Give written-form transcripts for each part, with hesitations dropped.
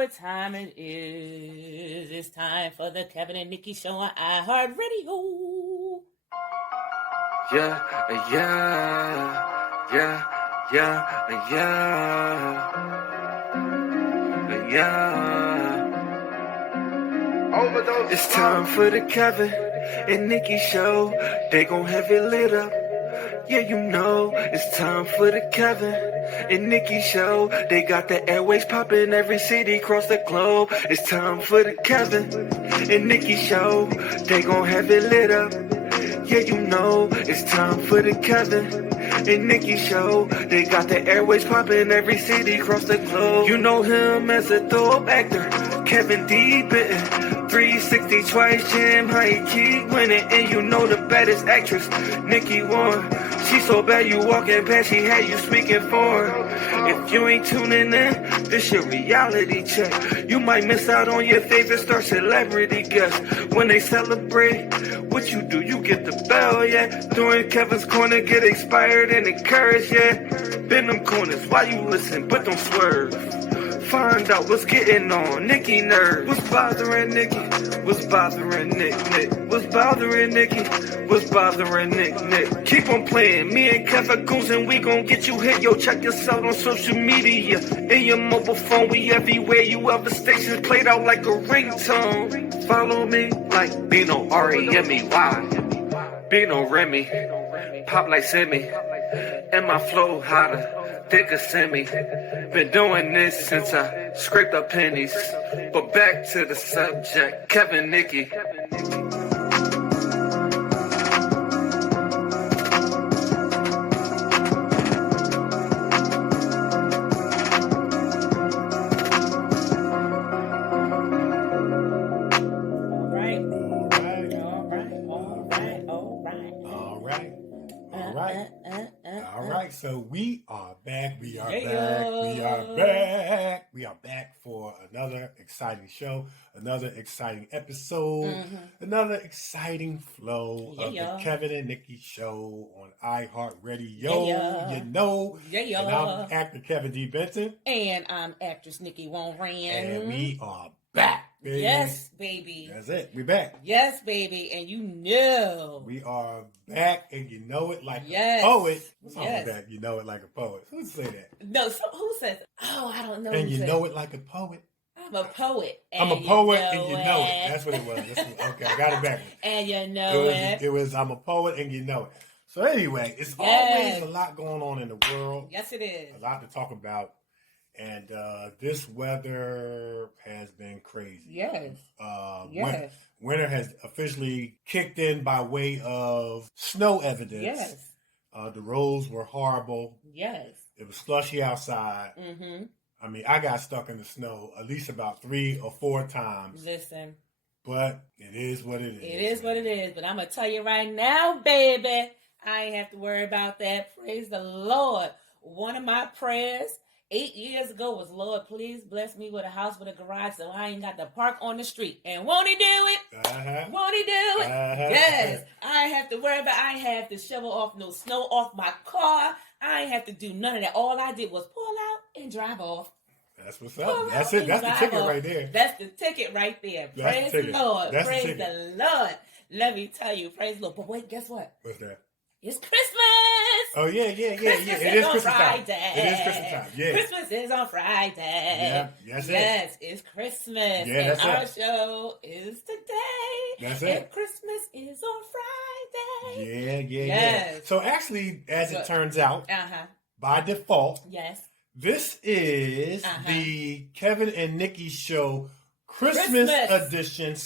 what time it is. It's time for the Kevin and Nikee Show on iHeartRadio. Yeah. Overdose. It's time for the Kevin and Nikee Show. They gon' have it lit up. Yeah, you know, it's time for the Kevin and Nikee Show. They got the airways popping every city across the globe. It's time for the Kevin and Nikee Show. They gon' have it lit up. Yeah, you know, it's time for the Kevin and Nikee Show. They got the airways popping every city across the globe. You know him as a dope actor, Kevin D. Bitten. 360 twice, Jim, how he keep winning. And you know the baddest actress, Nikee won. She so bad you walking past, she had you speaking for her. If you ain't tuning in, this your reality check. You might miss out on your favorite star celebrity guest. When they celebrate, what you do, you get the bell, yeah. During Kevin's corner, get inspired and encouraged, yeah. Bend them corners while you listen, but don't swerve. Find out what's getting on Nikee nerves. What's bothering Nikee? What's bothering Nick? What's bothering Nikee? What's bothering Nick? Keep on playing. Me and Kevin goes and we gon' get you hit. Yo, check us out on social media. In your mobile phone, we everywhere. You other stations played out like a ringtone. Follow me like Bino, R-E-M-E-Y. Bino Remy. Pop like Semi. And my flow hotter. Thicker semi. Been doing this since I scraped up pennies. But back to the subject, Kevin Nikee. So we are back. We are back for another exciting show, another exciting episode, another exciting flow of the Kevin and Nikee Show on iHeartRadio. You know, and I'm actor Kevin D. Benton, and I'm actress Nikee Warren, and we are back. Baby. Yes, baby. That's it. We back. Yes, baby. And you know. We are back, and you know it like a poet. What's wrong with that? You know it like a poet. Who say that? No, who says, I don't know. And you know it like a poet. I'm a poet. I'm a poet, and you know it. That's what it was. Okay, I got it back. And you know it. It was I'm a poet, and you know it. So anyway, it's always a lot going on in the world. Yes, it is. A lot to talk about. And this weather has been crazy. Yes. Winter has officially kicked in by way of snow evidence. Yes. The roads were horrible. Yes. It was slushy outside. Mm-hmm. I mean, I got stuck in the snow at least about 3 or 4 times. Listen. But it is what it is. It is what it is. But I'm going to tell you right now, baby, I ain't have to worry about that. Praise the Lord. One of my prayers 8 years ago was, Lord, please bless me with a house with a garage so I ain't got to park on the street. And won't he do it? Won't he do it? Yes. I ain't have to worry about, I ain't have to shovel off no snow off my car. I ain't have to do none of that. All I did was pull out and drive off. That's what's up. That's it. That's the ticket right there. That's the ticket right there. Praise the Lord. Praise the Lord. Let me tell you, praise the Lord. But wait, guess what? What's that? It's Christmas. Oh, yeah. It is Christmas time. It is Christmas time. Yeah. Christmas is on Friday. Yeah. Yes, it's Christmas. Yeah, and that's our it. show is today. That's and it. Christmas is on Friday. Yeah. Yes. So actually, as it turns out, by default, yes, this is the Kevin and Nikee Show Christmas edition /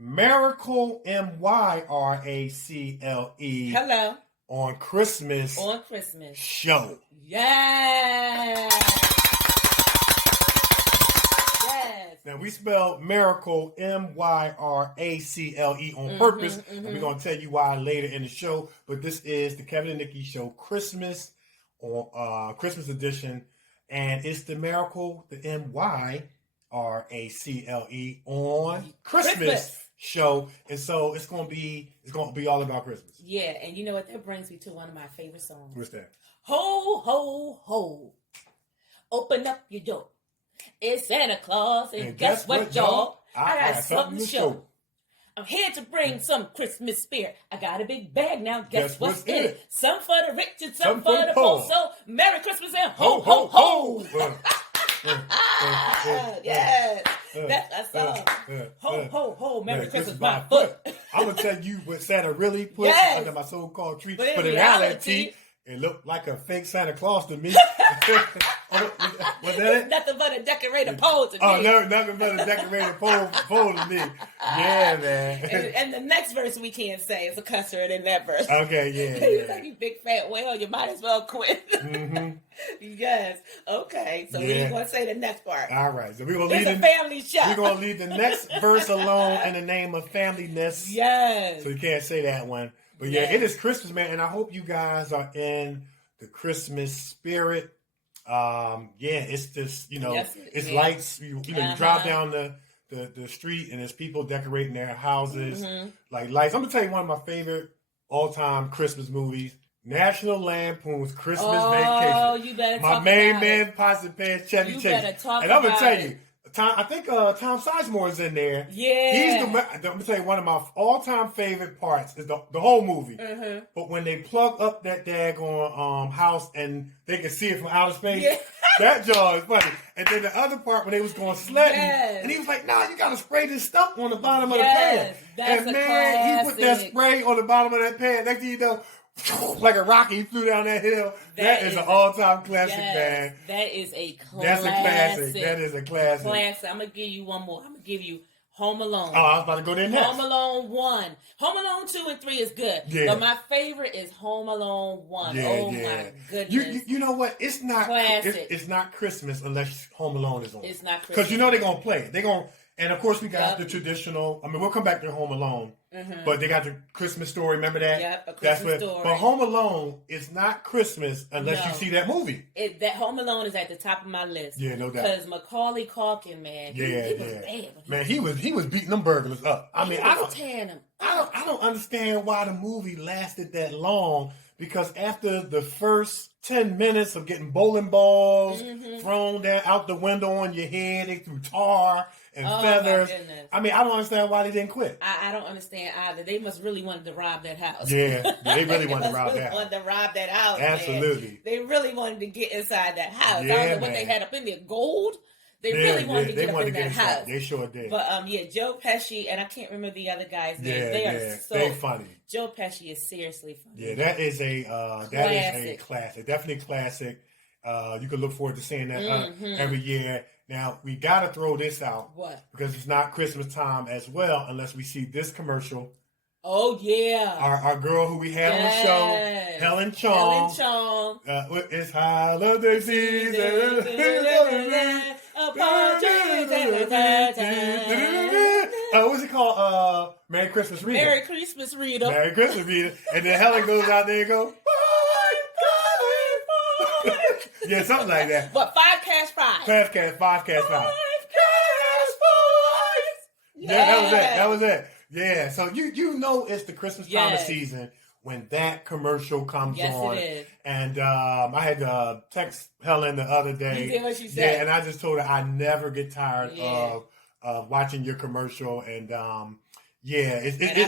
Myracle MYRACLE. Hello. On Christmas. Show. Yes. Now we spelled Myracle MYRACLE on purpose, and we're gonna tell you why later in the show. But this is the Kevin and Nikee Show Christmas or Christmas edition, and it's the Myracle, the MYRACLE on Christmas show, and so it's gonna be all about Christmas. Yeah, and you know what? That brings me to one of my favorite songs. What's that? Ho, ho, ho. Open up your door It's Santa Claus, and guess what, y'all? I got something to show. I'm here to bring some Christmas spirit. I got a big bag now. Guess what's in it? Some for the rich and some for the poor. So Merry Christmas and ho, ho, ho. Yes. That's a song. Ho, ho, ho. Merry Christmas, my foot. I'm going to tell you what Santa really put under my so-called tree. But in reality, it looked like a fake Santa Claus to me. Was that it? Nothing but a decorated pole to me. Oh, no, nothing but a decorated pole to me. Yeah, man. And the next verse we can't say is a cuss word in that verse. Okay, yeah. He's like, you big fat whale, you might as well quit. Mm-hmm. Yes. Okay, so we're going to say the next part. All right. So it's a family show. We're going to leave the next verse alone in the name of familyness. Yes. So you can't say that one. But yeah, it is Christmas, man, and I hope you guys are in the Christmas spirit. It's just, it's lights. You drive down the street and there's people decorating their houses like lights. I'm gonna tell you one of my favorite all-time Christmas movies, National Lampoon's Christmas Vacation. Oh, you better my talk main about man, it. Pots and Pans, Chevy Chase. Better talk and I'm gonna about tell it. you. I think Tom Sizemore is in there. Yeah. I'm going to tell you, one of my all-time favorite parts is the whole movie. Mm-hmm. But when they plug up that daggone house and they can see it from outer space, that jaw is funny. And then the other part when they was going sledding, and he was like, "No, you got to spray this stuff on the bottom of the pan." That's and classic. He put that spray on the bottom of that pan. Next thing you know, like a rocket, he flew down that hill. That is an all-time classic, man. That is a classic. That's a classic. That is a classic. I'm going to give you one more. I'm going to give you Home Alone. Oh, I was about to go there next. Home Alone 1. Home Alone 2 and 3 is good. Yeah. But my favorite is Home Alone 1. My goodness. You know what? It's not classic. It's not Christmas unless Home Alone is on. It's not Christmas. Because they're going to play it. They're going to... And, of course, we got the traditional... we'll come back to Home Alone. Mm-hmm. But they got the Christmas Story. Remember that? Yep, a Christmas Story. But Home Alone is not Christmas unless you see that movie. That Home Alone is at the top of my list. Yeah, no doubt. Because Macaulay Culkin, man, he was bad. Man, he was beating them burglars up. I mean, I don't understand why the movie lasted that long. Because after the first 10 minutes of getting bowling balls thrown out the window on your head, they threw tar and feathers. I mean, I don't understand why they didn't quit. I don't understand either. They must really wanted to rob that house. Yeah, they really wanted to rob that house. Absolutely. Man. They really wanted to get inside that house. Yeah, I don't know what they had up in there. Gold? They really wanted to get up in that house. They sure did. But Joe Pesci, and I can't remember the other guy's name. They're funny. Joe Pesci is seriously funny. Yeah, that is a classic. Definitely classic. You can look forward to seeing that every year. Now, we got to throw this out. What? Because it's not Christmas time as well unless we see this commercial. Oh, yeah. Our girl who we had on the show, Helen Chong. It's holiday season. What's it called? Merry Christmas, Rita. Merry Christmas, Rita. Merry Christmas, Rita. And then Helen goes out there and goes, yeah, something like that. What, 5 cash fries? 5 cash fries. 5 cash fries. Yeah, that was it. Yeah, so you know it's the Christmas time of season when that commercial comes on. Yes, it is. And I had to text Helen the other day. You did what she said. Yeah, and I just told her I never get tired of watching your commercial. And I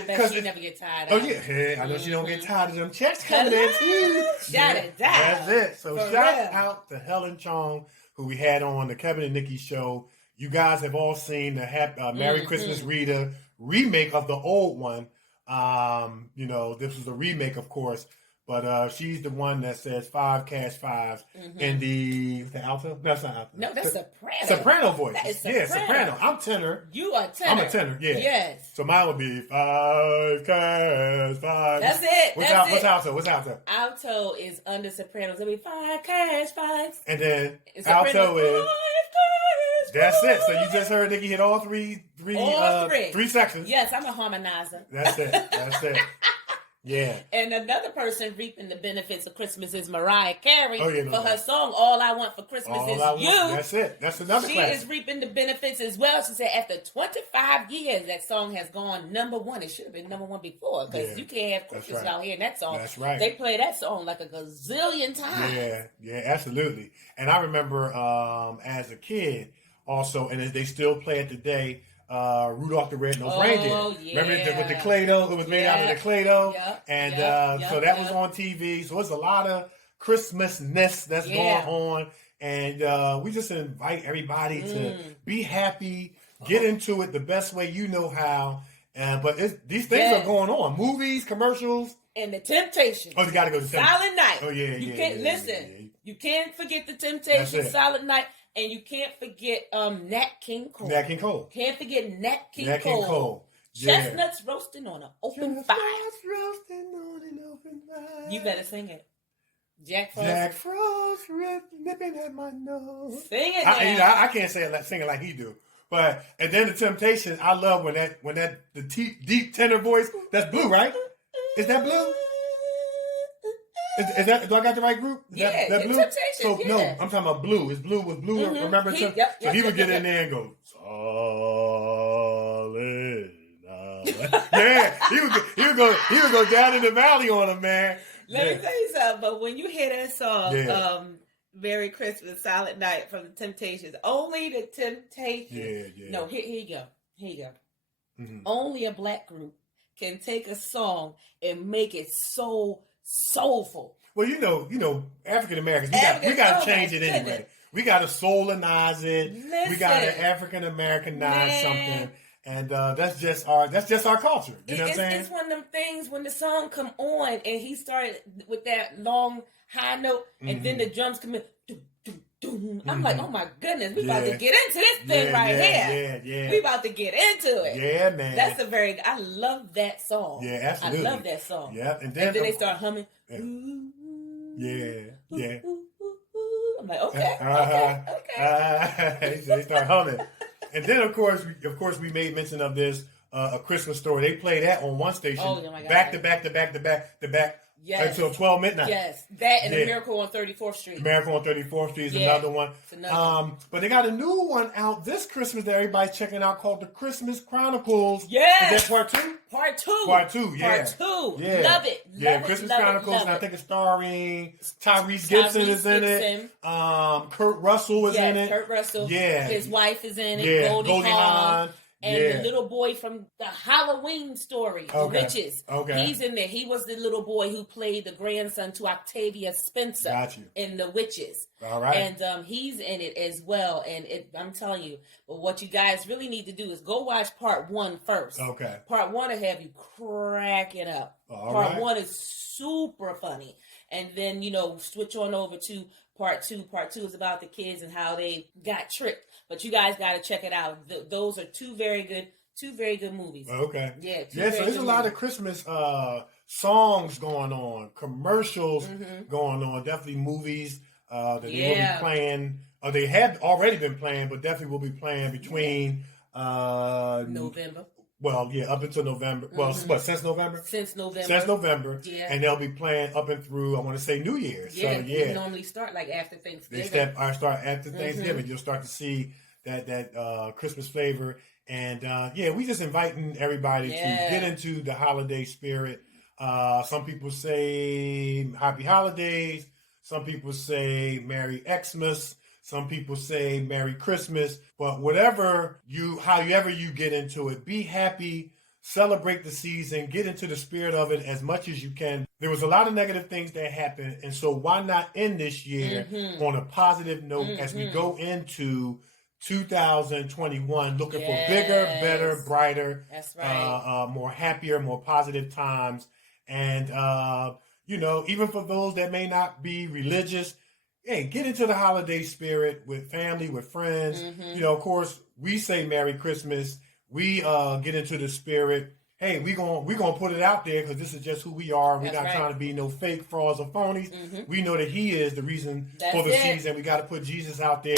bet she never get tired of it. Oh, yeah. I know she don't get tired of them checks coming in, too. Shut it down. That's it. So shout out to Helen Chong, who we had on the Kevin and Nikee show. You guys have all seen the Merry Christmas Rita remake of the old one. This was a remake, of course, but she's the one that says 5 cash fives in the alto. No, that's not alto. No, that's soprano. Soprano voice. That is soprano. Yeah, soprano. I'm tenor. You are tenor. I'm a tenor. Yeah. Yes. So mine would be 5 cash 5. That's it. What's alto? What's alto? Alto is under sopranos. It'll be 5 cash 5. And then alto is 5 cash. That's it. So you just heard Nikee hit all three sections. Yes, I'm a harmonizer. That's it. Yeah. And another person reaping the benefits of Christmas is Mariah Carey for her song "All I Want for Christmas Is You." That's it. That's another classic. She is reaping the benefits as well. She said after 25 years, that song has gone #1. It should have been #1 before because you can't have Christmas without hearing that song. That's right. They play that song like a gazillion times. Yeah, absolutely. And I remember as a kid, Also, and they still play it today. Rudolph the Red-Nosed Reindeer. Yeah. Remember with the Clay dough? It was made out of the Clay dough. And so that was on TV. So it's a lot of Christmasness that's going on. And we just invite everybody to be happy, get into it the best way you know how. But these things are going on. Movies, commercials. And the Temptations. Oh, you got to go to Silent Night. Oh, yeah, You can't listen. You can't forget the Temptations, Silent Night. And you can't forget Nat King Cole. Nat King Cole. Can't forget Nat King Cole. Nat King Cole. Yeah. Chestnuts roasting on an open fire. Roasting on an open fire. You better sing it. Jack Frost. Jack Frost nipping at my nose. Sing it I can't sing it like he do. But and then the Temptations, I love when the deep tenor voice. That's Blue, right? Is that Blue? Is that, do I got the right group? Yeah, that Blue? Temptations, So yeah. No, I'm talking about Blue. It's Blue with Blue. Mm-hmm. Remember? So he would get in there and go, solid. Yeah, he would go down in the valley on him, man. Let me tell you something. But when you hear that song, "Merry Christmas, Silent Night" from the Temptations, only the Temptations. Yeah. No, here you go. Mm-hmm. Only a black group can take a song and make it so soulful. Well, you know, African Americans, we got to change it anyway. We got to soulinize it. We got to African Americanize something, and that's just our culture. You know what I'm saying? It's one of them things when the song come on and he started with that long high note, and then the drums come in. I'm like, oh my goodness, we about to get into this thing here. Yeah. We about to get into it. Yeah, man. I love that song. Yeah, absolutely. I love that song. Yeah, and then they start humming. Yeah. I'm like, okay. They start humming. And then of course we made mention of this A Christmas Story. They play that on one station back to back. Yes. Until 12 midnight. Yes. That and the Miracle on 34th Street. Miracle on 34th Street is another one. But they got a new one out this Christmas that everybody's checking out called The Christmas Chronicles. Yes. Is that part 2? Part 2. Part 2, yeah. Part 2. Yeah. Love it. Christmas Chronicles, and I think it's starring Tyrese Gibson is in it. Kurt Russell is in it. Kurt Russell. Yeah. His wife is in it. Yeah. Goldie Hawn. And the Yeah. little boy from the Halloween story, The Witches. Okay. He's in there. He was the little boy who played the grandson to Octavia Spencer in The Witches. All right. And he's in it as well. And I'm telling you, but what you guys really need to do is go watch part 1 first. Okay. Part 1 will have you cracking up. Part 1 is super funny. And then, switch on over to part 2. Part 2 is about the kids and how they got tricked. But you guys got to check it out. Those are two very good movies. Okay. Yeah. So there's a lot of Christmas songs going on, commercials going on, definitely movies that they will be playing. They have already been playing, but definitely will be playing between November. Well, yeah, up until November. Well, what, since November? Since November. Since November. Yeah. And they'll be playing up and through, I want to say, New Year's. Yeah. So, yeah. They normally start like after Thanksgiving. They start after Thanksgiving. You'll start to see that Christmas flavor. And, we just inviting everybody to get into the holiday spirit. Some people say Happy Holidays. Some people say Merry Xmas. Some people say Merry Christmas, but however you get into it, be happy, celebrate the season, get into the spirit of it as much as you can. There was a lot of negative things that happened, and so why not end this year on a positive note as we go into 2021, looking for bigger, better, brighter, that's right, more happier, more positive times. And, even for those that may not be religious, hey, get into the holiday spirit with family, with friends. Of course, we say Merry Christmas. We get into the spirit. Hey, we gonna put it out there because this is just who we are. We're not trying to be no fake frauds or phonies. We know that He is the reason for the season. We got to put Jesus out there.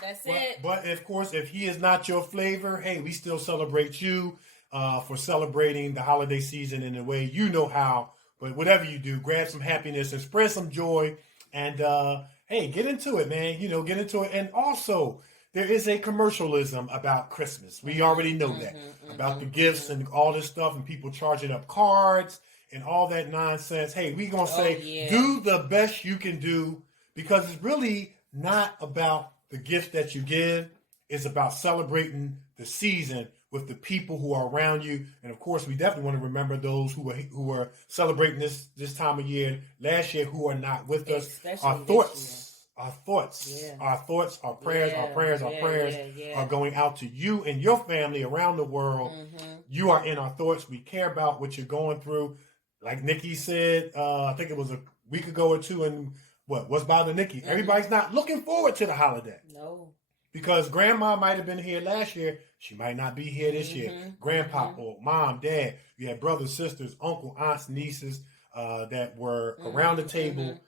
That's it. But of course, if He is not your flavor, hey, we still celebrate you for celebrating the holiday season in the way you know how. But whatever you do, grab some happiness and spread some joy. And, hey, get into it, man. Get into it. And also, there is a commercialism about Christmas. We already know that. About the gifts and all this stuff and people charging up cards and all that nonsense. Hey, we going to say, do the best you can do because it's really not about the gift that you give. It's about celebrating the season with the people who are around you. And of course, we definitely want to remember those who were celebrating this time of year last year who are not with us. Especially Our thoughts, our prayers are going out to you and your family around the world. You are in our thoughts. We care about what you're going through. Like Nikee said, I think it was a week ago or two, and what's bothering Nikee? Everybody's not looking forward to the holiday. No. Because grandma might have been here last year. She might not be here this year. Grandpa or mom, dad, you had brothers, sisters, uncle, aunts, nieces that were around the table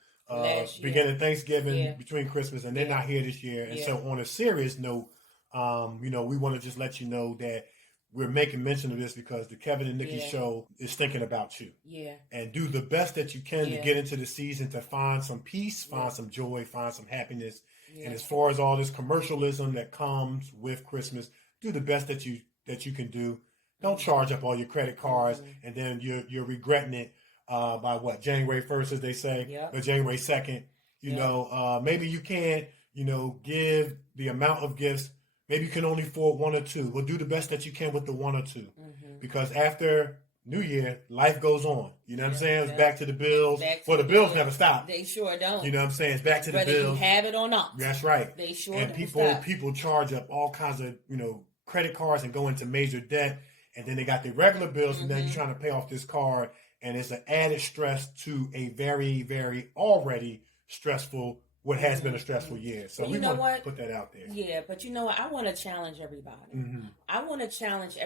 beginning Thanksgiving, between Christmas, and they're not here this year. And so on a serious note, we want to just let you know that we're making mention of this because the Kevin and Nikee show is thinking about you. Yeah. And do the best that you can to get into the season to find some peace, find some joy, find some happiness. Yeah. And as far as all this commercialism that comes with Christmas, do the best that you can do. Don't charge up all your credit cards and then you're regretting it by what, January 1st, as they say, or January 2nd. Maybe you can't, give the amount of gifts. Maybe you can only afford one or two. Well, do the best that you can with the one or two. Because after New Year, life goes on. You know what I'm saying? It's back to the bills. The bills never stop. They sure don't. You know what I'm saying? It's back to the bills. Whether you have it or not. That's right. They sure and don't stop. people charge up all kinds of, credit cards and go into major debt. And then they got their regular bills, and then you're trying to pay off this card. And it's an added stress to a very, very already stressful, what has been a stressful year. So we want to put that out there. Yeah, but you know what? I want to challenge everybody. I want to challenge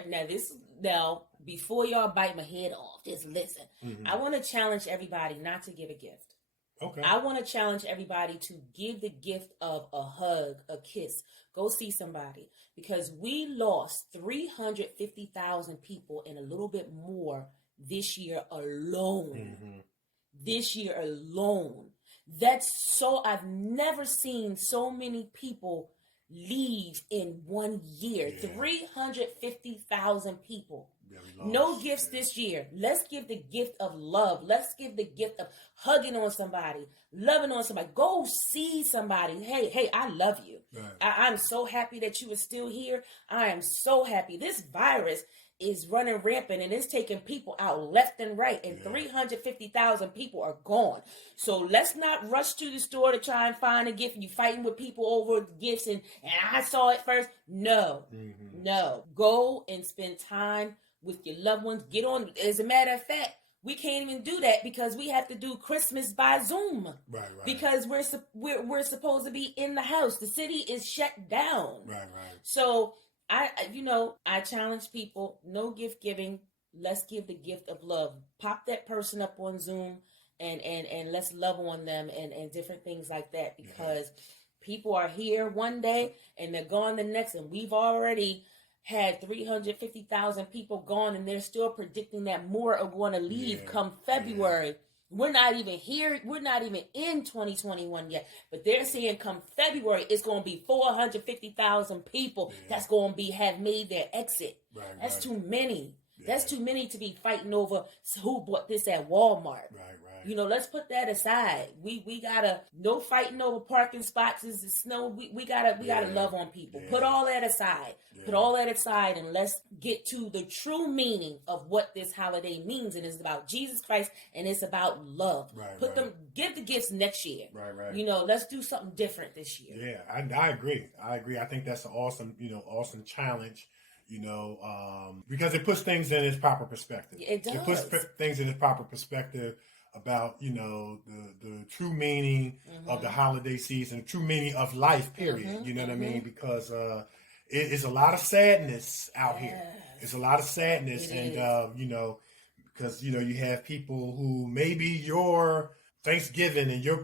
before y'all bite my head off, just listen. I want to challenge everybody not to give a gift. Okay. I want to challenge everybody to give the gift of a hug, a kiss. Go see somebody. Because we lost 350,000 people and a little bit more this year alone. This year alone. I've never seen so many people leave in 1 year. 350,000 people. No gifts this year. Let's give the gift of love. Let's give the gift of hugging on somebody, loving on somebody. Go see somebody. Hey, I love you. Right. I'm so happy that you are still here. I am so happy. This virus is running rampant and it's taking people out left and right, and 350,000 people are gone. So let's not rush to the store to try and find a gift. You fighting with people over gifts and I saw it first. No. Go and spend time with your loved ones. Get on. As a matter of fact, we can't even do that because we have to do Christmas by Zoom. Right. Because we're supposed to be in the house. The city is shut down. Right. So I challenge people, no gift giving. Let's give the gift of love. Pop that person up on Zoom and let's love on them and different things like that, because people are here one day and they're gone the next, and we've already had 350,000 people gone, and they're still predicting that more are going to leave come February. We're not even here. We're not even in 2021 yet. But they're saying come February, it's going to be 450,000 people that's going to have made their exit. That's too many. That's too many to be fighting over who bought this at Walmart. Right. Let's put that aside. We gotta no fighting over parking spots. Is the snow? We gotta love on people. Put all that aside. Put all that aside, and let's get to the true meaning of what this holiday means. And it's about Jesus Christ, and it's about love. Give the gifts next year. Right. Let's do something different this year. Yeah, I agree. I think that's an awesome challenge. Because it puts things in its proper perspective. It does. It puts things in its proper perspective about, the true meaning of the holiday season, the true meaning of life, period. You know what I mean? Because it's a lot of sadness out here. It's a lot of sadness. Because, you have people who maybe your Thanksgiving and your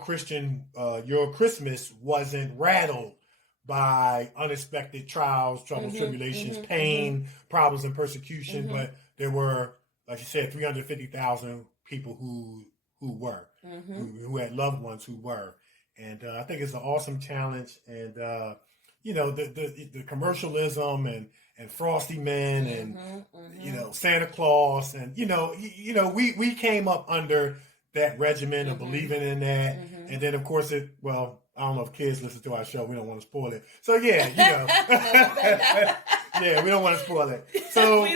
Christmas wasn't rattled by unexpected trials, troubles, tribulations, pain, problems, and persecution. But there were, like you said, 350,000 people who were, who had loved ones who were. And I think it's an awesome challenge. And, the commercialism and Frosty Men and, Santa Claus. And, we came up under that regimen of believing in that. And then, of course, I don't know if kids listen to our show. We don't want to spoil it. So, yeah, yeah, we don't want to spoil it. So,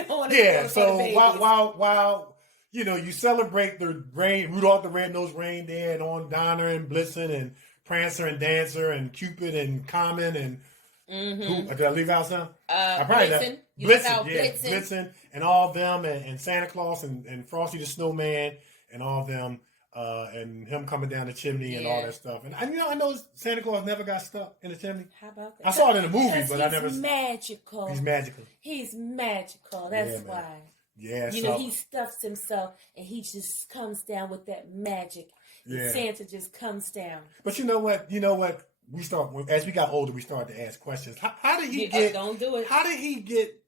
while you celebrate the Rudolph the Red-Nosed Reindeer and on Donner and Blitzen and Prancer and Dancer and Cupid and Common and who, did I leave out some? I probably Blitzen. Blitzen and all of them and Santa Claus and Frosty the Snowman and all of them and him coming down the chimney and all that stuff. And I know Santa Claus never got stuck in the chimney. How about that? I saw it in the movie, but I never. He's magical. He's magical. He's magical. That's why. Yeah, he stuffs himself and he just comes down with that magic. Yeah. Santa just comes down. But you know what? As we got older, we started to ask questions. How did he get? Don't do it. How did he get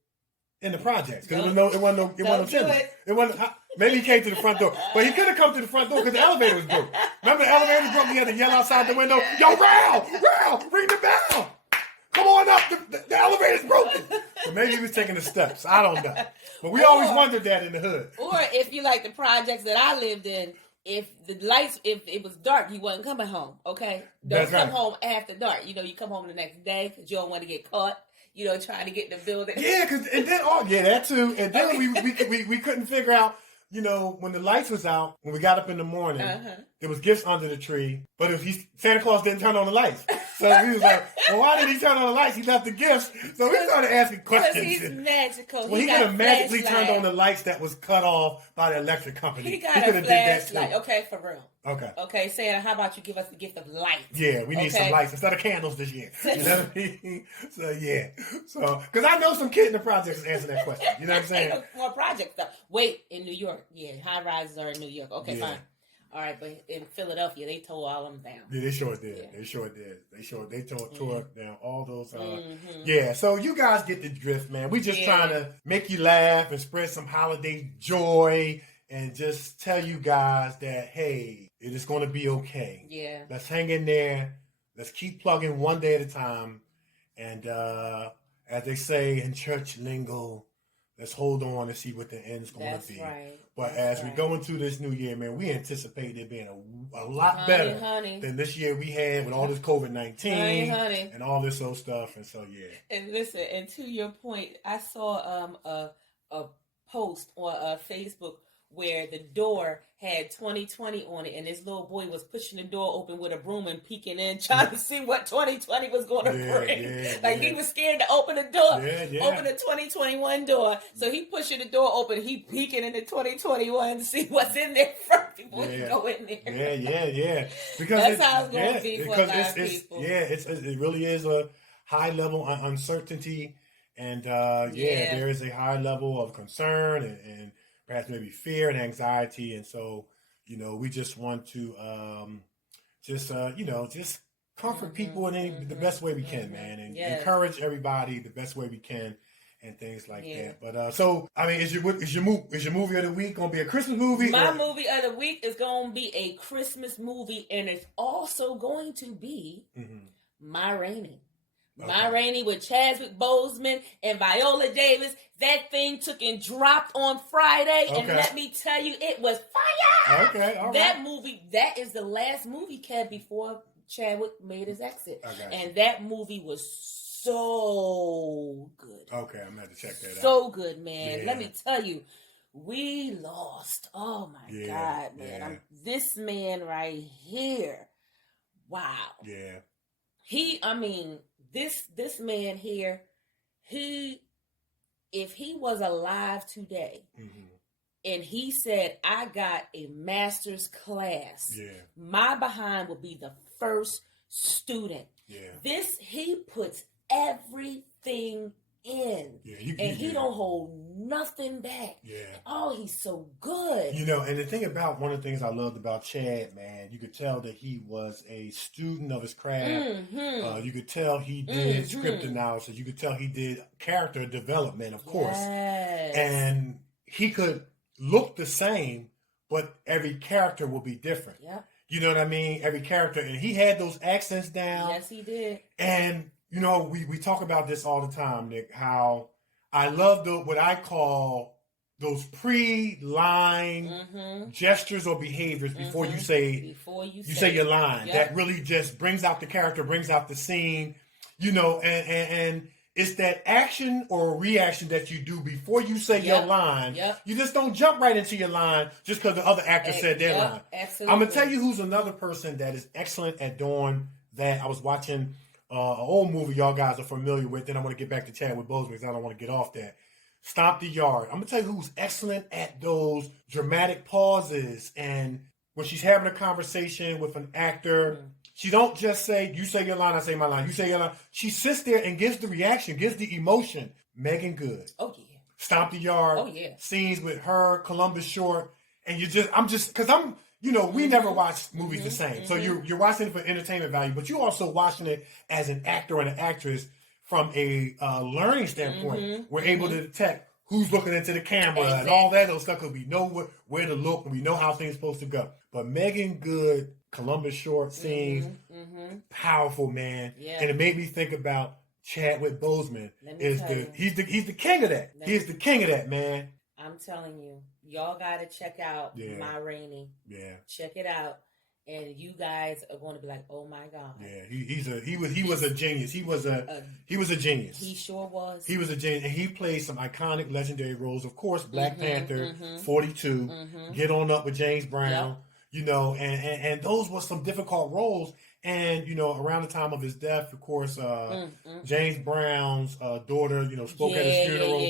in the projects? Because it wasn't no chimney. Maybe he came to the front door, but he could have come to the front door because the elevator was broke. Remember, the elevator was broke. He had to yell outside the window, "Yo, Rail, ring the bell! Come on up, the elevator's broken." So maybe he was taking the steps. I don't know. But we always wondered that in the hood. Or if you like the projects that I lived in, if it was dark, you wasn't coming home, okay? Don't come home after dark. You come home the next day because you don't want to get caught, trying to get in the building. Yeah, that too. And then we couldn't figure out, when the lights was out, when we got up in the morning, there was gifts under the tree, but Santa Claus didn't turn on the lights. So we was like, well, why did he turn on the lights? He left the gifts. So we started asking questions. He's magical. Well, he could have magically turned on the lights that was cut off by the electric company. He got a flashlight. Okay, for real. Okay, Santa, how about you give us the gift of light? Yeah, we need some lights instead of candles this year. You know what I mean? So, yeah. So, because I know some kid in the projects is answering that question. You know what I'm saying? More project stuff. Wait, in New York. Yeah, high rises are in New York. Okay, fine. All right, but in Philadelphia, they tore all them down. Yeah, they sure did. Yeah. They tore down all those. Yeah, so you guys get the drift, man. We just trying to make you laugh and spread some holiday joy and just tell you guys that, hey, it is going to be okay. Yeah. Let's hang in there. Let's keep plugging one day at a time. And as they say in church lingo, let's hold on and see what the end's going to be. Right. But as we go into this new year, man, we anticipate it being a lot better than this year we had with all this COVID-19 and all this old stuff. And so, yeah. And listen, and to your point, I saw a post on Facebook where the door had 2020 on it, and this little boy was pushing the door open with a broom and peeking in, trying to see what 2020 was going to bring. He was scared to open the door, open the 2021 door. So he pushing the door open, he peeking into 2021 to see what's in there first before he go in there. Yeah. Because that's how it's going to be for a lot of people. It really is a high level of uncertainty, and there is a high level of concern and perhaps maybe fear and anxiety. And so, we just want to just comfort people in the best way we can, man, and encourage everybody the best way we can and things like that. But so, I mean, is your movie of the week going to be a Christmas movie? My movie of the week is going to be a Christmas movie, and it's also going to be Myracle. Okay. Myracle with Chadwick Boseman and Viola Davis. That thing took and dropped on Friday, and let me tell you, it was fire. Okay, all right. That movie, that is the last movie, Kev, before Chadwick made his exit. And that movie was so good. Okay, I'm going to have to check that out. So good, man. Yeah. Let me tell you, we lost. Oh, my God, man. This man right here. Wow. Yeah. This man here, if he was alive today and he said, I got a master's class, my behind would be the first student. Yeah. He puts everything in. And he don't hold nothing back. Yeah. Oh, he's so good. And the thing about one of the things I loved about Chad, man, you could tell that he was a student of his craft. You could tell he did script analysis. You could tell he did character development, of course. And he could look the same, but every character will be different. Yeah. You know what I mean? Every character. And he had those accents down. Yes, he did. And we talk about this all the time, Nick, how I love what I call those pre-line gestures or behaviors before you say your line. That really just brings out the character, brings out the scene, and it's that action or reaction that you do before you say your line. You just don't jump right into your line just because the other actor said their line. Absolutely. I'm going to tell you who's another person that is excellent at doing that. I was watching an old movie y'all guys are familiar with. Then I want to get back to Chadwick Boseman because I don't want to get off that. Stomp the Yard. I'm going to tell you who's excellent at those dramatic pauses. And when she's having a conversation with an actor, she don't just say, you say your line, I say my line. You say your line. She sits there and gives the reaction, gives the emotion. Megan Good. Oh, yeah. Stomp the Yard. Oh, yeah. Scenes with her, Columbus Short. And we never watch movies the same. So you're watching it for entertainment value, but you're also watching it as an actor and an actress from a learning standpoint. We're able to detect who's looking into the camera and all that other stuff because we know where to look and we know how things are supposed to go. But Megan Good, Columbus Short scenes, powerful, man. Yeah. And it made me think about Chadwick Boseman. He's the king of that. He's the king of that, man. I'm telling you, y'all got to check out My Rainey. Yeah. Check it out. And you guys are going to be like, "Oh my God!" Yeah, he was a genius. He was a genius. He sure was. He was a genius, and he played some iconic, legendary roles. Of course, Black Panther, 42, Get On Up with James Brown. And those were some difficult roles. And around the time of his death, of course, James Brown's daughter, spoke at his funeral,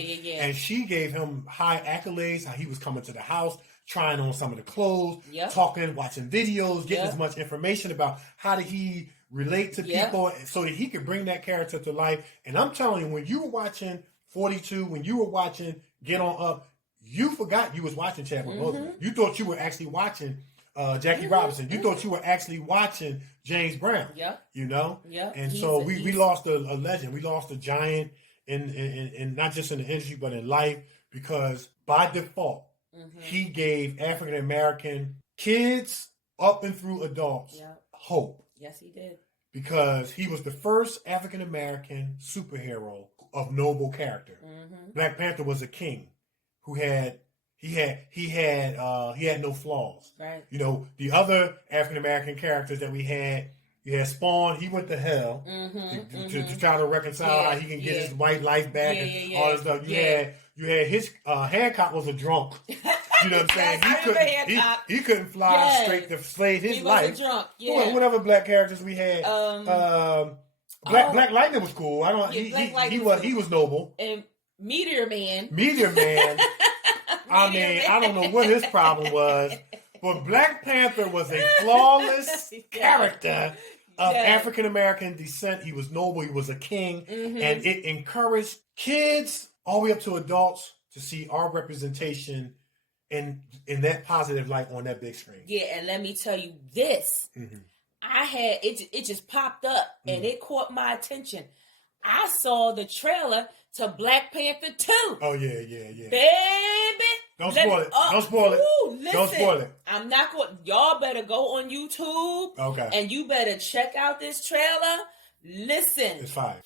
and she gave him high accolades. How he was coming to the house, trying on some of the clothes, talking, watching videos, getting as much information about how did he relate to people so that he could bring that character to life. And I'm telling you, when you were watching 42, when you were watching Get On Up, you forgot you was watching Chadwick Boseman. You thought you were actually watching Jackie Robinson. You thought you were actually watching James Brown. And so we lost a legend. We lost a giant in not just in the industry, but in life, because by default, he gave African American kids up and through adults hope. Yes, he did. Because he was the first African American superhero of noble character. Black Panther was a king who had no flaws. Right. The other African American characters that we had, you had Spawn. He went to hell to try to reconcile how he can get his white life back and all this stuff. You had his Hancock was a drunk. You know what I'm saying? He couldn't fly straight to save his life. He was a drunk. Yeah. Whatever black characters we had. Black Lightning was cool. He was noble. And Meteor Man. I don't know what his problem was, but Black Panther was a flawless character of African American descent. He was noble. He was a king, and it encouraged kids all the way up to adults to see our representation in that positive light on that big screen. Yeah, and let me tell you this: I had it just popped up and it caught my attention. I saw the trailer to Black Panther 2. Oh yeah. Baby. Don't spoil it. Don't spoil it. Listen, don't spoil it. I'm not going. Y'all better go on YouTube. Okay. And you better check out this trailer. Listen. It's fire.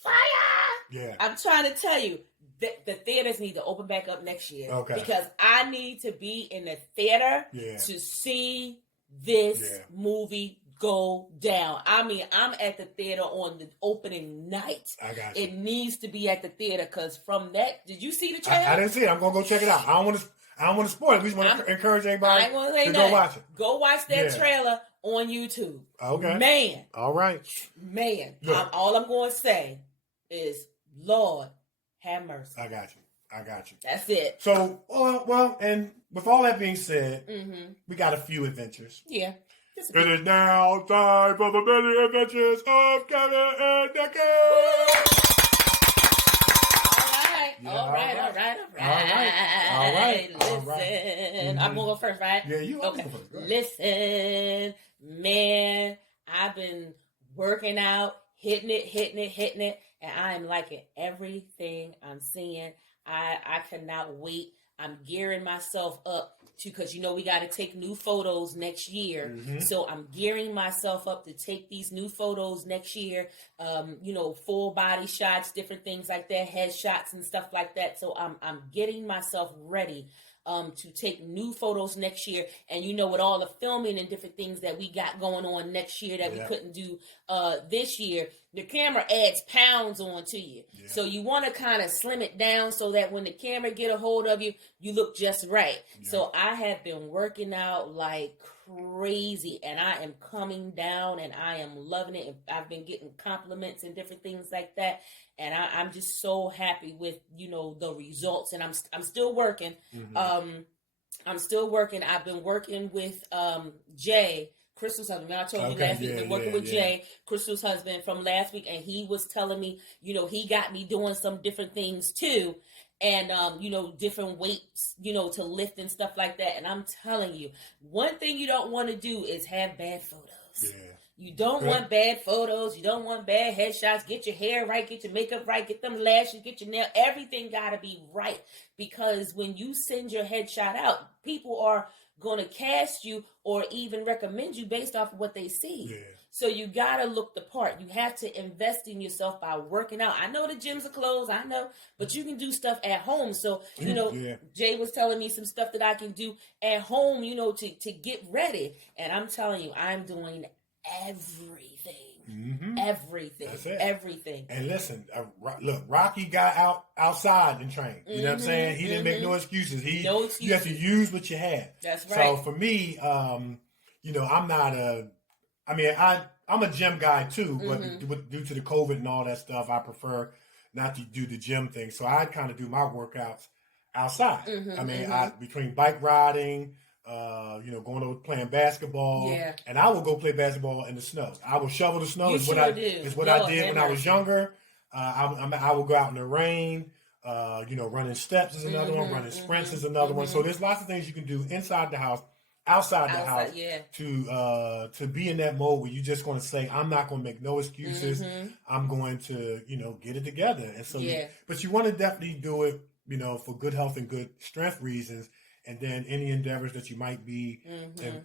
Yeah. I'm trying to tell you, the theaters need to open back up next year. Okay. Because I need to be in the theater to see this movie go down. I mean, I'm at the theater on the opening night. I got you. It needs to be at the theater because from that, did you see the trailer? I didn't see it. I'm gonna go check it out. I don't want to spoil it. We just want to encourage everybody to go watch it. Go watch that trailer on YouTube. Okay. Man. All right. Man. All I'm going to say is, Lord, have mercy. I got you. That's it. So, well, and with all that being said, we got a few adventures. Yeah. It is now time for the many adventures of Kevin and Nikee. All right. Listen, I'm gonna go first, right? Yeah, you always go first. Go ahead. Listen, man, I've been working out, hitting it, and I am liking everything I'm seeing. I cannot wait. I'm gearing myself up because we got to take new photos next year. So I'm gearing myself up to take these new photos next year. Full body shots, different things like that, head shots and stuff like that. So I'm getting myself ready to take new photos next year. And with all the filming and different things that we got going on next year that we couldn't do this year, the camera adds pounds onto you. Yeah. So you want to kind of slim it down so that when the camera get a hold of you, you look just right. Yeah. So I have been working out like crazy, and I am coming down, and I am loving it. I've been getting compliments and different things like that, and I'm just so happy with the results. And I'm still working. Mm-hmm. I'm still working. I've been working with Jay, Crystal's husband. I told you last week, I've been working with Jay, Crystal's husband, from last week, and he was telling me, he got me doing some different things too. And, different weights, to lift and stuff like that. And I'm telling you, one thing you don't want to do is have bad photos. Yeah. You don't want bad photos. You don't want bad headshots. Get your hair right. Get your makeup right. Get them lashes. Get your nail. Everything got to be right. Because when you send your headshot out, people are going to cast you or even recommend you based off of what they see. Yeah. So you got to look the part. You have to invest in yourself by working out. I know the gyms are closed, I know, but you can do stuff at home. So, Jay was telling me some stuff that I can do at home, to get ready. And I'm telling you, I'm doing everything. Mm-hmm. Everything. And listen, look, Rocky got outside and trained. You know what I'm saying? He didn't make no excuses. You have to use what you had. That's right. So for me, I'm not I'm a gym guy too, but due to the COVID and all that stuff, I prefer not to do the gym thing. So I kind of do my workouts outside. Between bike riding, going over playing basketball, and I will go play basketball in the snow. I will shovel the snow. Is what I did when I was younger. I will go out in the rain. Running steps is another one. Running sprints is another one. So there's lots of things you can do inside the house. Outside the house to be in that mode where you're just going to say, I'm not going to make no excuses. I'm going to, get it together. And so, but you want to definitely do it, for good health and good strength reasons. And then any endeavors that you might be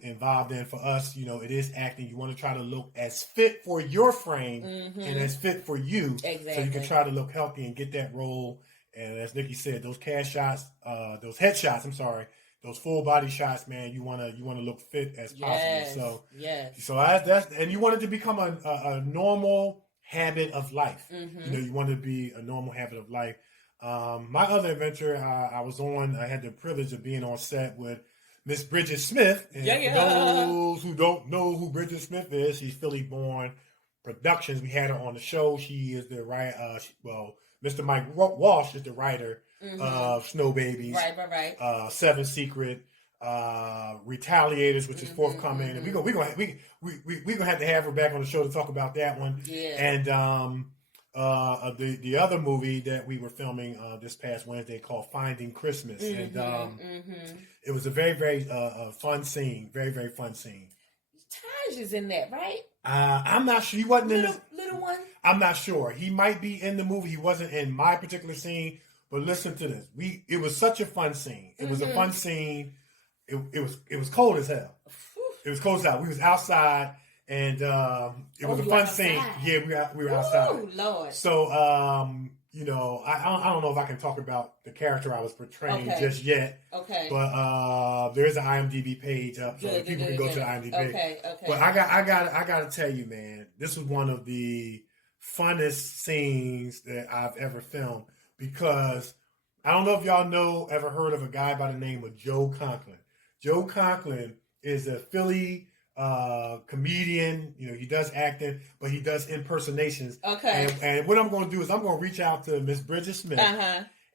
involved in. For us, it is acting. You want to try to look as fit for your frame and as fit for you. Exactly. So you can try to look healthy and get that role. And as Nikee said, those those headshots, those full body shots, man, you want to look fit as possible. So that's and you want it to become a normal habit of life. You want to be a normal habit of life. My other adventure, I had the privilege of being on set with Miss Bridget Smith. And for those who don't know who Bridget Smith is, she's Philly born Productions. We had her on the show. She is the writer. Mr. Mike Walsh is the writer of Snow Babies, right. Seven Secret, Retaliators, which is forthcoming, and we're gonna have to have her back on the show to talk about that one. Yeah. And the other movie that we were filming this past Wednesday called Finding Christmas, and it was a very very fun scene, very very fun scene. Taj is in that, right? I'm not sure. He wasn't in the little one. I'm not sure. He might be in the movie. He wasn't in my particular scene. But listen to this. It was such a fun scene. It was a fun scene. It was cold as hell. It was cold as hell. We was outside, and it was a fun scene. Yeah, we were outside. Oh Lord. So I don't know if I can talk about the character I was portraying just yet. Okay. But there's an IMDb page up, so people can go to the IMDb page. Okay. But I got to tell you, man, this was one of the funnest scenes that I've ever filmed, because I don't know if y'all ever heard of a guy by the name of Joe Conklin. Joe Conklin is a Philly comedian. He does acting, but he does impersonations. Okay. And what I'm going to do is I'm going to reach out to Miss Bridget Smith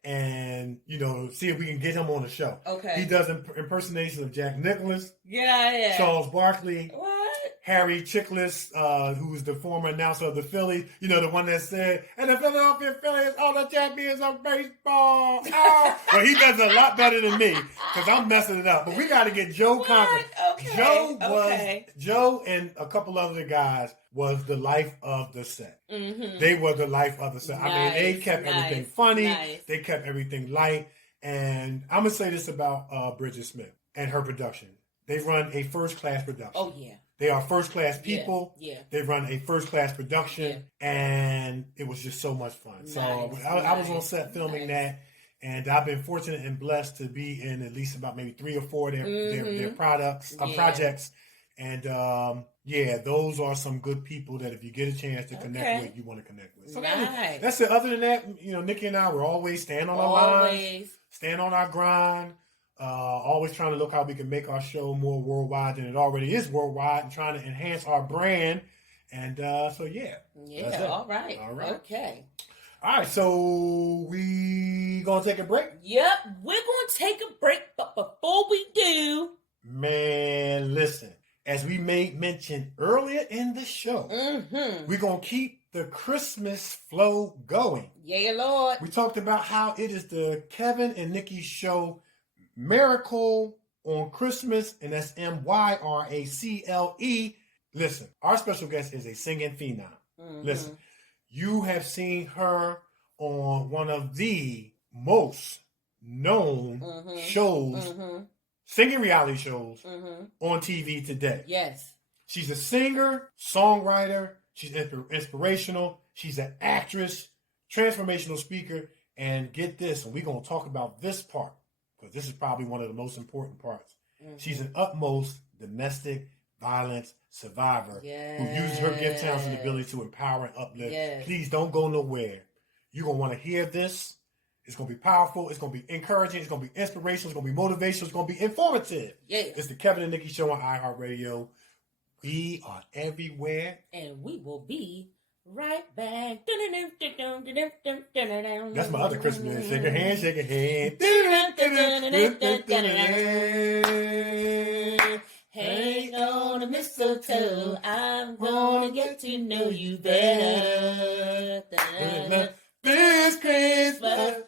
and see if we can get him on the show. Okay. He does impersonations of Jack Nicklaus. Yeah. Charles Barkley. What? Harry Chickless, who's the former announcer of the Philly, the one that said, and the Philadelphia Phillies are the champions of baseball. Oh. Well, he does it a lot better than me, because I'm messing it up. But we got to get Joe Conklin. Okay. Joe and a couple other guys was the life of the set. They were the life of the set. Nice, I mean, they kept everything funny. Nice. They kept everything light. And I'm going to say this about Bridget Smith and her production. They run a first-class production. Oh, yeah. They are first-class people. Yeah. They run a first-class production, and it was just so much fun. Nice. So I was on set filming that, And I've been fortunate and blessed to be in at least about maybe 3 or 4 of their projects. And those are some good people that if you get a chance to connect with, you want to connect with. So that's it. Other than that, Nikee and I, we're always staying on our lines, staying on our grind, always trying to look how we can make our show more worldwide than it already is worldwide, and trying to enhance our brand. And all right. Okay. All right, so we gonna take a break? Yep, we're gonna take a break, but before we do, man, listen. As we made mention earlier in the show, we're gonna keep the Christmas flow going. Yeah, Lord. We talked about how it is the Kevin and Nikee show, Myracle on Christmas, and that's MYRACLE. Listen, our special guest is a singing phenom. Listen. You have seen her on one of the most known shows, singing reality shows on TV today. Yes. She's a singer, songwriter, she's inspirational, she's an actress, transformational speaker, and get this, and we're going to talk about this part, because this is probably one of the most important parts. She's an utmost domestic violence survivor who uses her gift, talents, and ability to empower and uplift. Please don't go nowhere. You're going to want to hear this. It's going to be powerful. It's going to be encouraging. It's going to be inspirational. It's going to be motivational. It's going to be informative. It's the Kevin and Nikee Show on iHeartRadio. We are everywhere. And we will be right back. That's my other Christmas. Shake your hand, shake your hand. Hang on a mistletoe, I'm gonna get to know you better. This Christmas.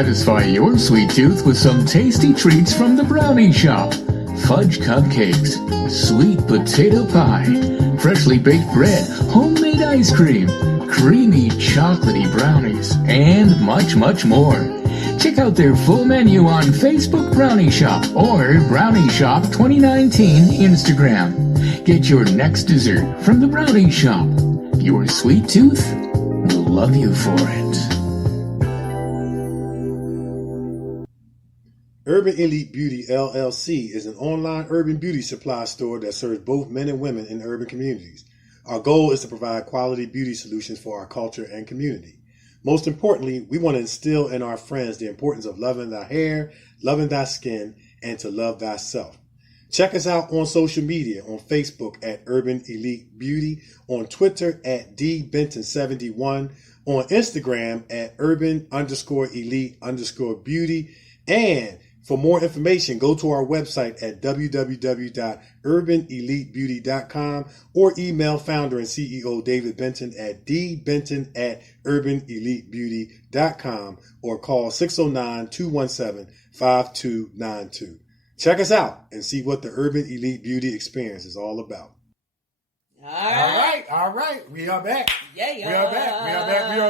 Satisfy your sweet tooth with some tasty treats from the Brownie Shop. Fudge cupcakes, sweet potato pie, freshly baked bread, homemade ice cream, creamy chocolatey brownies, and much, much more. Check out their full menu on Facebook Brownie Shop or Brownie Shop 2019 Instagram. Get your next dessert from the Brownie Shop. Your sweet tooth will love you for it. Urban Elite Beauty LLC is an online urban beauty supply store that serves both men and women in urban communities. Our goal is to provide quality beauty solutions for our culture and community. Most importantly, we want to instill in our friends the importance of loving thy hair, loving thy skin, and to love thyself. Check us out on social media on Facebook at Urban Elite Beauty, on Twitter at dbenton71, on Instagram at urban_elite_beauty, and for more information, go to our website at www.urbanelitebeauty.com or email founder and CEO David Benton at dbenton@urbanelitebeauty.com or call 609-217-5292. Check us out and see what the Urban Elite Beauty experience is all about. All right. We are back. Yeah. We are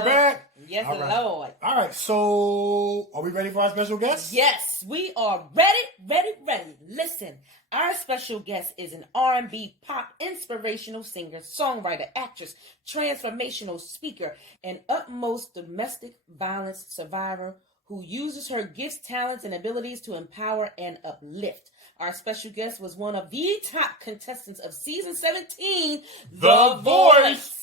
back. Yes, all right. Lord. All right, so are we ready for our special guest? Yes, we are ready. Listen, our special guest is an R&B pop inspirational singer, songwriter, actress, transformational speaker, and utmost domestic violence survivor who uses her gifts, talents, and abilities to empower and uplift. Our special guest was one of the top contestants of season 17, The Voice.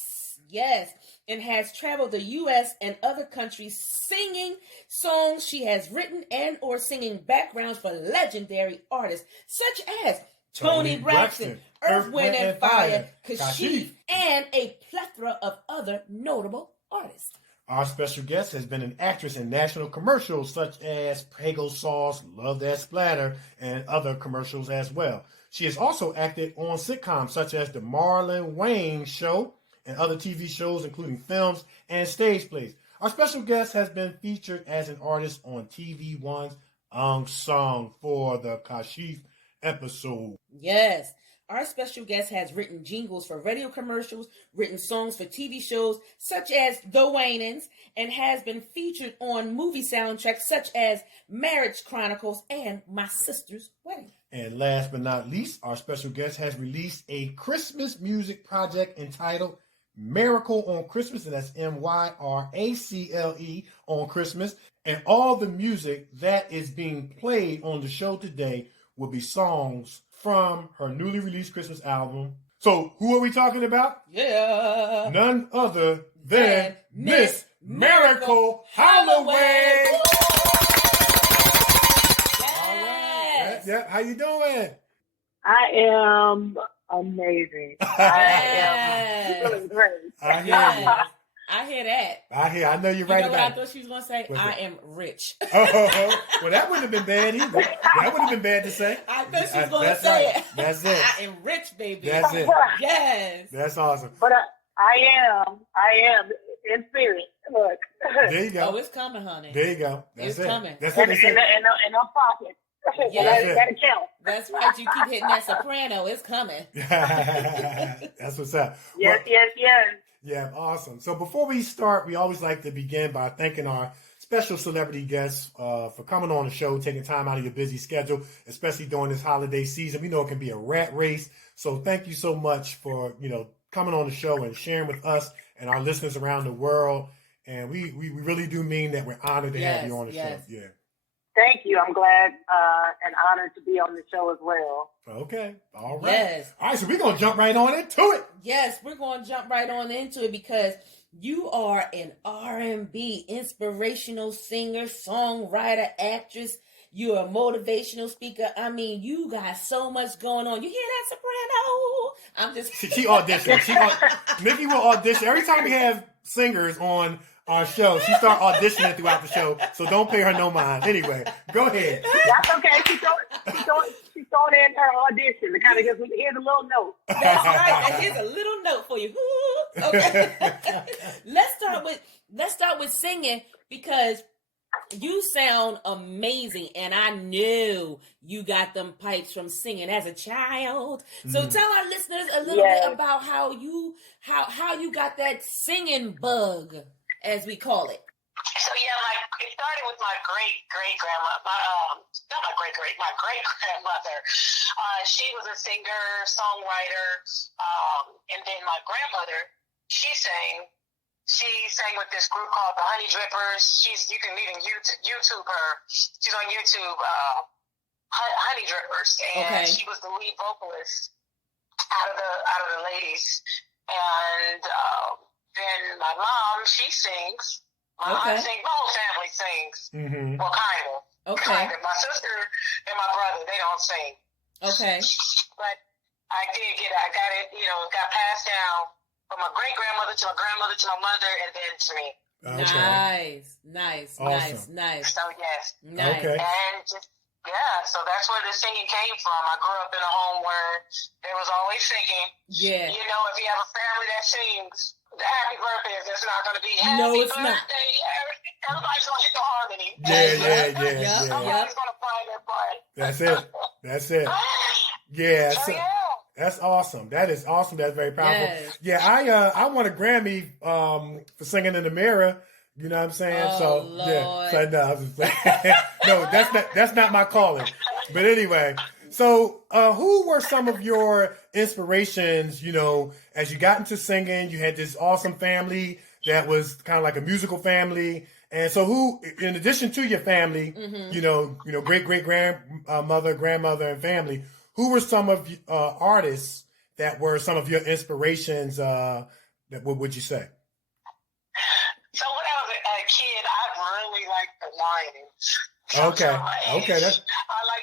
Yes, and has traveled the U.S. and other countries singing songs she has written and or singing backgrounds for legendary artists such as Toni Braxton, Earth, Wind, and Fire, Kashif, and a plethora of other notable artists. Our special guest has been an actress in national commercials such as Prego Sauce, Love That Splatter, and other commercials as well. She has also acted on sitcoms such as The Marlon Wayans Show and other TV shows, including films and stage plays. Our special guest has been featured as an artist on TV One's Unsung for the Kashif episode. Yes. Our special guest has written jingles for radio commercials, written songs for TV shows such as The Wayans, and has been featured on movie soundtracks such as Marriage Chronicles and My Sister's Wedding. And last but not least, our special guest has released a Christmas music project entitled Myracle on Christmas, and that's MYRACLE on Christmas. And all the music that is being played on the show today will be songs from her newly released Christmas album. So who are we talking about? Yeah. None other than Miss Myracle Holloway. Yes. Yep. How you doing? I am amazing. I am really great. I hear you. I hear that. I know you're You right know what about I thought she was going to say? What's I that? am rich. Oh, well, that wouldn't have been bad either. That wouldn't have been bad to say. I thought she was going to That's say right. it. That's it. I am rich, baby. That's it. Yes. That's awesome. But I am in spirit. Look. There you go. Oh, it's coming, honey. There you go. That's It's it. coming. That's what And they say. I'm pocket. Yes. That'll count. That's right. You keep hitting that soprano. It's coming. That's what's up. Yes, Well, yes. yeah, awesome. So before we start, we always like to begin by thanking our special celebrity guests for coming on the show, taking time out of your busy schedule, especially during this holiday season. We know it can be a rat race. So thank you so much for, coming on the show and sharing with us and our listeners around the world. And we really do mean that we're honored to have you on the show. Yeah. Thank you. I'm glad and honored to be on the show as well. Okay. All right. Yes. All right. So we're going to jump right on into it. Yes, we're going to jump right on into it because you are an R&B inspirational singer, songwriter, actress. You're a motivational speaker. I mean, you got so much going on. You hear that soprano? I'm just... She auditioned. Nikee will audition. Every time we have singers on our show, she start auditioning throughout the show, so don't pay her no mind. Anyway, go ahead. That's okay. She's throwing in her audition to kind of just here's a little note. That's right. And here's a little note for you. Okay. Let's start with singing because You sound amazing, and I knew you got them pipes from singing as a child. So tell our listeners a little bit about how you got that singing bug, as we call it. So it started with my great grandma. My great grandmother. She was a singer, songwriter, and then my grandmother, she sang with this group called the Honey Drippers. You can even YouTube her. She's on YouTube, Honey Drippers, and she was the lead vocalist out of the ladies. And then my mom, she sings. My aunt sings. My whole family sings. Mm-hmm. Well, kind of. Okay. Kind of. My sister and my brother, they don't sing. Okay. But I got it. Got passed down from my great grandmother to my grandmother to my mother, and then to me. Okay. Nice. So yes. Nice. Okay. And just so that's where the singing came from. I grew up in a home where there was always singing. Yeah. If you have a family that sings, the happy birthday is just not going to be happy birthday. Everybody's going to hit the harmony. Yeah. Somebody's going to find their part. That's it. Yeah. So, that's awesome. That is awesome. That's very powerful. Yes. Yeah, I won a Grammy for singing in the mirror. You know what I'm saying? Oh, Lord. So no, I was just saying. No, that's not my calling. But anyway, so who were some of your inspirations? As you got into singing, you had this awesome family that was kind of like a musical family. And so, who, in addition to your family, great grandmother, grandmother, and family, who were some of artists that were some of your inspirations? What would you say? So when I was a kid, I really liked the Winans. Okay. I like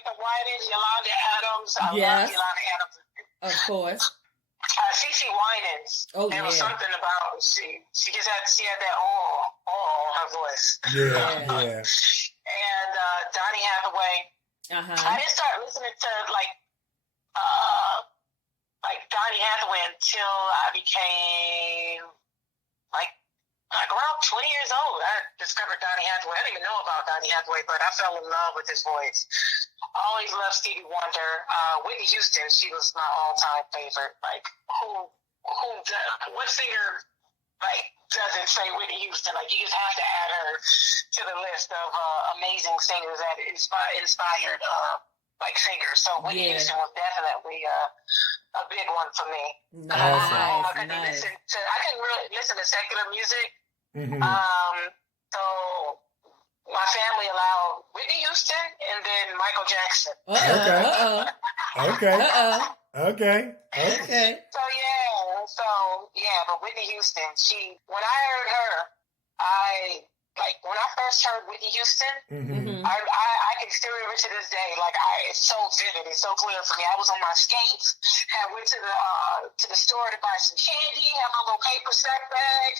the Winans, Yolanda Adams. I love Yolanda Adams. Of course. CeCe Winans. There was something about she just had that all her voice. Yeah. And Donny Hathaway. I didn't start listening to like Donny Hathaway until I became like around 20 years old. I discovered Donny Hathaway. I didn't even know about Donny Hathaway, but I fell in love with his voice. I always loved Stevie Wonder. Whitney Houston, she was my all-time favorite. Like, what singer doesn't say Whitney Houston? Like, you just have to add her to the list of amazing singers that inspired singers. So Whitney Houston was definitely a big one for me. Nice. I couldn't really listen to secular music. Mm-hmm. So my family allowed Whitney Houston and then Michael Jackson. Okay. But Whitney Houston, when I heard her, when I first heard Whitney Houston, I can still remember to this day. It's so vivid, it's so clear for me. I was on my skates, went to the store to buy some candy, had my little paper sack bag,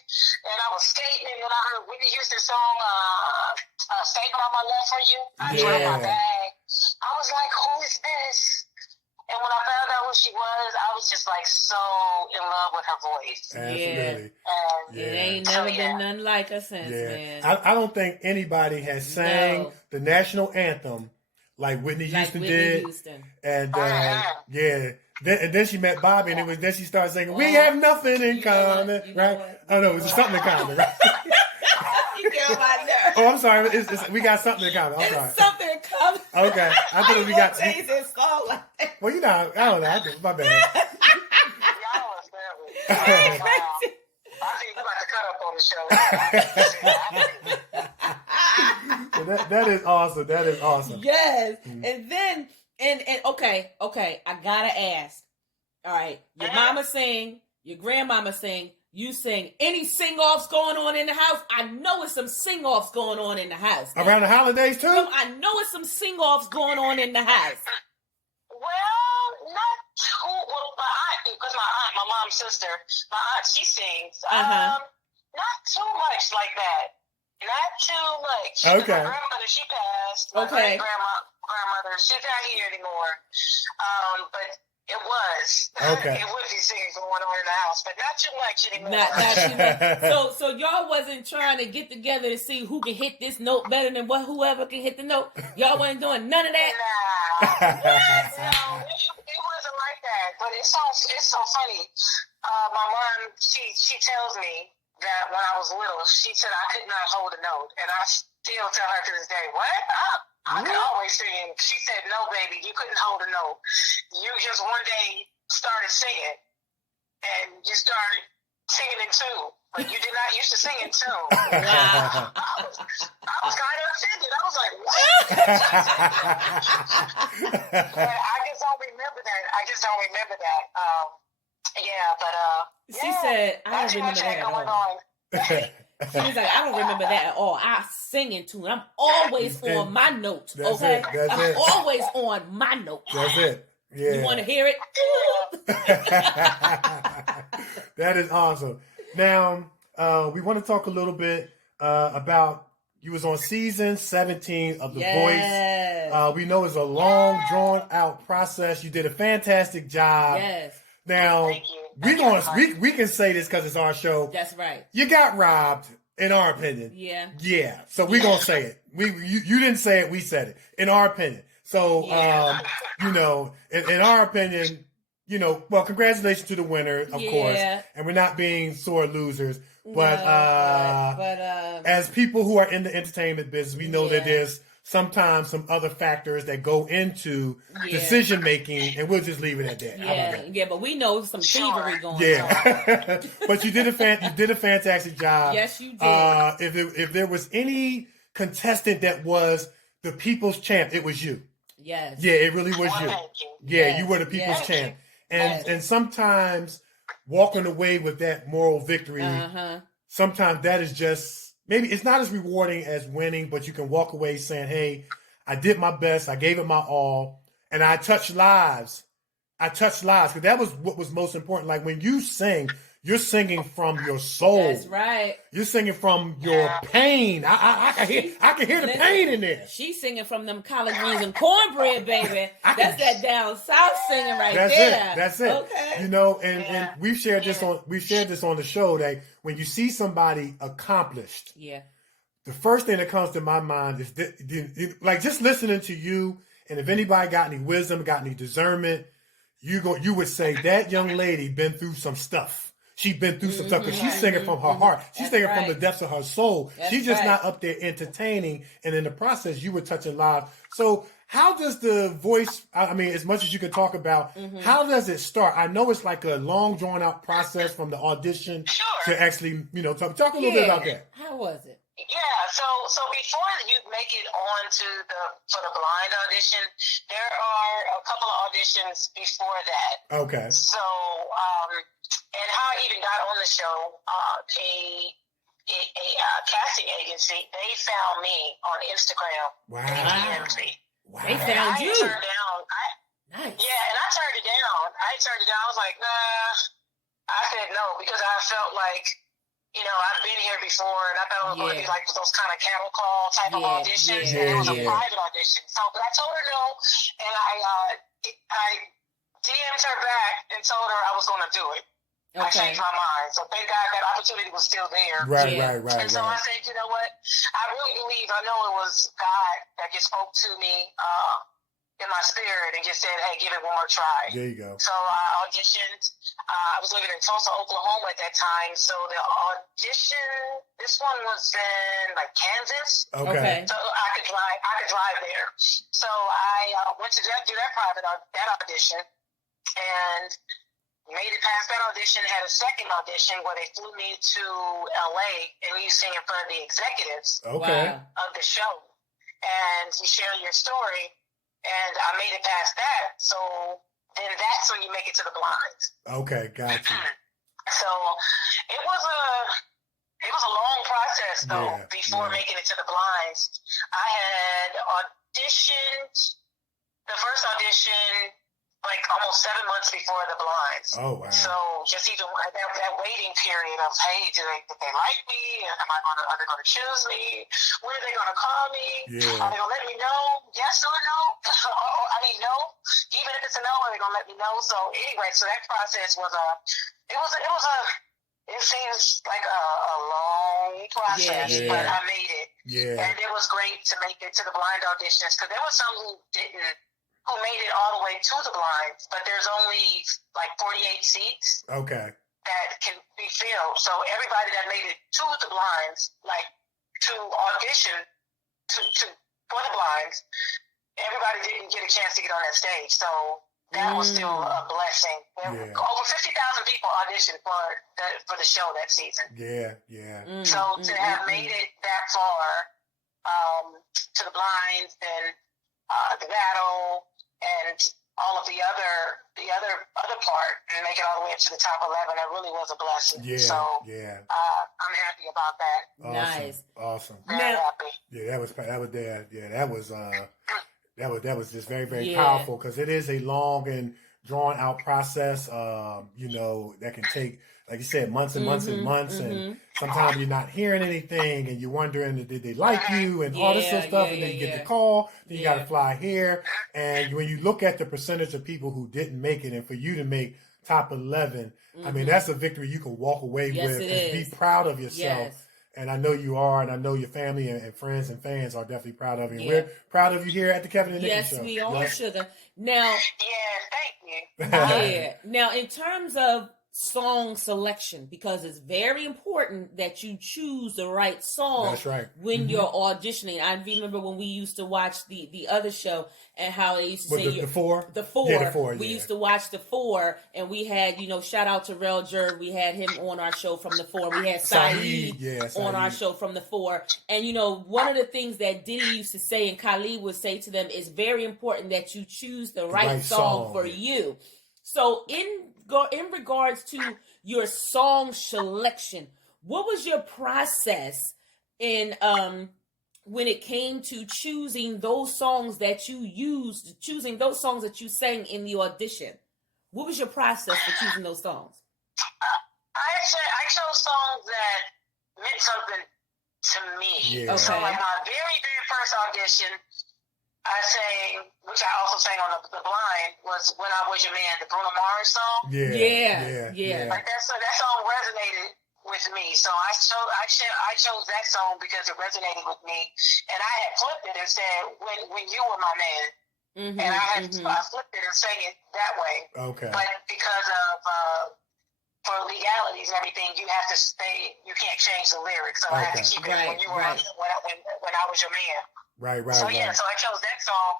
and I was skating. And when I heard Whitney Houston's song, "Saving All My Love for You," I dropped my bag. I was like, "Who is this?" And when I found out who she was, I was just so in love with her voice. Absolutely. It ain't never been nothing like her since, man. I don't think anybody has sang the national anthem like Whitney Houston did. And then she met Bobby, and then she started singing, "We have nothing in common," right? Oh no, it was something in common, right? You get on my nerves. Oh, I'm sorry. We got something in common. I'm sorry. Something in common. Okay, I thought we got. Change this song like that. Well, I don't know. My bad. Y'all are family. I see you about to cut up on the show. So that is awesome. That is awesome. Yes, and then and okay, I gotta ask. All right, your mama sing, your grandmama sing. You sing. Any sing-offs going on in the house? I know it's some sing-offs going on in the house. Around the holidays, too? I know it's some sing-offs going on in the house. Well, not too... Well, because my mom's sister, my aunt, she sings. Not too much like that. Not too much. Okay. My grandmother, she passed. My grandmother, she's not here anymore. But It was. Okay. It would be singing going on in the house, but not too much anymore. Not too much. So y'all wasn't trying to get together to see who can hit this note better than whoever can hit the note. Y'all wasn't doing none of that. Nah. No, it wasn't like that. But it's so funny. My mom, she tells me that when I was little, she said I could not hold a note, and I still tell her to this day, what? I could always sing. She said, no, baby, you couldn't hold a note. You just one day started singing, and you started singing in tune. But you did not used to sing in tune. Wow. I was kind of offended. I was like, what? But I just don't remember that. She said, I don't remember that at all. She was like, I don't remember that at all. I sing in tune. I'm always on my notes. Okay? I'm always on my notes. That's it. Yeah. You want to hear it? That is awesome. Now, we want to talk a little bit about, you was on season 17 of The Voice. We know it's a long, drawn-out process. You did a fantastic job. Yes. Now, Thank you. we can say this because it's our show. That's right. You got robbed, in our opinion. Yeah. Yeah. So we're going to say it. You didn't say it, we said it. In our opinion. So, in our opinion, well, congratulations to the winner, of course. And we're not being sore losers. But, as people who are in the entertainment business, we know that there's sometimes some other factors that go into decision making, and we'll just leave it at that. Yeah, but we know some thievery going on. Yeah. But you did a fantastic job. Yes, you did. If there was any contestant that was the people's champ, it was you. Yes. Yeah, it really was you. Yeah, you were the people's champ. And sometimes walking away with that moral victory, sometimes that is just, maybe it's not as rewarding as winning, but you can walk away saying, hey, I did my best, I gave it my all, and I touched lives. Because that was what was most important. Like when you sing, you're singing from your soul. That's right. You're singing from your pain. I can hear the pain in there. She's singing from them collard greens and cornbread, baby. That's that down south singing right there. That's it. Okay. And we've shared this on the show that when you see somebody accomplished, the first thing that comes to my mind is like just listening to you, and if anybody got any wisdom, got any discernment, you would say that young lady been through some stuff. She's been through some stuff because she's singing from her heart. She's singing from the depths of her soul. She's just not up there entertaining. And in the process, you were touching lives. So how does the voice, as much as you can talk about, how does it start? I know it's like a long, drawn out process from the audition to actually, talk a little bit about that. How was it? Yeah, so before you make it on to for the blind audition, there are a couple of auditions before that. Okay. So, and how I even got on the show, a casting agency, they found me on Instagram. Wow. They DM'd me. Wow. They found you. Turned down. Nice. Yeah, and I turned it down. I was like, nah. I said no because I felt like, I've been here before, and I thought it was going to be like those kind of cattle call type of auditions. And it was a private audition. So, but I told her no, and I DM'd her back and told her I was going to do it. I changed my mind. So thank God that opportunity was still there. Right. And so I said, you know what? I really believe, I know it was God that just spoke to me in my spirit and just said, hey, give it one more try. There you go. So I auditioned. I was living in Tulsa, Oklahoma at that time. So the audition, this one was in like Kansas. Okay. So I could drive there. So I went to do that audition and made it past that audition, had a second audition where they flew me to LA and you sing in front of the executives of the show. And you share your story. And I made it past that. So then that's when you make it to the blinds. Okay, got you. So it was a long process though before making it to the blinds. I had auditioned the first audition like almost 7 months before the blinds. Oh, wow. So just even that waiting period of, hey, did they like me? Are they going to choose me? When are they going to call me? Yeah. Are they going to let me know? Yes or no? No. Even if it's a know, are they gonna let me know? So anyway, so that process was it seems like a long process, but I made it. Yeah. And it was great to make it to the blind auditions, because there were some who made it all the way to the blinds, but there's only like 48 seats. Okay. That can be filled. So everybody that made it to the blinds, like to audition for the blinds, everybody didn't get a chance to get on that stage. So that was still a blessing. Over 50,000 people auditioned for the show that season. Yeah, yeah. So to have made it that far to the blinds and the battle and all of the other part and make it all the way up to the top 11, that really was a blessing. Yeah, so I'm happy about that. Awesome. Nice. Awesome. Very happy. Yeah, that was just very, very powerful, because it is a long and drawn out process. That can take, like you said, months and months and months, and sometimes you're not hearing anything, and you're wondering, did they like you, and all this sort of stuff, and then you get the call, then you got to fly here, and when you look at the percentage of people who didn't make it, and for you to make top 11, I mean, that's a victory you can walk away with and be proud of yourself. Yes. And I know you are, and I know your family and friends and fans are definitely proud of you. And we're proud of you here at the Kevin and Nikee Show. Yes, we are, Sugar. Now, thank you. Now, in terms of song selection, because it's very important that you choose the right song. That's right. When you're auditioning. I remember when we used to watch the other show, and how they used to say the four? The four. Yeah, the four, we used to watch the four, and we had, shout out to Rel Jerv. We had him on our show from the four. We had Saeed on our show from the four. And, one of the things that Diddy used to say and Khalid would say to them is very important that you choose the right song for you. So in regards to your song selection, what was your process in when it came to choosing those songs that you used, choosing those songs that you sang in the audition? What was your process for choosing those songs? I chose songs that meant something to me. Yeah. Okay. So like my very, very first audition, I sang, which I also sang on the blind, was "When I Was Your Man," the Bruno Mars song. Yeah. Like that song resonated with me, so I chose that song because it resonated with me, and I had flipped it and said, "When You Were My Man," and I flipped it and sang it that way. Okay. But because of for legalities and everything, you have to stay. You can't change the lyrics, so I had to keep it when I was your man. Right. So so I chose that song,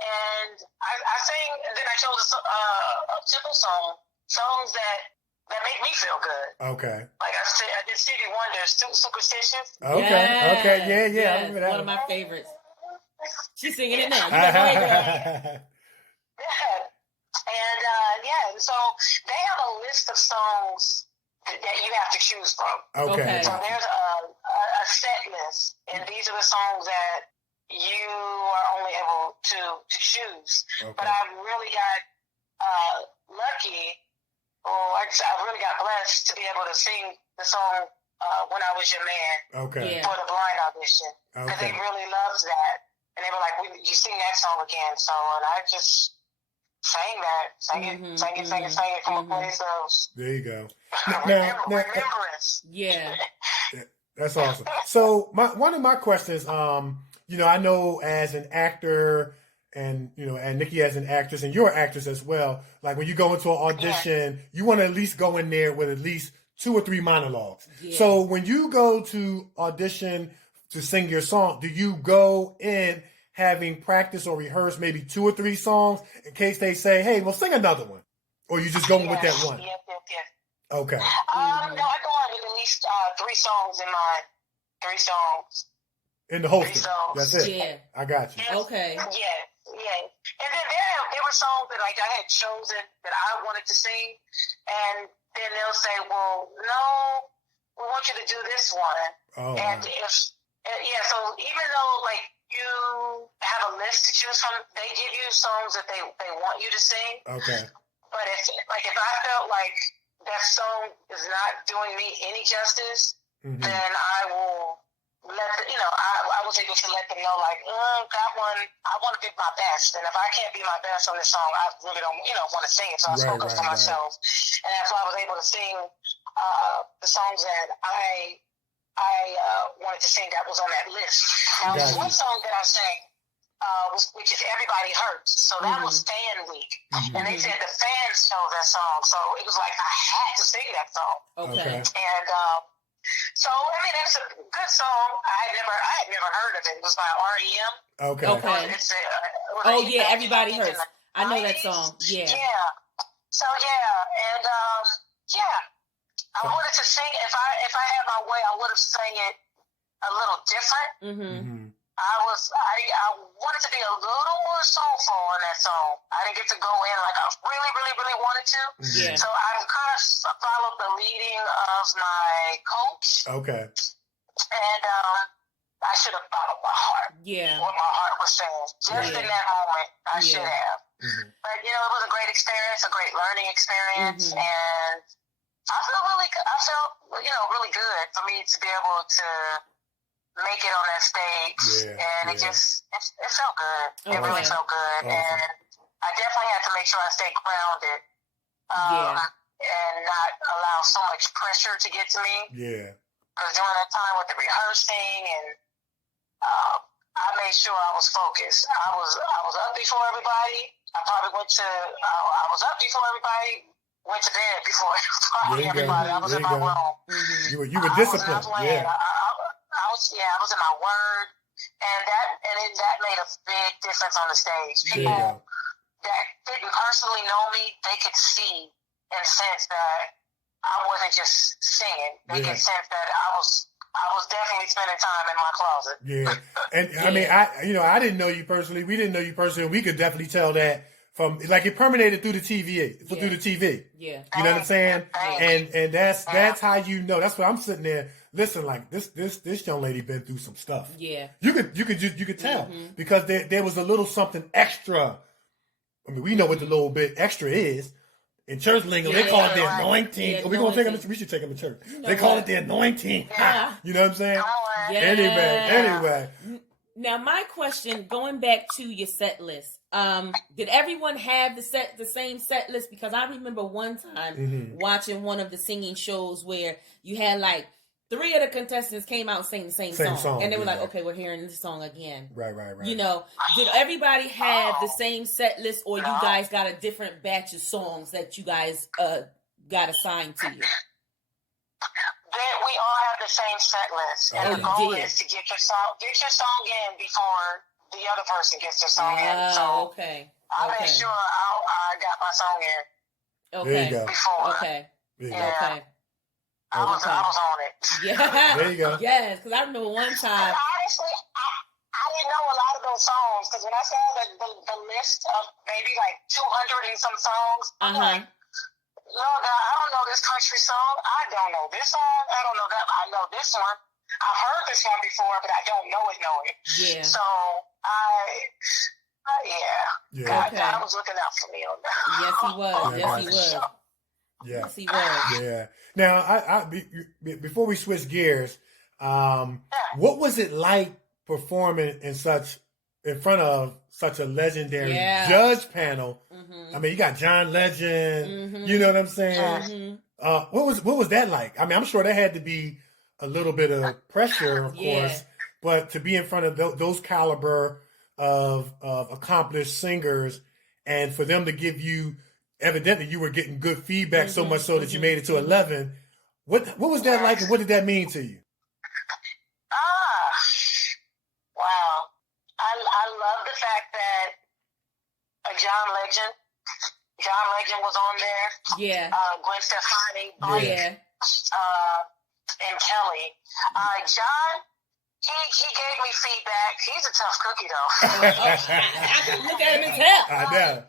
and I sang, and then I chose a simple songs that make me feel good. Okay. Like I did Stevie Wonder's "Superstitious." Okay. Yeah. Yes. I remember that One of my favorites. She's singing it now. And so they have a list of songs that you have to choose from. Okay. So there's a set list, and these are the songs that you are only able to choose. Okay. But I really got lucky, or I really got blessed to be able to sing the song "When I Was Your Man" for the blind audition, because they really loved that, and they were like, "You sing that song again?" So, and I just sang it from a place of. There you go. Remembrance. Yeah. That's awesome. So one of my questions, I know as an actor and Nikee as an actress, and you're an actress as well, like when you go into an audition, you want to at least go in there with at least 2 or 3 monologues. Yeah. So when you go to audition to sing your song, do you go in having practice or rehearse maybe 2 or 3 songs in case they say, hey, well, sing another one? Or you just going with that one? Yes. Okay. No, I go on with at least 3 songs in mind. 3 songs. In the holster. That's it. Yeah. I got you. Okay. Yeah. And then there were songs that I had chosen that I wanted to sing, and then they'll say, well, no, we want you to do this one. Oh, and so even though you have a list to choose from, they give you songs that they want you to sing. Okay. But if I felt like that song is not doing me any justice, then I will I was able to let them know, like, that one, I want to be my best. And if I can't be my best on this song, I really don't, want to sing it. So I spoke up for myself. And that's why I was able to sing the songs that I wanted to sing that was on that list. Now, there's one song that I sang, which is Everybody Hurts. So that was Fan Week. And they said the fans chose that song. So it was like I had to sing that song. Okay. And so, I mean, it's a good song. I had never heard of it. It was by R.E.M. Okay. Everybody Hurts. I know that song. Yeah. Yeah. So, and I wanted to sing. If I had my way, I would have sang it a little different. I wanted to be a little more soulful in that song. I didn't get to go in like I really, really, really wanted to. Yeah. So I kind of followed the leading of my coach. Okay. And I should have followed my heart. Yeah. What my heart was saying. Just in that moment, I should have. But, it was a great experience, a great learning experience. And I felt really good. I felt, really good for me to be able to make it on that stage, and it felt good. It really felt good, and I definitely had to make sure I stayed grounded, and not allow so much pressure to get to me. Yeah. Because during that time with the rehearsing, and I made sure I was focused. I was up before everybody. I was up before everybody. Went to bed before everybody. I was in my room. You were disciplined. I was in my word, and that made a big difference on the stage. People that didn't personally know me, they could see and sense that I wasn't just singing. They could sense that I was definitely spending time in my closet. And I mean, I didn't know you personally. We didn't know you personally. We could definitely tell that from, like, it permeated through the TV, through the TV. Yeah. You know what I'm saying? And that's how you know. That's what I'm sitting there. Listen, like this young lady been through some stuff. Yeah. You could tell because there was a little something extra. I mean, we know what the little bit extra is. In church lingo, they call it the anointing. We should take them to church. They call it the anointing. You know what I'm saying? Anyway. Now, my question, going back to your set list, did everyone have the same set list? Because I remember one time watching one of the singing shows where you had like 3 of the contestants came out and sang the same song. And they were like, okay, we're hearing this song again. Right. Did everybody have the same set list, or you guys got a different batch of songs that you guys got assigned to you? We all have the same set list. And the goal is to get your song in before the other person gets their song in. So I made sure I got my song in. Okay. There you go. Before. Okay. Okay. I was on it. Yeah. There you go. Yes, because I remember one time. Honestly, I didn't know a lot of those songs, because when I saw the list of maybe like 200 and some songs, I'm like, Lord, I don't know this country song. I don't know this song. I don't know that. I know this one. I've heard this one before, but I don't know it. Yeah. So God was looking out for me on that. Yes, he was. Yes, he was. Yeah. Now, before we switch gears, what was it like performing in front of such a legendary judge panel? I mean, you got John Legend. You know what I'm saying? What was that like? I mean, I'm sure that had to be a little bit of pressure, of course, but to be in front of those caliber of accomplished singers, and for them to give you, evidently you were getting good feedback, so much so that you made it to 11. What was that like, and what did that mean to you? Wow. I love the fact that John Legend was on there. Yeah. Gwen Stefani, Blake, and Kelly. John, he gave me feedback. He's a tough cookie, though. I can look at him and tell. I know.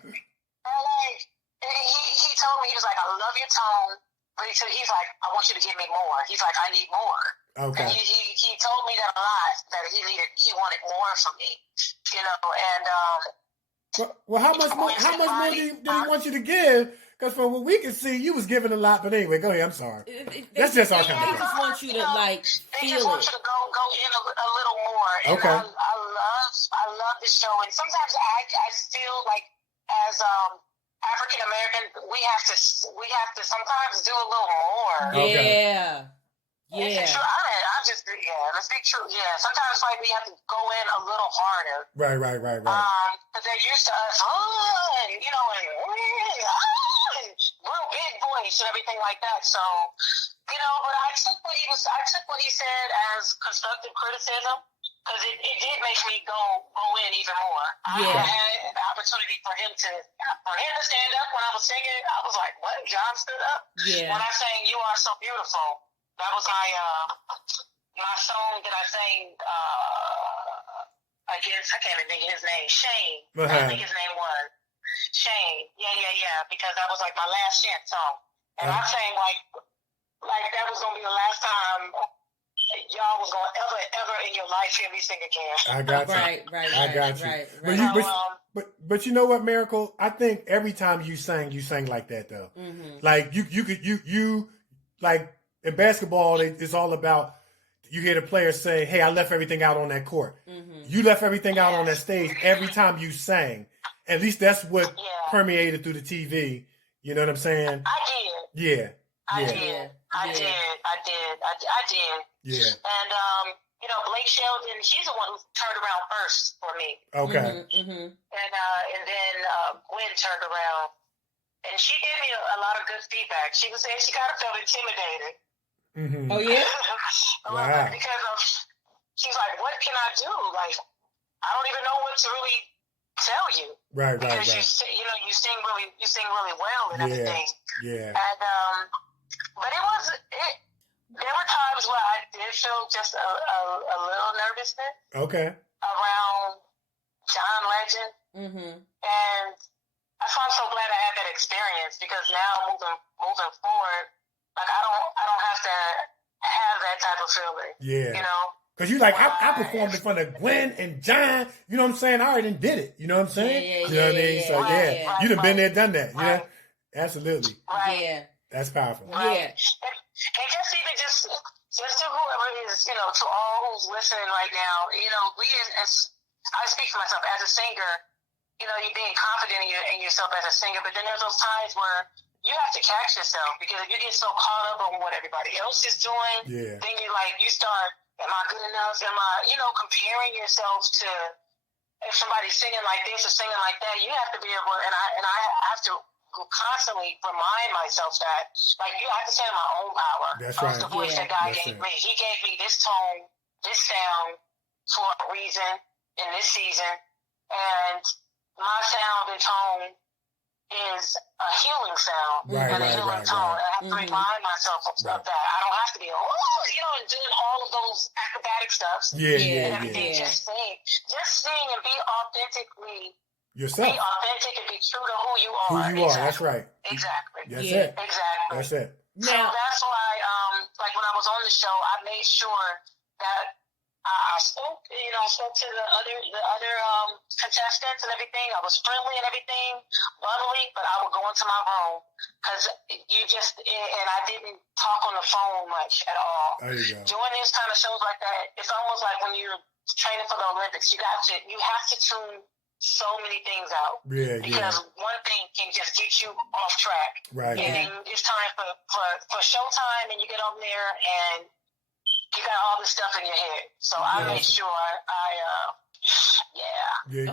He told me, he was like, I love your tone, but he's like, I want you to give me more. He's like, I need more. Okay. And he told me that a lot, that he wanted more from me, and Well, how much more did he want you to give? Because from what we can see, you was giving a lot. But anyway, go ahead. I'm sorry. That's just our They conversation. just want you to like They feel just want it. you to go in a little more. And Okay. I love this show. And sometimes I feel like as African American, we have to sometimes do a little more. Okay. Yeah. Yeah. It's true. Let's be true. Yeah, sometimes like we have to go in a little harder. Right. Because they're used to us, and real big voice and everything like that. So, but I took what he said as constructive criticism. Because it did make me go in even more. Yeah. I had the opportunity for him to stand up when I was singing. I was like, what? John stood up? Yeah. When I sang You Are So Beautiful, that was my song that I sang against, I can't even think of his name, Shane. I think his name was Shane. Yeah. Because that was like my last chance song. And I sang like that was going to be the last time y'all was gonna ever in your life hear me sing again. I got you. Right. I got you. Right. But you know what, Myracle? I think every time you sang like that though. Mm-hmm. Like you like in basketball, it's all about. You hear the players say, "Hey, I left everything out on that court." Mm-hmm. You left everything out on that stage every time you sang. At least that's what permeated through the TV. You know what I'm saying? I did. Yeah. I did. Yeah. And Blake Shelton, she's the one who turned around first for me. Okay. Mm-hmm. And then Gwen turned around, and she gave me a lot of good feedback. She was saying she kind of felt intimidated. Mm-hmm. Oh yeah. Wow. Because she's like, what can I do? Like, I don't even know what to really tell you. Right. Because you sing really well and everything. Yeah. And but there were times where I did feel just a little nervousness. Okay. Around John Legend. Mm-hmm. And that's why I'm so glad I had that experience, because now moving forward, like I don't have to have that type of feeling. Yeah. Because you like, I performed in front of Gwen and John. You know what I'm saying? I already did it. You know what I'm saying? You know what I mean? So you done been there, done that. Right. Yeah. Absolutely. Right. Yeah. That's powerful. Right. And just to whoever is, to all who's listening right now, we as I speak for myself as a singer, you're being confident in yourself as a singer, but then there's those times where you have to catch yourself, because if you get so caught up on what everybody else is doing, then you start, am I good enough? Am I, comparing yourself to, if somebody's singing like this or singing like that, you have to be able, and I have to constantly remind myself that, like, I have to stand in my own power. That's of right. the voice that God gave me. He gave me this tone, this sound for a reason in this season, and my sound and tone is a healing sound and a healing tone. And I have to remind myself of that. I don't have to be, doing all of those acrobatic stuff. Yeah. Just sing and be authentically yourself. Be authentic and be true to who you are. That's right. Exactly. That's it. Exactly. That's it. So that's why, like when I was on the show, I made sure that I spoke to the other contestants and everything. I was friendly and everything, bubbly, but I would go into my room, because and I didn't talk on the phone much at all. There you go. Doing these kind of shows like that, it's almost like when you're training for the Olympics. You have to tune so many things out. Because one thing can just get you off track. Right. And then it's time for showtime, and you get up there and you got all this stuff in your head. So I made sure Okay.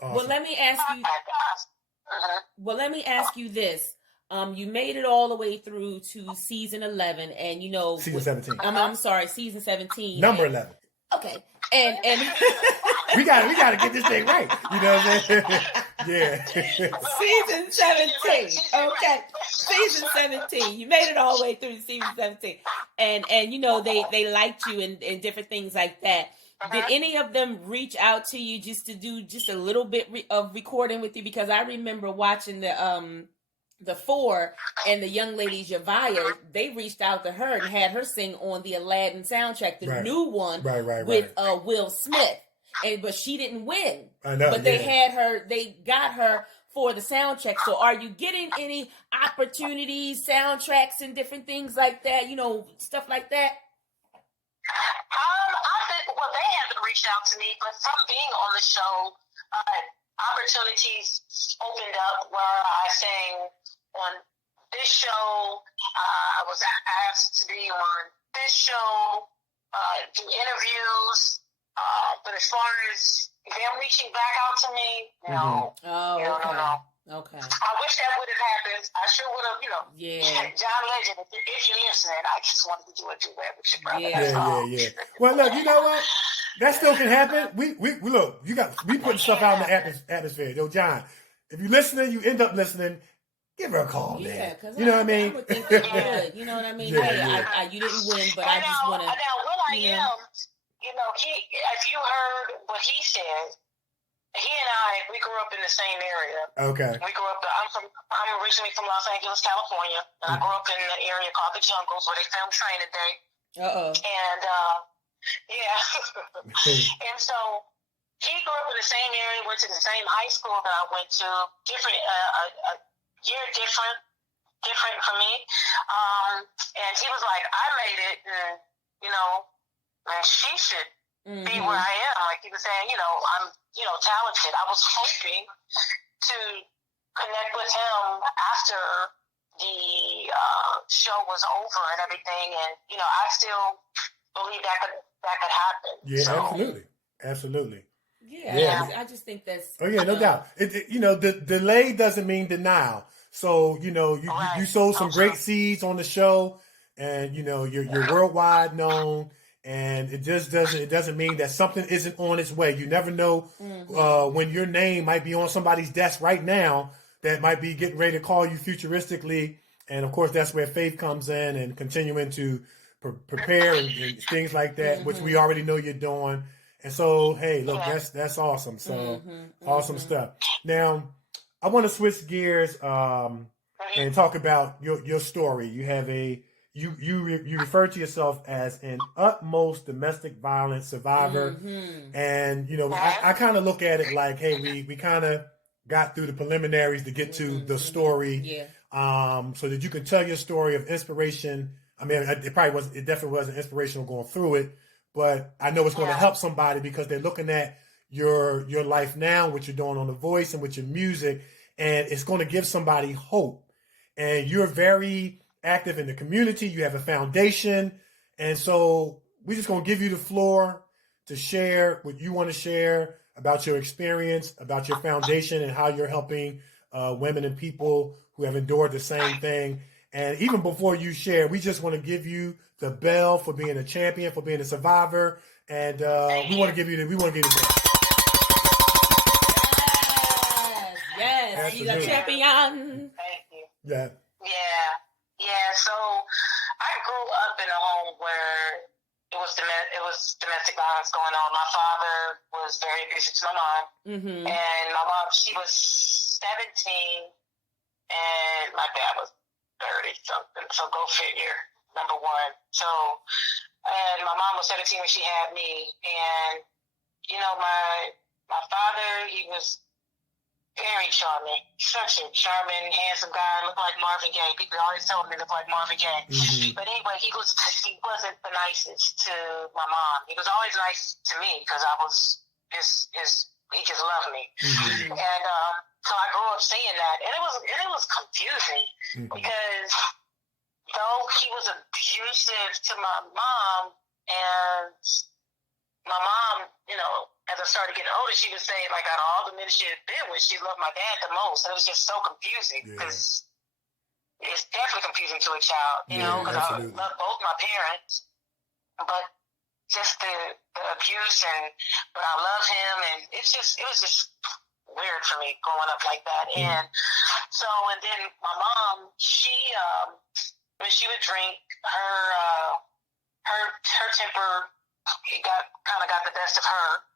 Awesome. Well, let me ask you. Well, let me ask you this. You made it all the way through to season 11, and season 17. I'm sorry, season 17. Number 11. Okay, and we got to get this thing right. You know what I'm saying? Yeah. Season 17. Okay, season 17. You made it all the way through season 17, and they liked you and different things like that. Did any of them reach out to you just to do just a little bit of recording with you? Because I remember watching the 4 and the young lady Javaya, they reached out to her and had her sing on the Aladdin soundtrack, the new one with Will Smith. but she didn't win. I know. But they got her for the soundtrack. So are you getting any opportunities, soundtracks, and different things like that? You know, stuff like that? I think, well, they haven't reached out to me, but from being on the show, opportunities opened up where I sang on this show. I was asked to be on this show, do interviews. But as far as them reaching back out to me, no. Oh, okay. No. Okay. I wish that would have happened. I sure would have, Yeah. John Legend, if you're listening, I just wanted to do a duet with your brother. Yeah. Well, look, you know what? That still can happen. We look, we putting stuff out in the atmosphere. Yo, John, if you're listening, you end up listening, give her a call, man. Yeah, because you know what I mean? I would think it's good. You know what I mean? Hey, you didn't win, but I just want to. Now, Will.i.am, if you heard what he said, he and we grew up in the same area. Okay. We grew up. I'm originally from Los Angeles, California, and I grew up in an area called the Jungles where they filmed Training Day. And and so he grew up in the same area, went to the same high school that I went to. Different, a year different for me. And he was like, I made it, and and she should be where I am. Like he was saying, I'm, talented. I was hoping to connect with him after the show was over and everything. And, I still believe that could happen. Yeah, so. Absolutely. Yeah. I just think that's. Oh, yeah, no doubt. The delay doesn't mean denial. So, you sowed some great seeds on the show and, you're worldwide known. And it doesn't mean that something isn't on its way. You never know when your name might be on somebody's desk right now that might be getting ready to call you futuristically. And of course, that's where faith comes in and continuing to prepare and things like that, which we already know you're doing. And so, hey, look, that's awesome. So awesome stuff. Now, I want to switch gears and talk about your story. You have you refer to yourself as an utmost domestic violence survivor. And, I kind of look at it like, hey, we kind of got through the preliminaries to get to the story. So that you can tell your story of inspiration. I mean, it definitely wasn't inspirational going through it, but I know it's going to help somebody because they're looking at your life now, what you're doing on The Voice and with your music, and it's going to give somebody hope. And you're very active in the community. You have a foundation. And so we're just going to give you the floor to share what you want to share about your experience, about your foundation, and how you're helping women and people who have endured the same thing. And even before you share, we just want to give you the bell for being a champion, for being a survivor. And we want to give you the bell. Yes, she's a champion. Thank you. Yeah. So I grew up in a home where it was domestic violence going on. My father was very abusive to my mom, and my mom, she was 17, and my dad was 30 something. So go figure. Number one. So, and my mom was 17 when she had me, and my father, he was very charming, such a charming, handsome guy, looked like Marvin Gaye. People always told me he looked like Marvin Gaye. But anyway, he wasn't the nicest to my mom. He was always nice to me because I was he just loved me. And so I grew up seeing that, and it was confusing because though he was abusive to my mom, and my mom, as I started getting older, she would say, like, out of all the men she had been with, she loved my dad the most. And it was just so confusing because it's definitely confusing to a child, because I love both my parents, but just the abuse but I love him, and it was just weird for me growing up like that. And so, and then my mom, she, when she would drink, her temper, it got the best of her.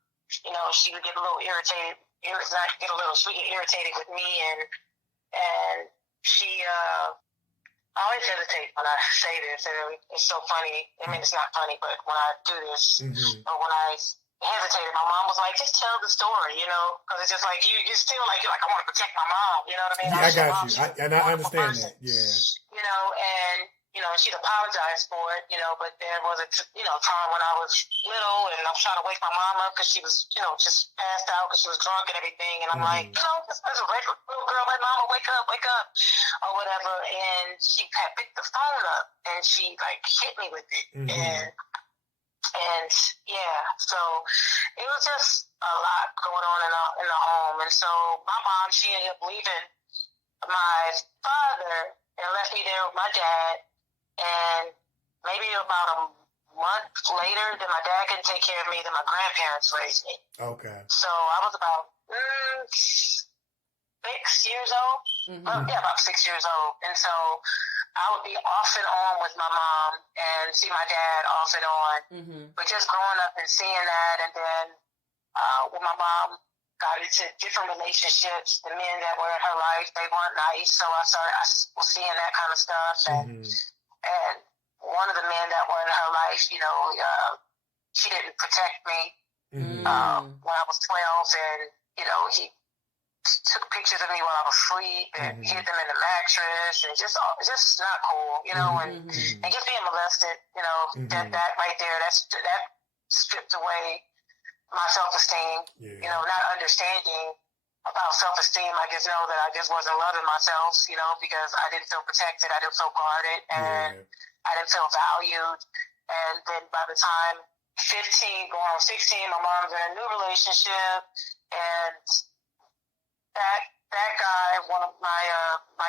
She would get a little irritated. She would get irritated with me, and she. I always hesitate when I say this, and it's so funny. I mean, it's not funny, but when I do this, or when I hesitated. My mom was like, just tell the story, you know, because it's just like, you're still like, you're like, I want to protect my mom, you know what I mean? Yeah, I got you. I understand person, that, yeah. You know, and, you know, she'd apologized for it, you know, but there was a, time when I was little and I was trying to wake my mom up because she was, you know, just passed out because she was drunk and everything. And I'm like, you know, this is a regular little girl, like, mama, wake up, or whatever. And she had picked the phone up and she, like, hit me with it. And yeah, so it was just a lot going on in the home. And so my mom, she ended up leaving my father and left me there with my dad. And maybe about a month later, then my dad couldn't take care of me, then my grandparents raised me. Okay. So I was about 6 years old. About 6 years old. And so I would be off and on with my mom and see my dad off and on. But just growing up and seeing that, and then when my mom got into different relationships, the men that were in her life, they weren't nice. So I was seeing that kind of stuff. And one of the men that were in her life, you know, she didn't protect me when I was 12, and, you know, he took pictures of me while I was asleep and hid them in the mattress, and just not cool, you know, and just being molested, you know, that right there, that stripped away my self-esteem, you know, not understanding about self-esteem. I just know that I just wasn't loving myself, you know, because I didn't feel protected, I didn't feel guarded, and I didn't feel valued. And then by the time 15, going on 16, my mom's in a new relationship, and that guy, one of my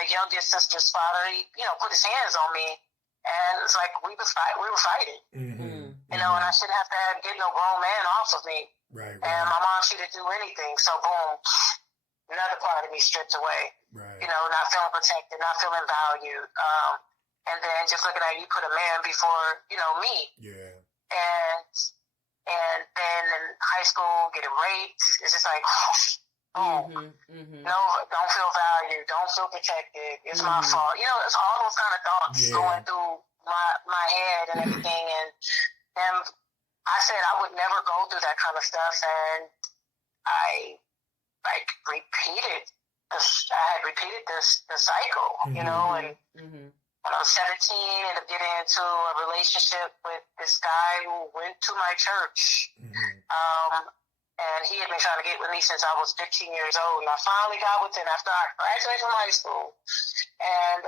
youngest sister's father, he, you know, put his hands on me, and it's like we were fighting, you know, and I shouldn't have to get no grown man off of me. Right. And my mom, she didn't do anything, so boom, another part of me stripped away. You know, not feeling protected, not feeling valued, and then just looking at you put a man before, you know, me. And then in high school, getting raped, it's just like, no, don't feel valued, don't feel protected, it's my fault. You know, it's all those kind of thoughts going through my head and everything. And I said I would never go through that kind of stuff, and I repeated the cycle, you know. And when I was 17, I ended up getting into a relationship with this guy who went to my church. And he had been trying to get with me since I was 15 years old. And I finally got with him after I graduated from high school. And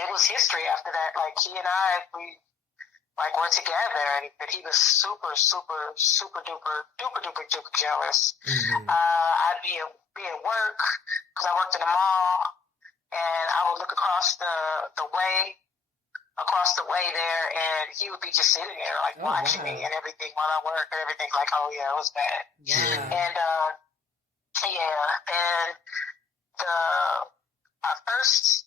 it was history after that. Like, he and I, we were together. But he was super, super, super duper jealous. I'd be at work, because I worked in a mall, and I would look across the way there, and he would be just sitting there, like, watching me and everything while I work and everything. Like, oh yeah, it was bad. And and our first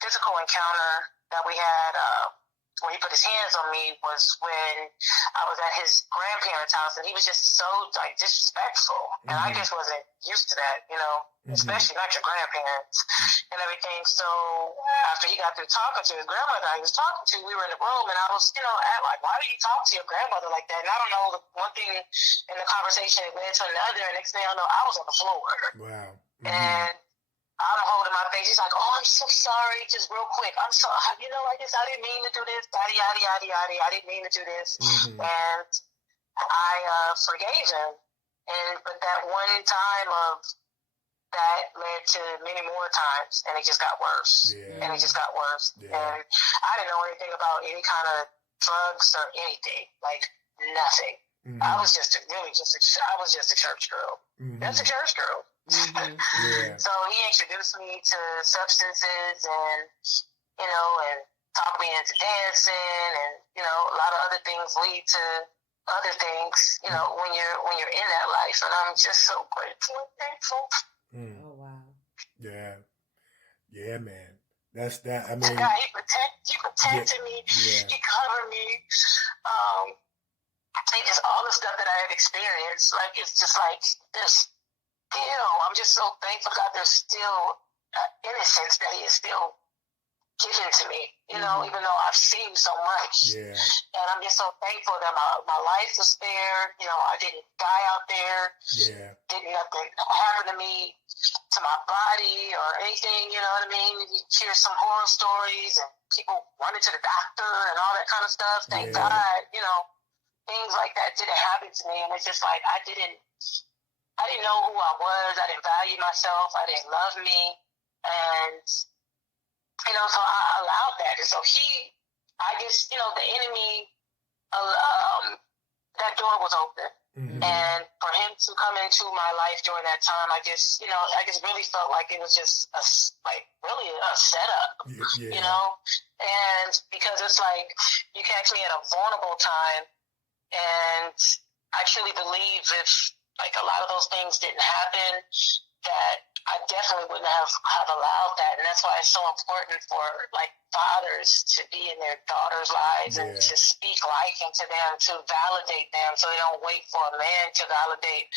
physical encounter that we had, where he put his hands on me, was when I was at his grandparents' house, and he was just so, like, disrespectful, and I just wasn't used to that, you know, especially not your grandparents and everything. So after he got through talking to his grandmother I was talking to, we were in the room, and I was, you know, like, why do you talk to your grandmother like that? And I don't know, one thing in the conversation it led to another, and next thing I know, I was on the floor. Wow. And I'm holding my face. He's like, oh, I'm so sorry. Just real quick. I'm sorry. You know, I didn't mean to do this. Yada, yada, yada, yada. I didn't mean to do this. And I forgave him. But that one time that led to many more times, and it just got worse. And it just got worse. And I didn't know anything about any kind of drugs or anything. Like, nothing. I was just a church girl. That's a church girl. So he introduced me to substances, and, you know, and talked me into dancing, and, you know, a lot of other things lead to other things, you know, when you're in that life. And I'm just so grateful and thankful. Oh wow. Yeah, man. That's that. I mean, God, he protected me. He covered me. And just all the stuff that I have experienced, like, it's just like this. I'm just so thankful, God, there's still innocence that he is still given to me, you know, even though I've seen so much. Yeah. And I'm just so thankful that my life was spared. You know, I didn't die out there. Yeah. Didn't nothing happen to me, to my body or anything, you know what I mean? You hear some horror stories and people running to the doctor and all that kind of stuff. Thank God, you know, things like that didn't happen to me. And it's just like, I didn't know who I was. I didn't value myself. I didn't love me. And, you know, so I allowed that. And so I guess, you know, the enemy, that door was open. Mm-hmm. And for him to come into my life during that time, I just really felt like it was just really a setup, you know? And because it's like, you catch me at a vulnerable time, and I truly believe if like a lot of those things didn't happen, that I definitely wouldn't have allowed that. And that's why it's so important for like fathers to be in their daughters' lives and to speak life into them, to validate them, so they don't wait for a man to validate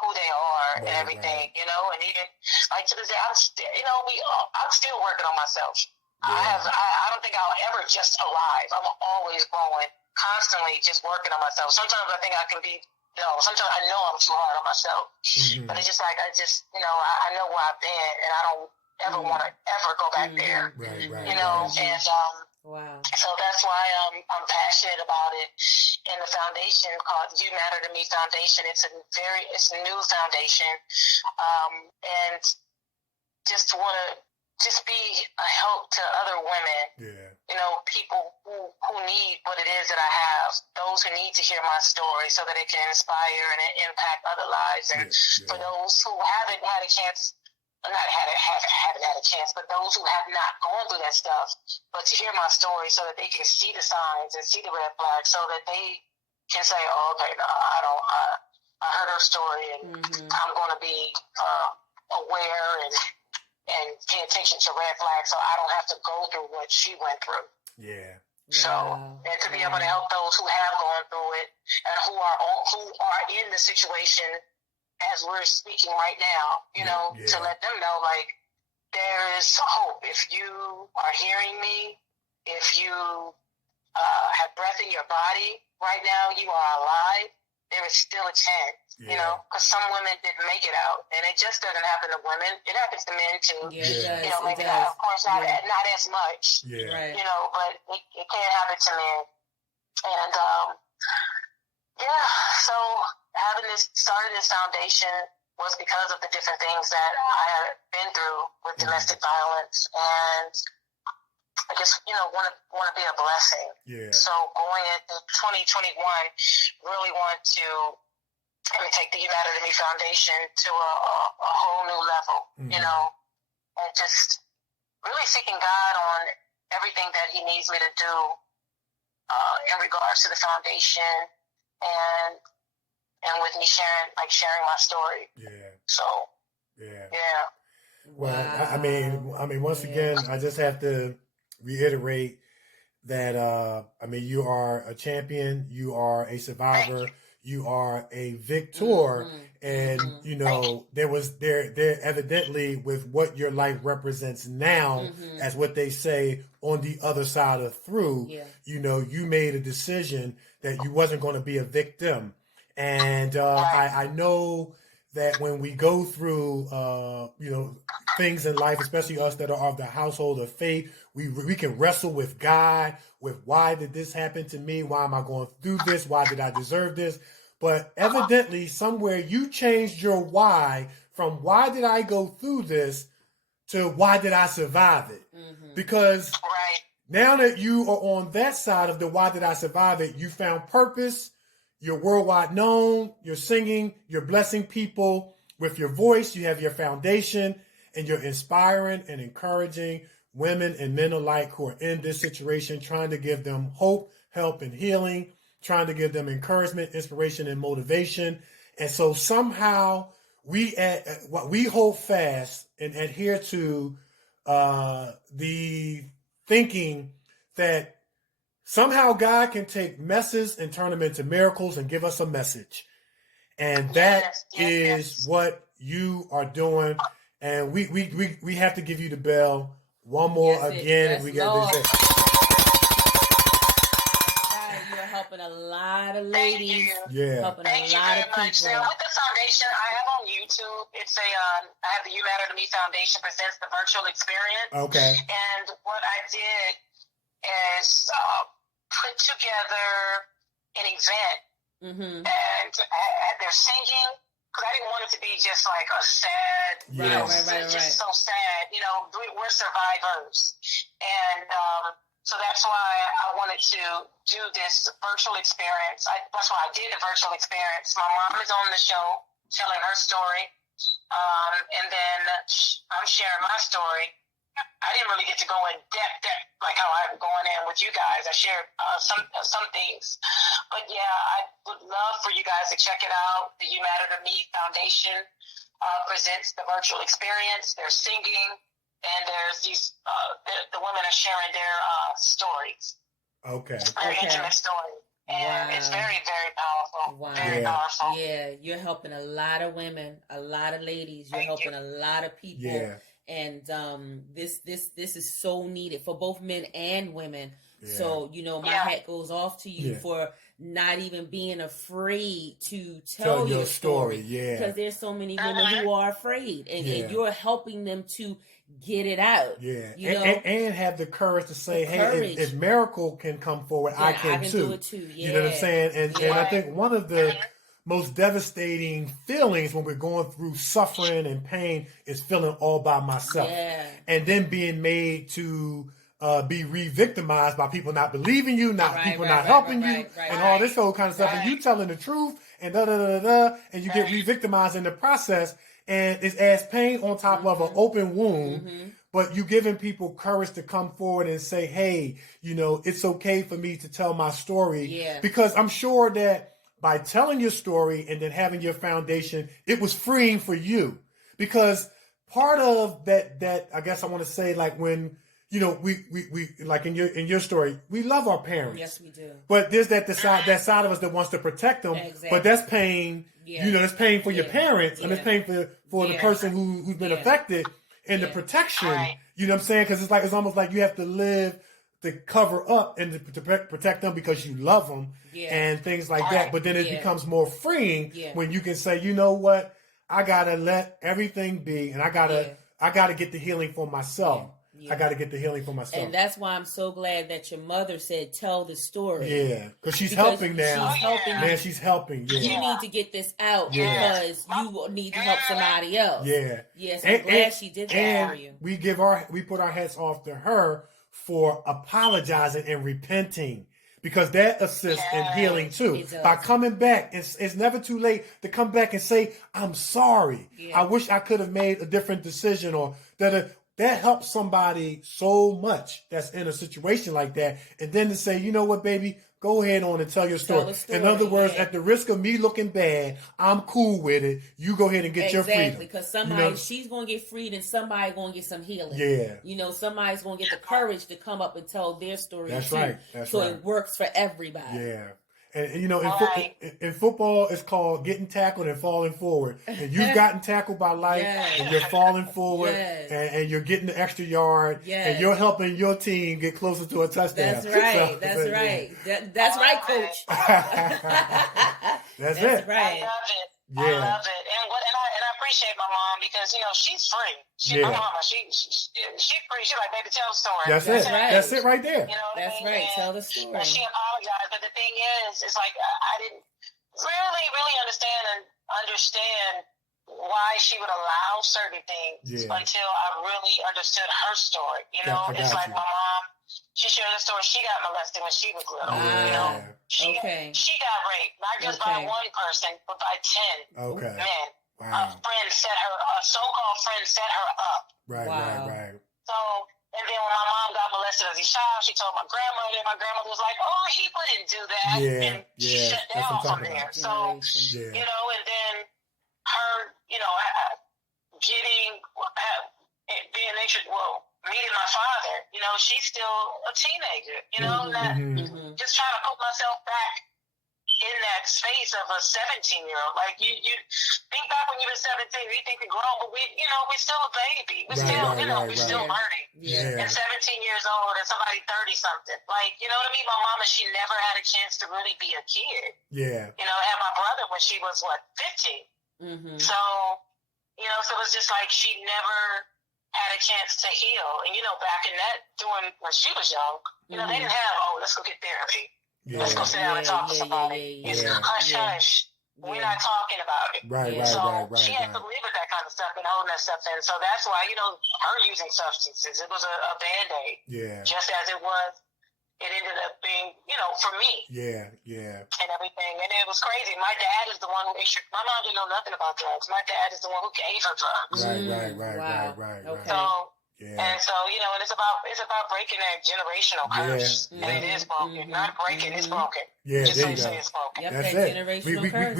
who they are and everything, you know. And even like to this day, I'm still working on myself. I don't think I'll ever just arrive. I'm always growing, constantly just working on myself. Sometimes I think I can be, sometimes I know I'm too hard on myself, but it's just like, I know where I've been, and I don't ever want to ever go back there, you know, and, wow. So that's why I'm passionate about it. And the foundation called You Matter to Me Foundation, it's a new foundation, and just want to be a help to other women, you know, people who need what it is that I have, those who need to hear my story so that it can inspire and impact other lives. And for those who haven't had a chance, haven't had a chance, but those who have not gone through that stuff, but to hear my story so that they can see the signs and see the red flags, so that they can say, oh, okay, no, I heard her story, and I'm going to be aware and pay attention to red flags, so I don't have to go through what she went through. Yeah. So, and to be able to help those who have gone through it and who are in the situation as we're speaking right now, you know, to let them know, like, there is hope. If you are hearing me, if you have breath in your body right now, you are alive, there is still a chance, you know, because some women didn't make it out, and it just doesn't happen to women. It happens to men too. Yeah, you know, maybe not, of course, not as much. Right. You know, but it can happen to men. And so starting this foundation was because of the different things that I had been through with domestic violence, and I just, want to be a blessing. Yeah. So going into 2021, really want to take the You Matter to Me Foundation to a whole new level, you know, and just really seeking God on everything that He needs me to do in regards to the foundation, and with me sharing my story. Yeah. So. Yeah. Yeah. Well, wow. I mean, once again, I just have to reiterate that you are a champion, you are a survivor, you are a victor, and there evidently with what your life represents now, as what they say on the other side of through, you made a decision that you wasn't going to be a victim, and I know that when we go through things in life, especially us that are of the household of faith, we can wrestle with God, with why did this happen to me? Why am I going through this? Why did I deserve this? But evidently somewhere you changed your why from why did I go through this to why did I survive it? Because now that you are on that side of the why did I survive it, you found purpose, you're worldwide known, you're singing, you're blessing people with your voice, you have your foundation, and you're inspiring and encouraging women and men alike who are in this situation, trying to give them hope, help, and healing, trying to give them encouragement, inspiration, and motivation. And so somehow we hold fast and adhere to the thinking that somehow God can take messes and turn them into miracles and give us a message. And that is what you are doing. And we have to give you the bell One more Yes, again. yes, And we got Lord. this. Right, you're helping a lot of ladies. Yeah. Helping Thank a you lot very of much. people. Now, with the foundation I have on YouTube, it's a I have the You Matter to Me Foundation presents the virtual experience. Okay. And what I did is put together an event, and they're singing, because I didn't want it to be just like a sad, just so sad. You know, we're survivors, and so that's why I wanted to do this virtual experience. That's why I did the virtual experience. My mom is on the show telling her story, and then I'm sharing my story. I didn't really get to go in depth like how I'm going in with you guys. I shared some things. But yeah, I would love for you guys to check it out. The You Matter to Me Foundation presents the virtual experience. They're singing, and there's these, the women are sharing their stories. Okay. Very intimate stories. And it's very, very powerful. Wow. Very powerful. Yeah, you're helping a lot of women, a lot of ladies. You're helping a lot of people. Yeah. And this is so needed for both men and women. Yeah. So, you know, my hat goes off to you for not even being afraid to tell your story. Yeah. Because there's so many women who are afraid, and you're helping them to get it out. Yeah. You know? And have the courage to say, hey, if Myracle can come forward, I can too. Do it too. Yeah. You know what I'm saying? And I think one of the most devastating feelings when we're going through suffering and pain is feeling all by myself. Yeah. And then being made to be re-victimized by people not believing you, people not helping you, and all this whole kind of stuff. And you telling the truth, and and you get re-victimized in the process. And it's as pain on top of an open wound, but you giving people courage to come forward and say, hey, you know, it's okay for me to tell my story. Yeah. Because I'm sure that by telling your story and then having your foundation, it was freeing for you. Because part of that I guess I want to say, like, when, you know, we like in your story, we love our parents. Yes, we do. But there's that side of us that wants to protect them. Exactly. But that's pain. Yeah. You know, that's pain for your parents, and it's pain for the person who's been affected, and the protection. You know what I'm saying? Because it's almost like you have to live to cover up and to protect them because you love them and things like that. But then it becomes more freeing when you can say, you know what, I gotta let everything be, and I gotta get the healing for myself. I got to get the healing for myself. And that's why I'm so glad that your mother said, tell the story. Yeah, because she's helping now. She's helping. Man, she's helping. Yeah. You need to get this out because you need to help somebody else. Yeah. Yes, I'm glad she did that for you. We put our hats off to her for apologizing and repenting. Because that assists in healing too. By coming back, it's never too late to come back and say, I'm sorry. I wish I could have made a different decision, or that helps somebody so much that's in a situation like that. And then to say, you know what, baby, go ahead on and tell your story. In other words, at the risk of me looking bad, I'm cool with it. You go ahead and get your freedom. Exactly, because somebody, she's going to get freed and somebody going to get some healing. Yeah. You know, somebody's going to get the courage to come up and tell their story That's too. Right. That's so right. it works for everybody. Yeah. And you know, in football, it's called getting tackled and falling forward. And you've gotten tackled by life, and you're falling forward, and you're getting the extra yard, and you're helping your team get closer to a touchdown. That's right. That's right. That's right, Coach. That's it. Right. I love it. Yeah. I love it. And I appreciate my mom because, you know, she's free. My mama, she's free. She's like, baby, tell the story. That's it. Right. That's it right there. You know That's right. Tell the story. And she apologized. But the thing is, it's like I didn't really understand why she would allow certain things until I really understood her story. You know, it's like my mom, she shared a story. She got molested when she was little. You know, she got raped, not just by one person, but by 10 men. Wow. A so-called friend set her up. Right. So, and then when my mom got molested as a child, she told my grandmother, and my grandmother was like, oh, he wouldn't do that. And she shut down from there. So, you know, and then her, you know, meeting my father, you know, she's still a teenager, you know, just trying to put myself back in that space of a 17-year-old. Like, you think back when you were 17, you think you're grown, but we're still a baby. We're still learning. Yeah. And 17 years old and somebody 30 something. Like, you know what I mean? My mama, she never had a chance to really be a kid. Yeah. You know, I had my brother when she was 15. So, you know, so it was just like she never had a chance to heal. And, you know, back in that, when she was young, you know, they didn't have, let's go get therapy. Yeah. Let's go sit down and talk to somebody. It's hush, hush. We're not talking about it. Right. She had to live with that kind of stuff and holding that stuff in. So that's why, you know, her using substances, it was a Band-Aid. Yeah. Just as it ended up being, you know, for me. Yeah. And everything. And it was crazy. My dad is the one who my mom didn't know nothing about drugs. My dad is the one who gave her drugs. Right. Okay. So, and so, you know, and it's about breaking that generational curse. And it is broken. Not breaking, it's broken. Yeah, just there you so go. it's broken. Yep, That's that it. generational curse.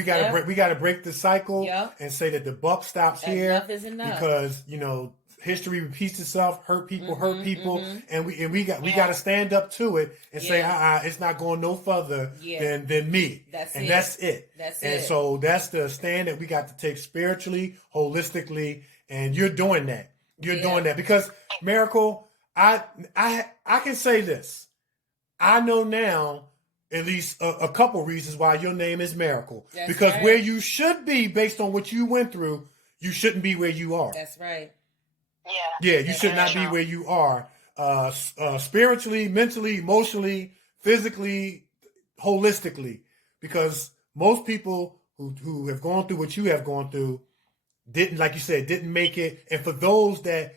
We gotta break the cycle and say that the buck stops here. Enough is enough. Because, you know, history repeats itself, hurt people, and we got to stand up to it and say, it's not going no further than me. That's it. And so that's the stand that we got to take spiritually, holistically, and you're doing that. You're doing that because Myracle, I can say this. I know now at least a couple reasons why your name is Myracle. That's because right. where you should be based on what you went through, you shouldn't be where you are. That's right. Yeah, you should not be where you are. Spiritually, mentally, emotionally, physically, holistically. Because most people who have gone through what you have gone through didn't, like you said, didn't make it. And for those that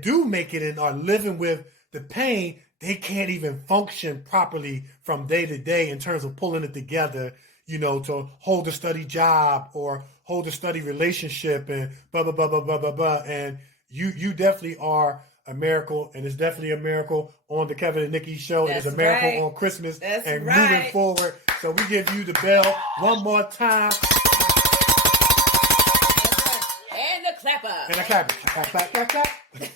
do make it and are living with the pain, they can't even function properly from day to day in terms of pulling it together, you know, to hold a steady job or hold a steady relationship and blah, blah, blah, blah, blah, blah, blah. And you definitely are a miracle, and it's definitely a miracle on the Kevin and Nikee show. That's it's a miracle right. on Christmas That's and right. moving forward. So we give you the bell one more time. And the clapper. And a clap. Clap, clap, clap, clap.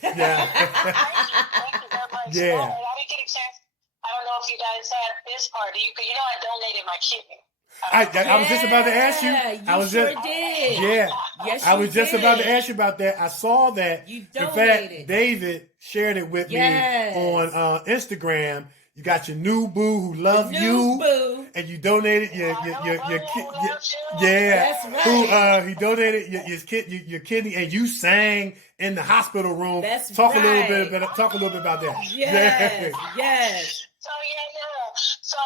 Yeah. Thank you very much. Yeah. And I didn't get a chance. I don't know if you guys had this part. You know, I donated my kidney. I was just about to ask you. I was sure just, did. Yeah. Yes, I was just did. about to ask you about that. I saw that. You In donated. fact, David shared it with me on Instagram. You got your new boo who loves you, boo. and you donated your That's right. who he donated your kidney, and you sang in the hospital room. That's talk right. Talk a little bit about that. Yes. So So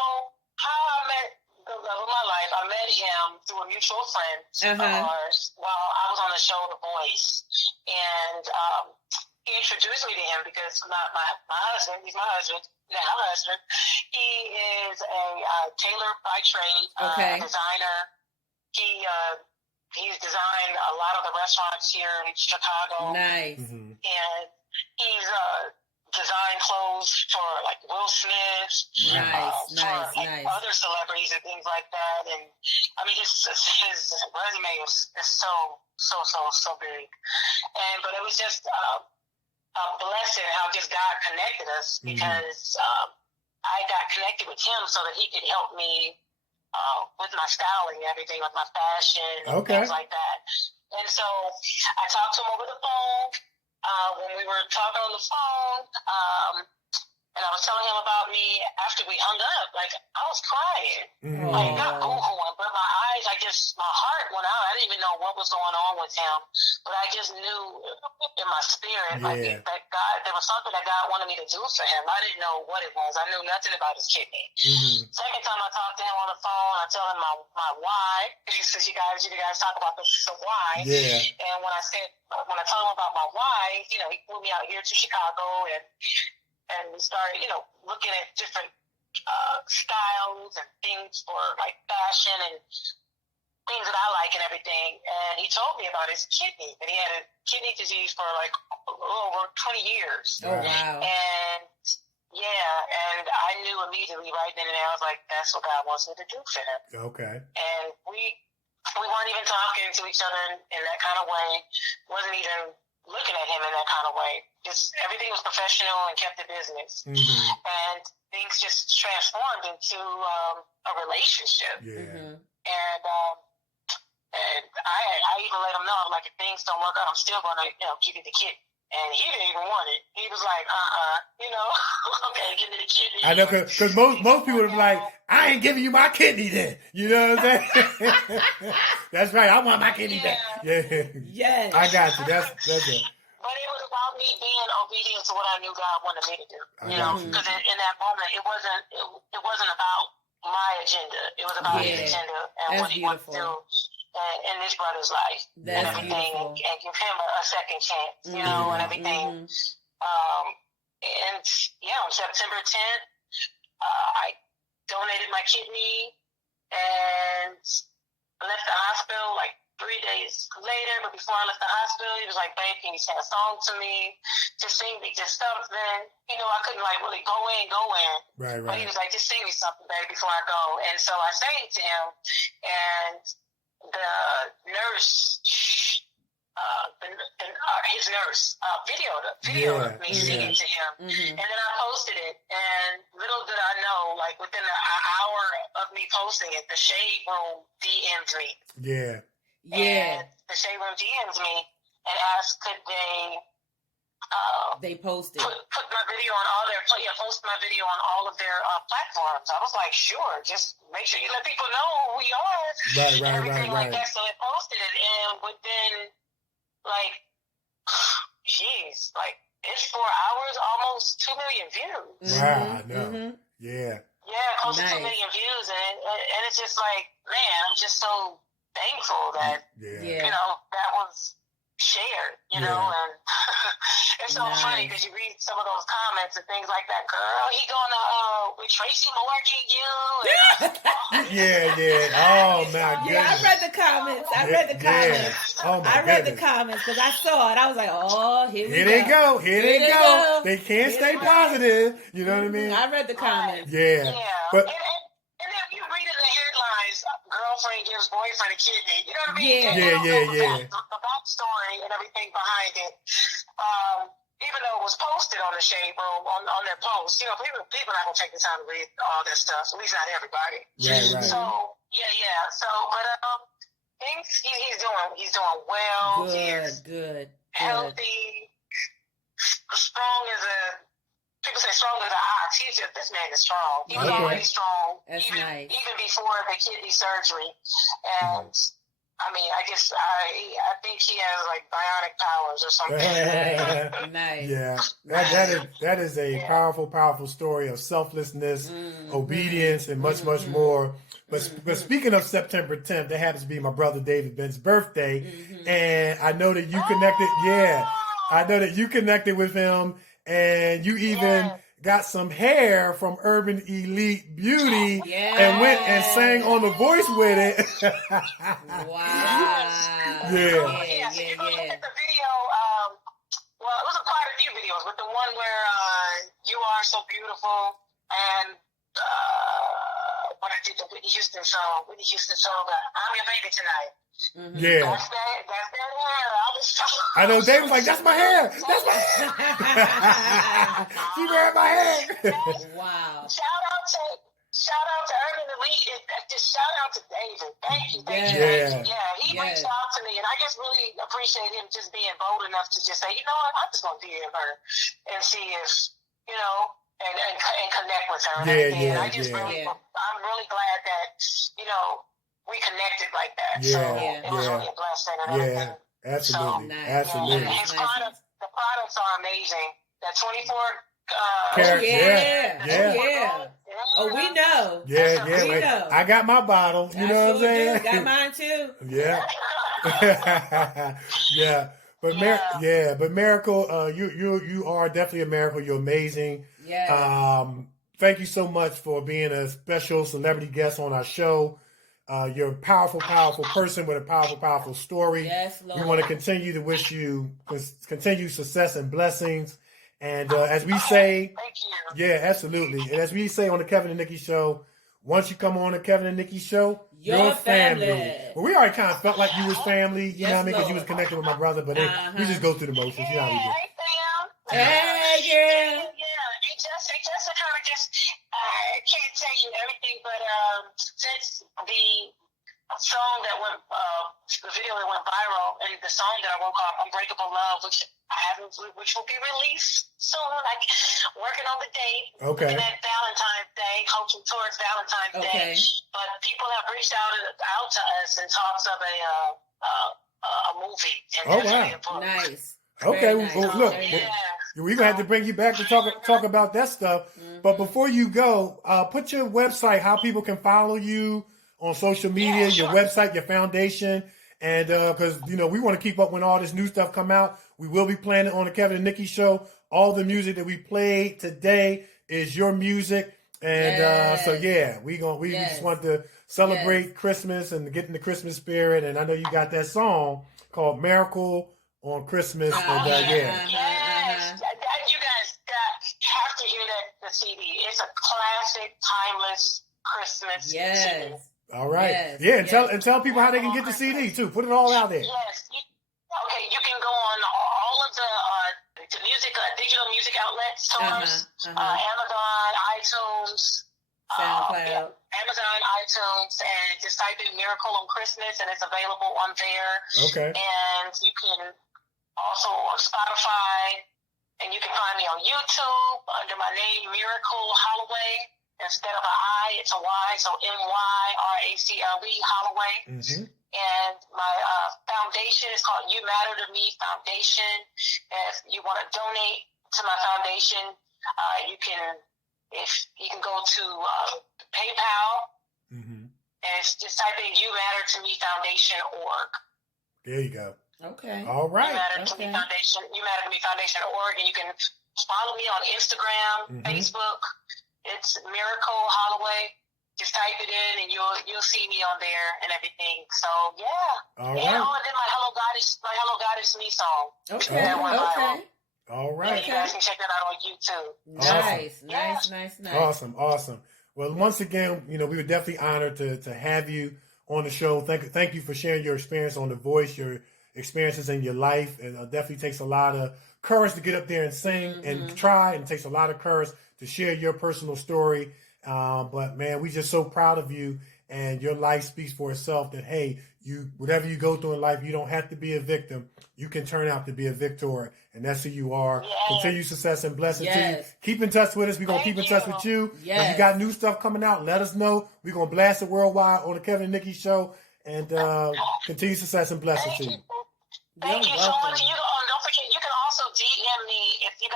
how I met the love of my life, I met him through a mutual friend of ours while I was on the show The Voice, and he introduced me to him because my husband, he's my husband, now husband, he is a tailor by trade, a designer. He's designed a lot of the restaurants here in Chicago. Nice. Mm-hmm. And he's designned clothes for like Will Smith, Nice. other celebrities and things like that. And I mean, his resume is so big. But it was just a blessing how just God connected us because I got connected with him so that he could help me with my styling and everything, with my fashion and things like that. And so I talked to him over the phone. When we were talking on the phone, and I was telling him about me after we hung up, like I was crying, like not boo-hooing, but my eyes, my heart went out. I didn't even know what was going on with him, but I just knew in my spirit, that God, there was something that God wanted me to do for him. I didn't know what it was. I knew nothing about his kidney. Second time I talked to him on the phone, I told him my why. Since you guys talk about the why. Yeah. And when I told him about my why, you know, he flew me out here to Chicago and we started, you know, looking at different styles and things for like fashion and things that I like and everything. And he told me about his kidney, that he had a kidney disease for like a little over 20 years. Oh, wow. And and I knew immediately right then and there, I was like, that's what God wants me to do for him. Okay. And we weren't even talking to each other in that kind of way. Wasn't even looking at him in that kind of way. Just everything was professional and kept the business. And things just transformed into a relationship. Yeah. And I even let him know, like, if things don't work out, I'm still going to, you know, give you the kid. And he didn't even want it. He was like, you know, okay, give me the kidney. I know, because most people would be like, I ain't giving you my kidney then. You know what I'm saying? That's right. I want my kidney back. Yeah. Yes. I got you. That's it. But it was about me being obedient to what I knew God wanted me to do. I You know, got you. because in that moment, it wasn't about my agenda. It was about his agenda and That's what he wanted to do in his brother's life and everything, and give him a second chance, you know, and everything. And yeah, on September 10th, I donated my kidney and left the hospital like 3 days later. But before I left the hospital, he was like, "Babe, can you sing a song to me? Just sing me just something." You know, I couldn't like really go in. Right. But he was like, "Just sing me something, babe, before I go." And so I sang to him, and the nurse, his nurse, videoed me singing to him, and then I posted it. And little did I know, like within an hour of me posting it, the Shade Room DM'd me. Yeah. And the Shade Room DM'd me and asked could they posted put my video on all their post my video on all of their platforms. I was like, sure, just make sure you let people know who we are, and everything like that. So they posted it, and within like, jeez, like it's 4 hours, almost 2 million views. Wow, I know. Yeah, close to 2 million views, and it's just like, man, I'm just so thankful that you know that was shared, you know, and it's so funny because you read some of those comments and things like that. Girl, he gonna with Tracy Morgan, you. Oh my goodness. Yeah, I read the comments. Oh my I read the comments because I saw it. I was like, oh, here they go. Here they go. They can't stay positive. You know what I mean? I read the comments. Yeah. But and then you read in the headlines, girlfriend gives boyfriend a kidney. You know what I mean? Yeah. The backstory and everything behind it. Even though it was posted on the Shade Room on their post, you know, people not gonna take the time to read all that stuff. At least not everybody. Right. So So, but things he's doing well. Good. Healthy, strong as a. People say strong as an ox. This man is strong. He was already strong, even before the kidney surgery. And I mean, I think he has like bionic powers or something. Nice. Yeah, that is a powerful story of selflessness, obedience, and much more. But speaking of September 10th, that happens to be my brother David Ben's birthday, and I know that you connected. Yeah, I know that you connected with him. And you even got some hair from Urban Elite Beauty and went and sang on The Voice with it. Wow. If you look at the video, well, it was quite a few videos, but the one where You Are So Beautiful and when I did the Whitney Houston song, I'm Your Baby Tonight. Yeah. That's that hair. I know Dave was like, that's my hair. That's my hair. She wearing my hair. Wow. Shout out to Urban Elite. Just shout out to David. Thank you. He reached out to me, and I just really appreciate him just being bold enough to just say, you know what, I'm just gonna DM her and see if, you know, and connect with her. I'm really glad that, you know, we connected like that. It was really a blessing and everything. Absolutely. So, Absolutely. And his products, the products are amazing. That 24 Oh, we know. We know. I got my bottle. You know what I'm saying? Got mine too. Yeah. But but Myracle, you are definitely a miracle. You're amazing. Yeah. Thank you so much for being a special celebrity guest on our show. You're a powerful person with a powerful story. Yes, Lord. We want to continue to wish you continued success and blessings. And as we say, thank you. Yeah, absolutely. And as we say on the Kevin and Nikee show, once you come on the Kevin and Nikee show, you're family. Well, we already kind of felt like you was family, you know what I mean? Because you was connected with my brother, but we just go through the motions. You know how we do. Hey, girl. Just kind of I can't tell you everything, but since the song that went, the video that went viral, and the song that I wrote called Unbreakable Love, which will be released soon. Like, working on the date. Okay. Looking at Valentine's Day, hoping towards Valentine's Day. But people have reached out to us in talks of a movie. And wow. A book. Nice. Okay, Nice. well, look, we're going to have to bring you back to talk about that stuff. But before you go, put your website, how people can follow you on social media, your website, your foundation. And because, we want to keep up when all this new stuff come out. We will be playing it on the Kevin and Nikee Show. All the music that we played today is your music. And we just want to celebrate Christmas and get in the Christmas spirit. And I know you got that song called Myracle on Christmas. Yes, you guys have to hear the CD. It's a classic, timeless Christmas CD. All right. Yes. Yeah, and tell people how they can get the CD too. Put it all out there. Yes. You can go on all of the music, digital music outlets, stores, Amazon, iTunes, SoundCloud. Amazon, iTunes, and just type in Myracle on Christmas, and it's available on there. Okay. And you can also on Spotify, and you can find me on YouTube under my name, Myracle Holloway. Instead of an I, it's a Y, so Myracle Holloway. Mm-hmm. And my foundation is called You Matter to Me Foundation. If you want to donate to my foundation, you can go to PayPal, and it's just type in You Matter to Me Foundation.org. There you go. Okay. All right. You Matter to Me Foundation. You Matter to Me Foundation.org, and you can follow me on Instagram, Facebook. It's Myracle Holloway. Just type it in, and you'll see me on there and everything. So all right. And I did my Hello Goddess Me song. Okay. All right. And you guys can check that out on YouTube. Nice. Awesome. Well, once again, we were definitely honored to have you on the show. Thank you for sharing your experience on The Voice, your experiences in your life. It definitely takes a lot of courage to get up there and sing and try, and it takes a lot of courage to share your personal story. But man, we're just so proud of you, and your life speaks for itself that, hey, whatever you go through in life, you don't have to be a victim. You can turn out to be a victor, and that's who you are. Yes. Continue success and blessing to you. Keep in touch with us. We're going to keep in touch with you. Yes. If you got new stuff coming out, let us know. We're going to blast it worldwide on the Kevin and Nikee Show, and continue success and blessing to you. Thank you so much. Don't forget, you can also DM me if you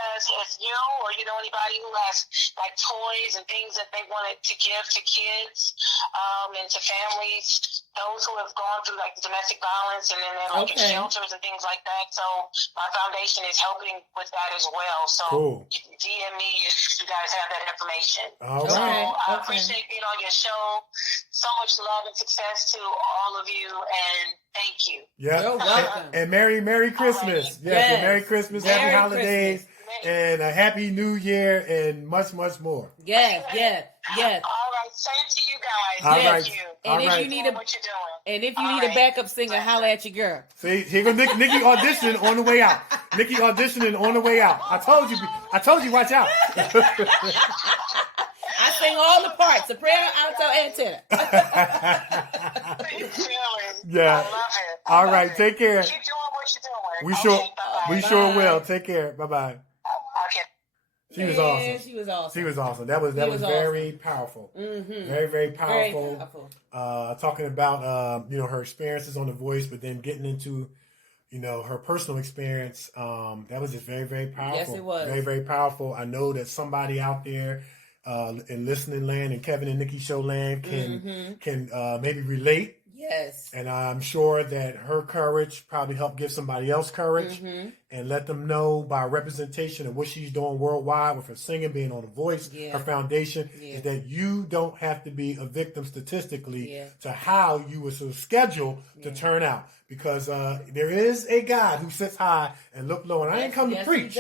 or you know anybody who has like toys and things that they wanted to give to kids and to families, those who have gone through like domestic violence and then they're like in shelters and things like that. So my foundation is helping with that as well. So you can DM me if you guys have that information. All right. So I appreciate being on your show. So much love and success to all of you, and thank you. Yeah. You're welcome. And Merry Christmas. Yes. Merry Christmas, happy holidays, and a happy new year, and much, much more. Yes. All right, same to you guys. All Thank right. you. And All if right. you need what you're doing. And if you need a backup singer, holla at your girl. See, here goes Nikee auditioning on the way out. Nikee auditioning on the way out. I told you, watch out. I sing all the parts: soprano, alto, and tenor. Yeah. I love it. All right, take care. Keep doing what you're doing. We sure will. Take care. Bye-bye. Okay. She was awesome. She was awesome. That was awesome. very powerful. Mm-hmm. Very, very Very powerful. powerful. Talking about her experiences on The Voice, but then getting into her personal experience. That was just very, very powerful. Yes, it was. Very, very powerful. I know that somebody out there in listening land and Kevin and Nikee Show land can maybe relate. Yes. And I'm sure that her courage probably helped give somebody else courage and let them know by representation of what she's doing worldwide with her singing, being on The Voice, her foundation, is that you don't have to be a victim statistically to how you were so scheduled to turn out. Because there is a God who sits high and look low. And I ain't come to preach.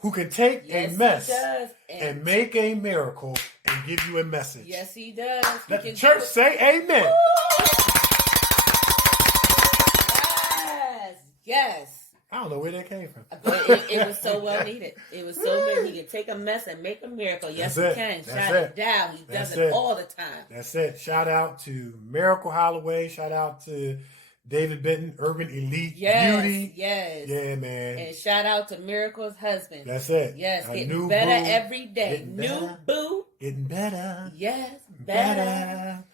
Who can take a mess and make a miracle and give you a message. Yes, he does. Let the church say amen. Yes. I don't know where that came from. But it was so well needed. It was so good. He can take a mess and make a miracle. Yes, he can. Shout it down. He does it all the time. That's it. Shout out to Myracle Holloway. Shout out to David Benton, Urban Elite Beauty. Yes. Yeah, man. And shout out to Miracle's husband. That's it. Yes, getting better every day. New boo. Getting better. Yes, better.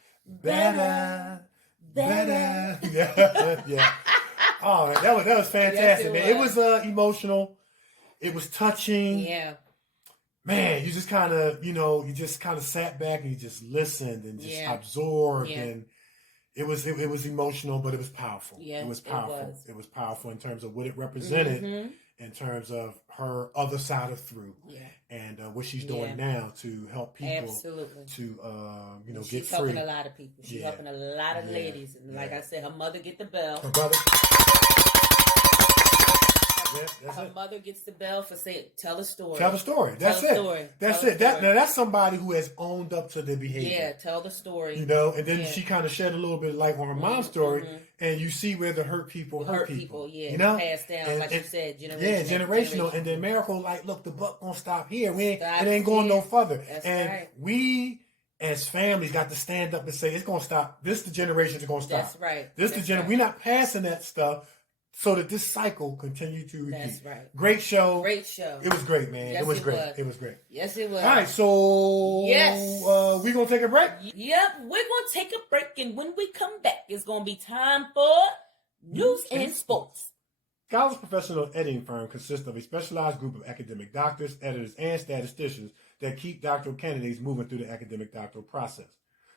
Yeah. Oh, that was fantastic, man. It was emotional. It was touching. Yeah. Man, you just kind of sat back and you just listened and just absorbed, and it was emotional, but it was powerful. Yeah, it was powerful. It was powerful in terms of what it represented, in terms of her other side of through, and what she's doing now to help people to get free. She's helping a lot of people. She's helping a lot of ladies, and like I said, her mother get the bell. Her brother. Her mother gets the bell for saying, tell a story. Tell the story. That's it. Now that's somebody who has owned up to their behavior. Yeah, tell the story. And then she kind of shed a little bit of light on her mom's story, and you see where the hurt people hurt people. Yeah, passed down, and, like you said, generational. Yeah, generational. And then Myracle, like, look, the buck gonna stop here. It ain't going no further. That's we as families got to stand up and say, it's gonna stop. This the generation is gonna stop. That's right. We're not passing that stuff, so that this cycle continue to repeat. That's right. Great show. Great show. It was great, man. Yes, it was great. It was great. Yes, it was. All right, so we're going to take a break? Yep, we're going to take a break, and when we come back, it's going to be time for News and Sports. Scholars Professional Editing Firm consists of a specialized group of academic doctors, editors, and statisticians that keep doctoral candidates moving through the academic doctoral process.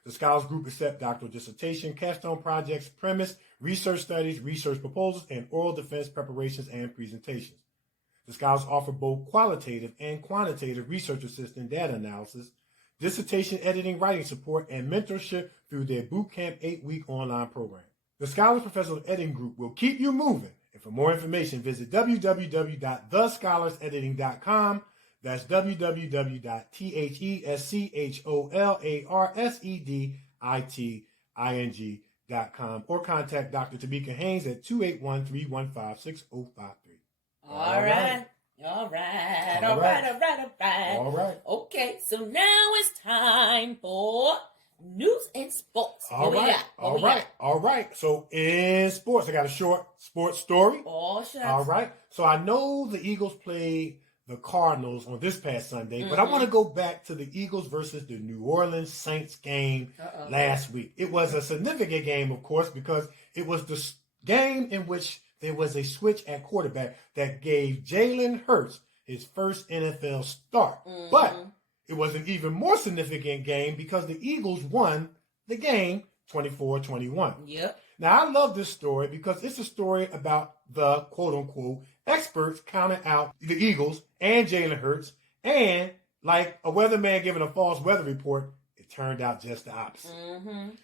The Scholars Group accepts doctoral dissertation, capstone projects, premise, research studies, research proposals, and oral defense preparations and presentations. The Scholars offer both qualitative and quantitative research assistant data analysis, dissertation editing, writing support, and mentorship through their Bootcamp 8-week online program. The Scholars Professional Editing Group will keep you moving. And for more information, visit www.thescholarsedititing.com. That's www.thescholarsedititing.com or contact Dr. Tamika Haynes at 281-315-6053. All right. Okay, so now it's time for News and Sports. All right. So in sports, I got a short sports story. All right. So I know the Eagles played the Cardinals on this past Sunday, but I want to go back to the Eagles versus the New Orleans Saints game last week. It was a significant game, of course, because it was the game in which there was a switch at quarterback that gave Jalen Hurts his first NFL start. But it was an even more significant game because the Eagles won the game 24-21. Yep. Now, I love this story because it's a story about the quote-unquote experts counting out the Eagles and Jalen Hurts, and like a weatherman giving a false weather report, it turned out just the opposite.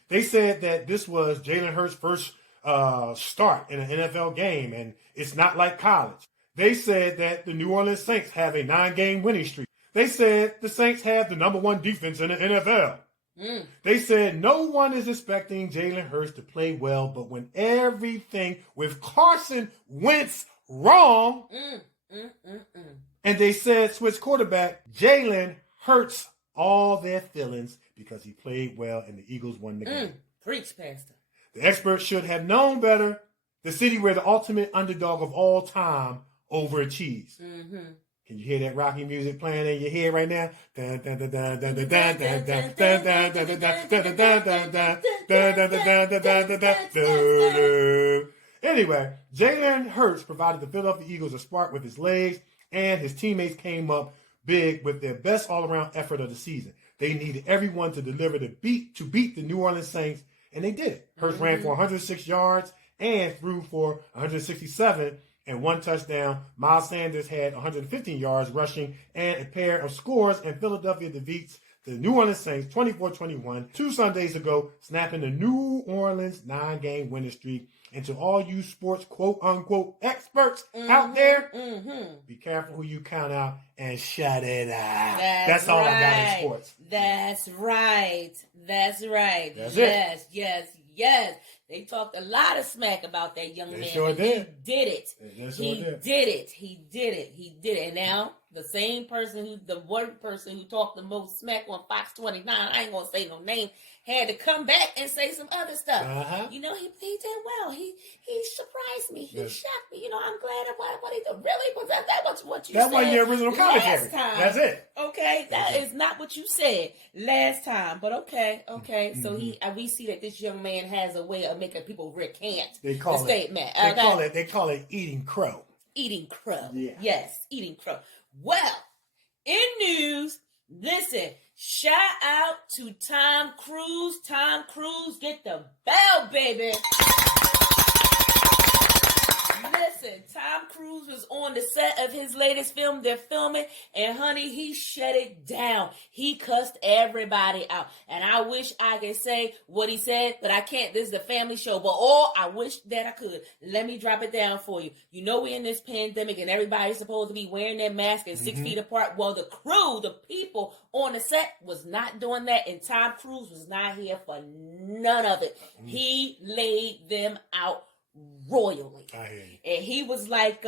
They said that this was Jalen Hurts' first start in an NFL game, and it's not like college. They said that the New Orleans Saints have a 9-game winning streak. They said the Saints have the number 1 defense in the NFL. They said no one is expecting Jalen Hurts to play well, but when everything with Carson Wentz wrong, and they said switch quarterback, Jalen hurts all their feelings because he played well and the Eagles won the game. Preach, Pastor. The experts should have known better. The city where the ultimate underdog of all time overachieves. Can you hear that Rocky music playing in your head right now? Anyway, Jalen Hurts provided the Philadelphia Eagles a spark with his legs, and his teammates came up big with their best all-around effort of the season. They needed everyone to deliver to beat the New Orleans Saints, and they did. Hurts ran for 106 yards and threw for 167 and 1 touchdown. Miles Sanders had 115 yards rushing and a pair of scores, and Philadelphia defeats the New Orleans Saints 24-21 2 Sundays ago, snapping the New Orleans 9-game winning streak. And to all you sports quote-unquote experts out there, be careful who you count out and shut it out. That's all I got in sports. That's right. That's yes, it. yes, Yes, they talked a lot of smack about that young man. Sure did. He did it. He did it. He did it. He did it. And now the same person the one person who talked the most smack on Fox 29, I ain't gonna say no name, had to come back and say some other stuff. You know, he did well. He surprised me. He shocked me. You know, I'm glad of what he did. Really? Was that what you said? That wasn't your original commentary. Last time. That's it. Okay, that is not what you said last time. But okay. So we see that this young man has a way of making people recant the statement. They call it eating crow. Eating crow. Yeah. Yes, eating crow. Well, in news, listen, shout out to Tom Cruise. Tom Cruise, get the bell, baby. Listen, Tom Cruise was on the set of his latest film they're filming, and honey, he shut it down. He cussed everybody out. And I wish I could say what he said, but I can't. This is a family show. But I wish that I could. Let me drop it down for you. You know we're in this pandemic, and everybody's supposed to be wearing their mask and 6 feet apart. Well, the crew, the people on the set was not doing that, and Tom Cruise was not here for none of it. He laid them out royally. I hear you. And he was like,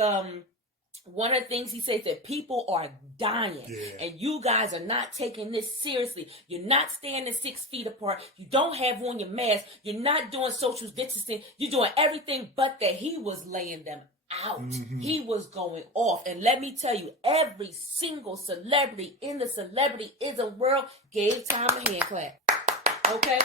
one of the things he said that people are dying, and you guys are not taking this seriously. You're not standing 6 feet apart. You don't have on your mask. You're not doing social distancing. You're doing everything but that. He was laying them out. He was going off. And let me tell you, every single celebrity in the celebrityism world gave Tom a hand clap. Okay?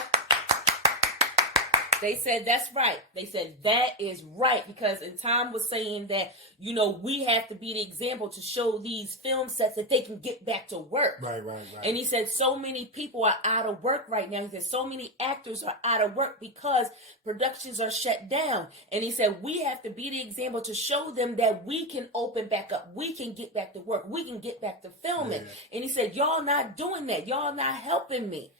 They said, that's right. They said, that is right. And Tom was saying that, you know, we have to be the example to show these film sets that they can get back to work. Right. And he said, so many people are out of work right now. He said, so many actors are out of work because productions are shut down. And he said, we have to be the example to show them that we can open back up. We can get back to work. We can get back to filming. And he said, y'all not doing that. Y'all not helping me.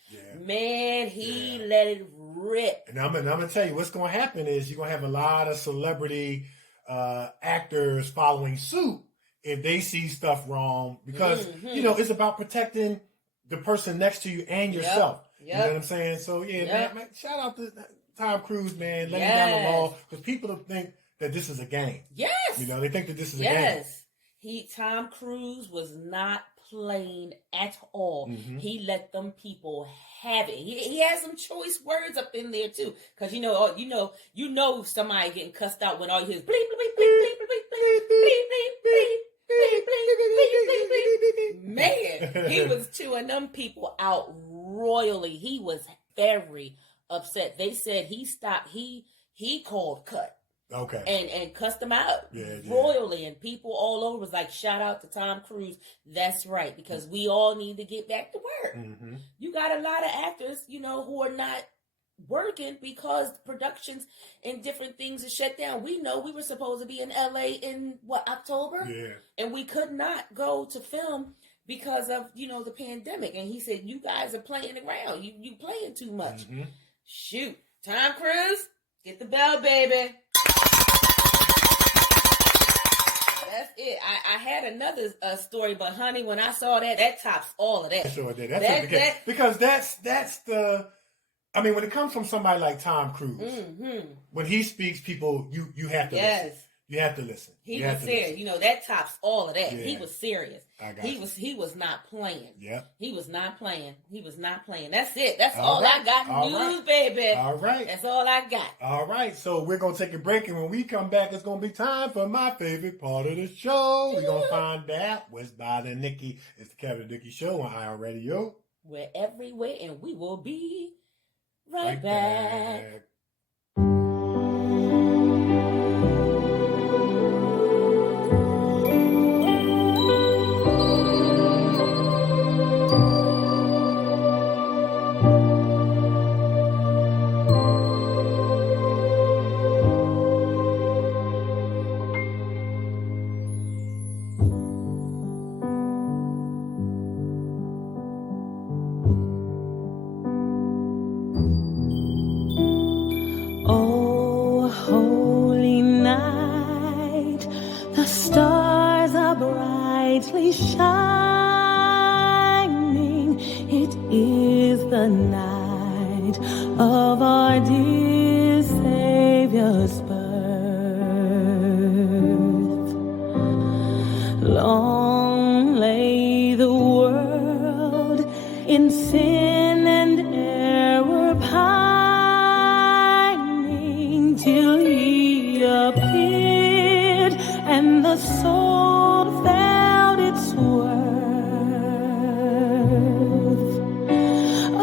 Man, he let it rip. And I'm gonna tell you what's gonna happen is you're gonna have a lot of celebrity actors following suit if they see stuff wrong because you know it's about protecting the person next to you and yourself. You know what I'm saying? So man, shout out to Tom Cruise, man, laying down the law because people think that this is a game. Yes, you know they think that this is a game. Tom Cruise was not playing at all. He let them people have it. He has some choice words up in there too, because you know somebody getting cussed out when all you hear is bleep bleep bleep bleep bleep bleep bleep bleep bleep bleep bleep bleep bleep. Man, he was chewing them people out royally. He was very upset. They said he stopped. He called cut. Okay. And cussed them out royally, and people all over was like, shout out to Tom Cruise. That's right, because we all need to get back to work. You got a lot of actors, you know, who are not working because productions and different things are shut down. We know we were supposed to be in LA in October? And we could not go to film because of, you know, the pandemic. And he said, you guys are playing around. You playing too much. Shoot. Tom Cruise, get the bell, baby. That's it. I had another story, but honey, when I saw that tops all of that. Sure did. Because that's the. I mean, when it comes from somebody like Tom Cruise, when he speaks, people you have to listen. You have to listen. He was serious. You know, that tops all of that. He was serious. He was not playing. He was not playing. That's it. That's all I got in news, baby. All right. That's all I got. All right. So we're going to take a break. And when we come back, it's going to be time for my favorite part of the show. We're going to find out what's bothering Nikee. It's the Kevin and Nikee Show on IR Radio. We're everywhere, and we will be right back. Shining, it is the night of our dear Long lay the world in sin and error pining till he appeared and the soul felt its worth.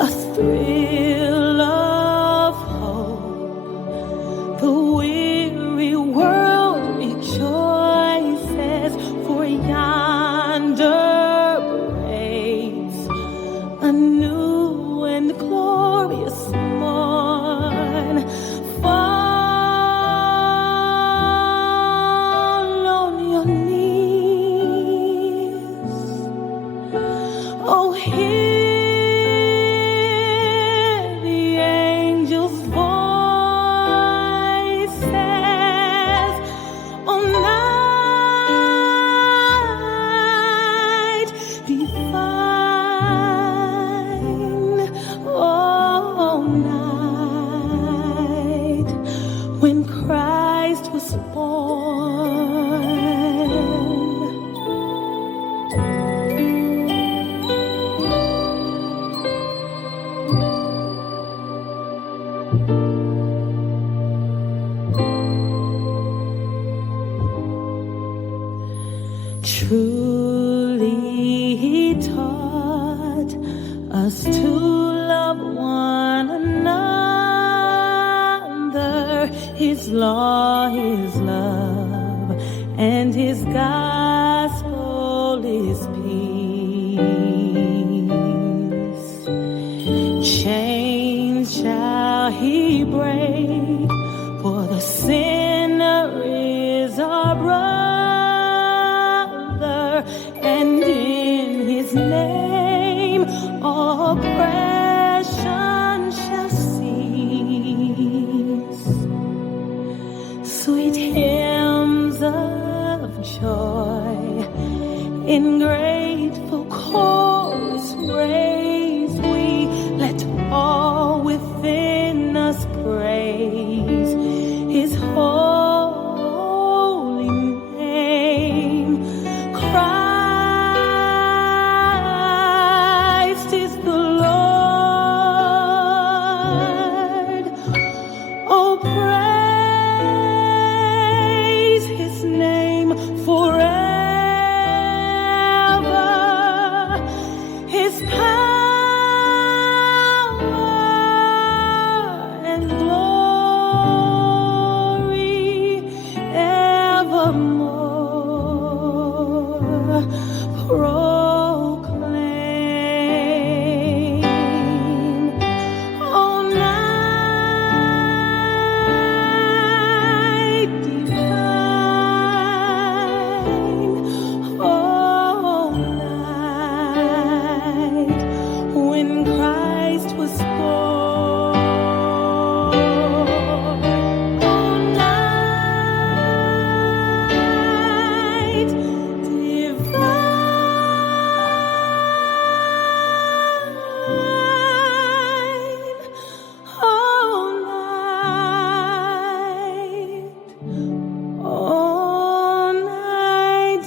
A thrill of hope, the weary world rejoices, for yonder breaks a new and glorious morn. Fall on your knees, oh, hear the angels' voices. Oh, night divine, oh, night when Christ was born. Truly he taught us to love one another. His law is love, and his gospel is peace. Chains shall he break, for the sinner is our brother, and in his name all oppression shall cease. Sweet hymns of joy in grateful chorus raise we, let all within us praise his holy name. Christ is the Lord. Oh, praise his name forever. His power and glory evermore proclaim. Oh, night divine, oh, night when Christ was born. Oh, night divine, oh, night, oh, night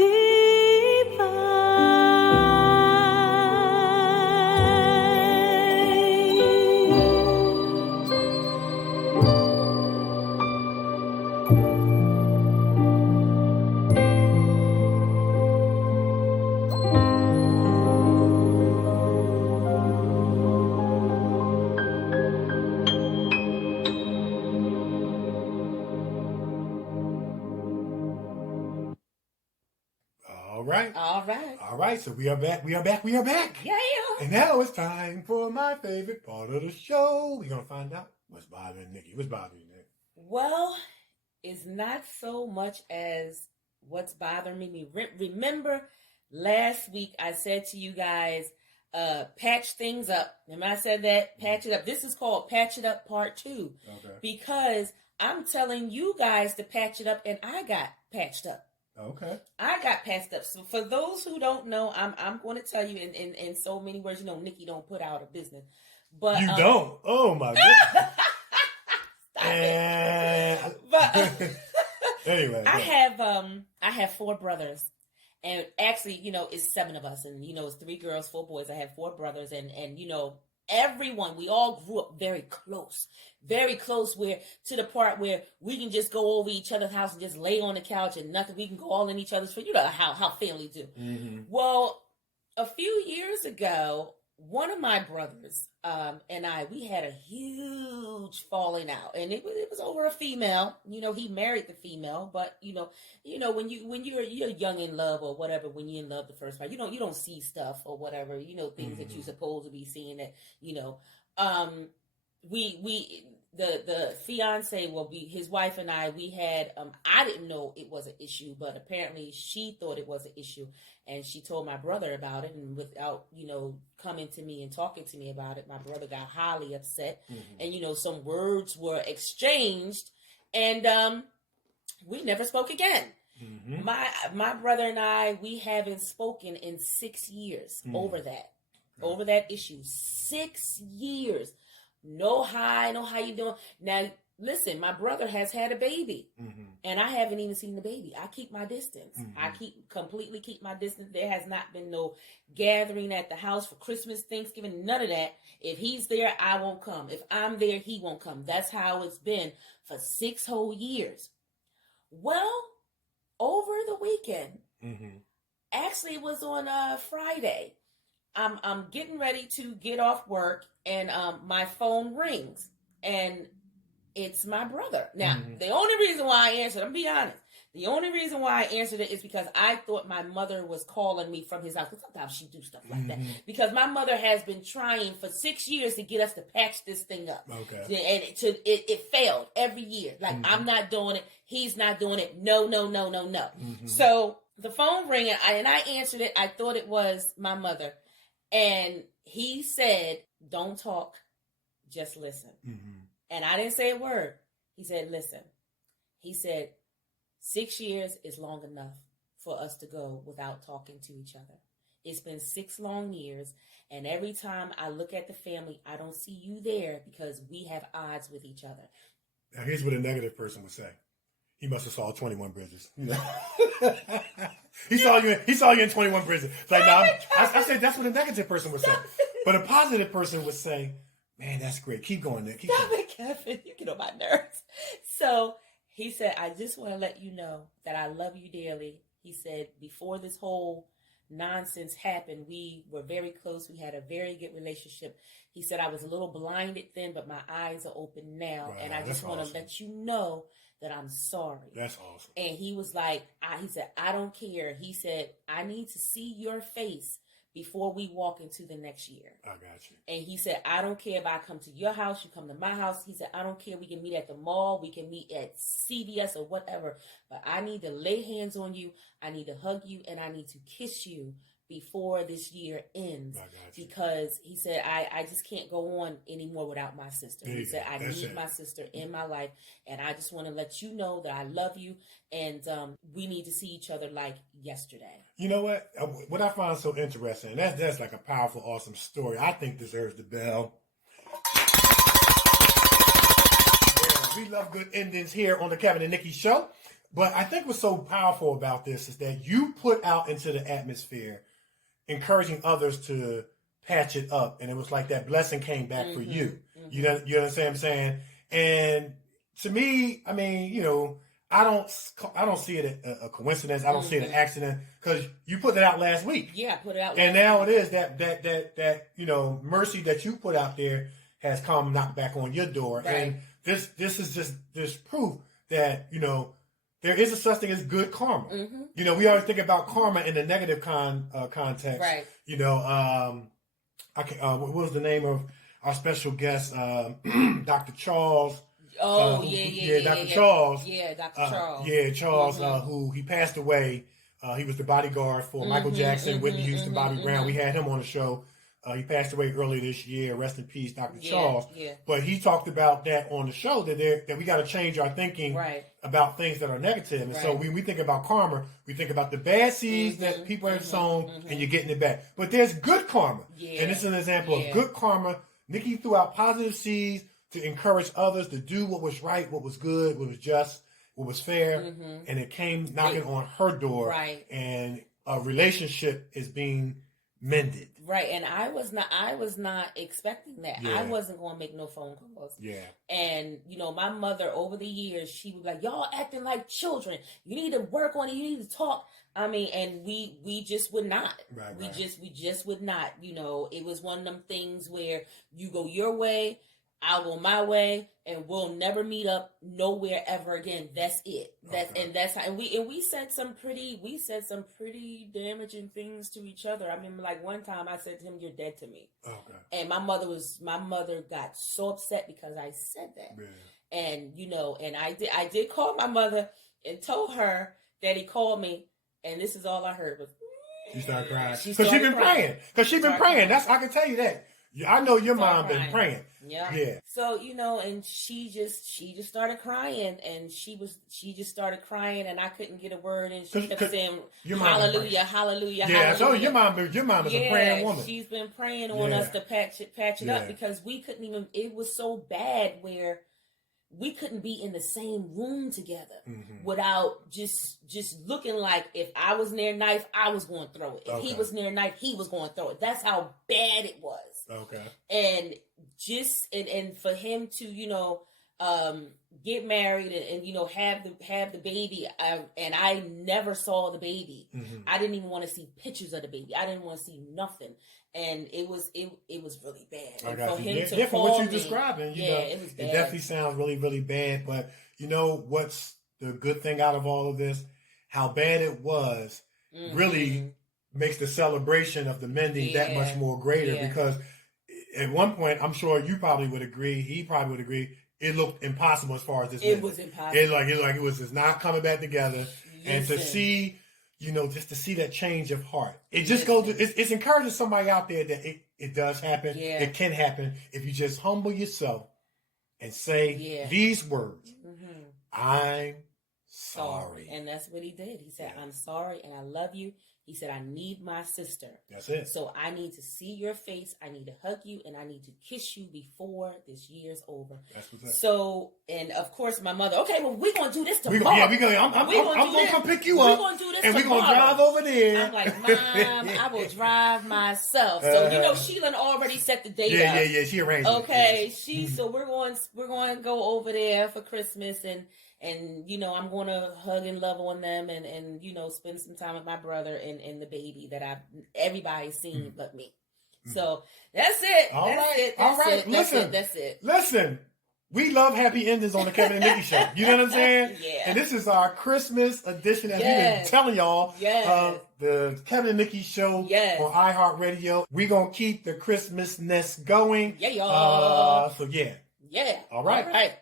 All right. All right. All right. So we are back. We are back. We are back. Yeah. And now it's time for my favorite part of the show. We're going to find out what's bothering Nikee. What's bothering you, Nick? Well, it's not so much as what's bothering me. Remember last week I said to you guys, patch things up. Remember I said that? Patch it up. This is called Patch It Up Part 2. Okay. Because I'm telling you guys to patch it up, and I got patched up. Okay. I got patched up. So for those who don't know, I'm going to tell you in so many words. You know, Nikee don't put out a business, but you don't. Oh my goodness. But anyway, I have 4 brothers, And actually, it's 7 of us, and it's 3 girls, 4 boys. I have 4 brothers, and everyone, we all grew up very close, where to the part where we can just go over each other's house and just lay on the couch and nothing. We can go all in each other's, how family do. Mm-hmm. Well, a few years ago, one of my brothers and we had a huge falling out, and it was over a female. He married the female, but when you're young in love or whatever, when you're in love the first time, you don't see stuff or whatever, things that you're supposed to be seeing that the fiance, his wife and we had, I didn't know it was an issue, but apparently she thought it was an issue, and she told my brother about it, and without, coming to me and talking to me about it, my brother got highly upset, and, some words were exchanged, and, we never spoke again. Mm-hmm. My brother and we haven't spoken in 6 years over that issue. 6 years. No hi, no how you doing. Now, listen, my brother has had a baby, and I haven't even seen the baby. I keep my distance. I completely keep my distance. There has not been no gathering at the house for Christmas, Thanksgiving, none of that. If he's there, I won't come. If I'm there, he won't come. That's how it's been for 6 whole years. Well, over the weekend, actually it was on Friday, I'm getting ready to get off work, and my phone rings, and it's my brother. Now, the only reason why I answered, I'm be honest, the only reason why I answered it is because I thought my mother was calling me from his house. Because sometimes she do stuff like that. Because my mother has been trying for 6 years to get us to patch this thing up. Okay. And it failed every year. Like, I'm not doing it. He's not doing it. No. So the phone rang, and I answered it. I thought it was my mother. And he said, don't talk, just listen. And I didn't say a word. He said, listen. He said, 6 years is long enough for us to go without talking to each other. It's been 6 long years, and every time I look at the family, I don't see you there because we have odds with each other. Now, here's what a negative person would say. He must have saw 21 Bridges. He saw you in 21 Bridges. It's like, no, I said that's what a negative person would say. But a positive person would say, man, that's great. Keep going, Nick. Stop it, Kevin. You get on my nerves. So he said, I just want to let you know that I love you dearly. He said, before this whole nonsense happened, we were very close. We had a very good relationship. He said, I was a little blinded then, but my eyes are open now. Wow, and I just want to let you know that I'm sorry. That's awesome. And he was like, he said, I don't care. He said, I need to see your face before we walk into the next year. I got you. And he said, I don't care if I come to your house, you come to my house. He said, I don't care. We can meet at the mall. We can meet at CVS or whatever. But I need to lay hands on you. I need to hug you, and I need to kiss you before this year ends. Because he said, I just can't go on anymore without my sister. He said, I need my sister in my life, and I just want to let you know that I love you, and we need to see each other like yesterday. You know what? What I find so interesting, that's like a powerful, awesome story. I think deserves the bell. Yeah, we love good endings here on the Kevin and Nikee Show. But I think what's so powerful about this is that you put out into the atmosphere encouraging others to patch it up, and it was like that blessing came back for you. You understand what I'm saying? And to me, I mean, I don't see it a coincidence. I don't see it an accident, because you put it out last week. Yeah, I put it out. And now it is that mercy that you put out there has come knocked back on your door, right. And this is just this proof that there is a such thing as good karma. We always think about karma in the negative context. Right. What was the name of our special guest, Dr. Charles? Oh, Dr. Charles. Yeah, Dr. Charles. Charles, who he passed away. He was the bodyguard for Michael Jackson, Whitney Houston, Bobby Brown. We had him on the show. He passed away earlier this year. Rest in peace, Dr. Charles. Yeah. But he talked about that on the show, that we got to change our thinking about things that are negative. And so when we think about karma, we think about the bad seeds that people have sown, and you're getting it back. But there's good karma. Yeah. And this is an example of good karma. Nikee threw out positive seeds to encourage others to do what was right, what was good, what was just, what was fair. And it came knocking on her door. Right. And a relationship is being mended. Right, and I was not expecting that. Yeah. I wasn't going to make no phone calls. Yeah. And, my mother, over the years, she would be like, y'all acting like children. You need to work on it. You need to talk. I mean, and we just would not. Right, we just would not. It was one of them things where you go your way, I'll go my way, and we'll never meet up nowhere ever again. That's it. That's how. And we said some pretty damaging things to each other. I remember, like, one time I said to him, "You're dead to me." Okay. And my mother got so upset because I said that. Yeah. And and I did call my mother and told her that he called me, and this is all I heard was. She started crying She because she's been crying. praying. I can tell you that. I know your mom been praying. Yeah. So, and she just started crying, and she just started crying, and I couldn't get a word, and she kept saying, hallelujah, hallelujah, yeah, hallelujah. so your mom is a praying woman. She's been praying on us to patch it up, because we couldn't even, it was so bad where we couldn't be in the same room together without just looking like if I was near a knife, I was going to throw it. If he was near a knife, he was going to throw it. That's how bad it was. Okay. And and for him to get married and have the baby, and I never saw the baby. I didn't even want to see pictures of the baby. I didn't want to see nothing, and it was really bad. I And got for you. him to from call what you're me, describing, it was bad. It definitely sounds really, really bad. But what's the good thing out of all of this? How bad it was really makes the celebration of the mending that much more greater, because at one point, I'm sure you probably would agree, he probably would agree, it looked impossible as far as this. It was impossible. It was just not coming back together. And to see, just to see that change of heart, it just goes. It's encouraging somebody out there that it does happen. Yeah. It can happen if you just humble yourself and say these words. I'm sorry. And that's what he did. He said, I'm sorry and I love you. He said, I need my sister. That's it. So I need to see your face. I need to hug you, and I need to kiss you before this year's over. That's what's up. So, and of course, my mother, okay, well, we're going to do this tomorrow. I'm going to come pick you up. We're going to do this and tomorrow. we're going to drive over there. I'm like, Mom, I will drive myself. So, Sheila already set the date up. Yeah, she arranged it. Okay, so we're going to go over there for Christmas, and I'm going to hug and love on them and spend some time with my brother and the baby that everybody's seen but me. So that's it. All right. That's it. Listen, we love happy endings on the Kevin and Nikee Show. You know what I'm saying? Yeah. And this is our Christmas edition, as we've been telling y'all, of the Kevin and Nikee Show on iHeartRadio. We're going to keep the Christmasness going. Yeah, y'all. Yeah. All right.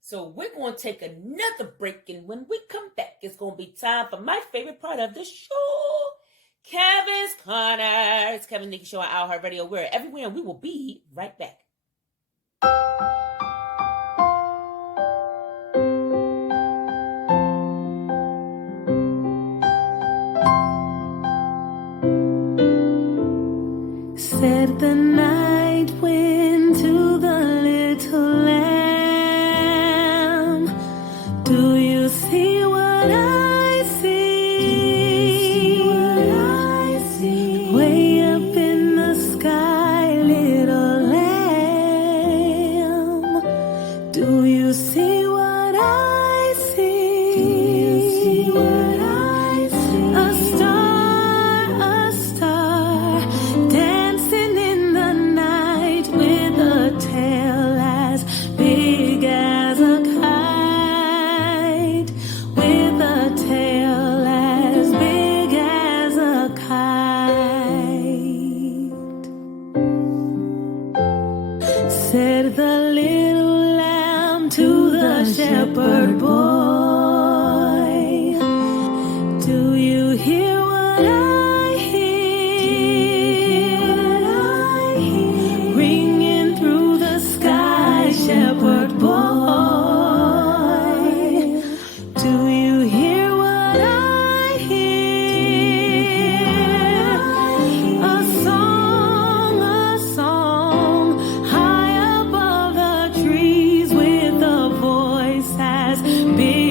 So we're going to take another break, and when we come back, it's going to be time for my favorite part of the show, Kevin's Corner. It's Kevin and Nikee Show on iHeartRadio. We're everywhere, and we will be right back. Said the night wind to the little lamb, do you see what I see? Way up in the sky, little lamb, do you see what I see? Do you see what I see? A star, dancing in the night with a tail as big as a kite, with a tail as big as a kite. Said the little lamb to the shepherd boy, do you hear what I hear? Ringing through the sky, shepherd boy, do you hear what I hear? A song, high above the trees, with a voice as big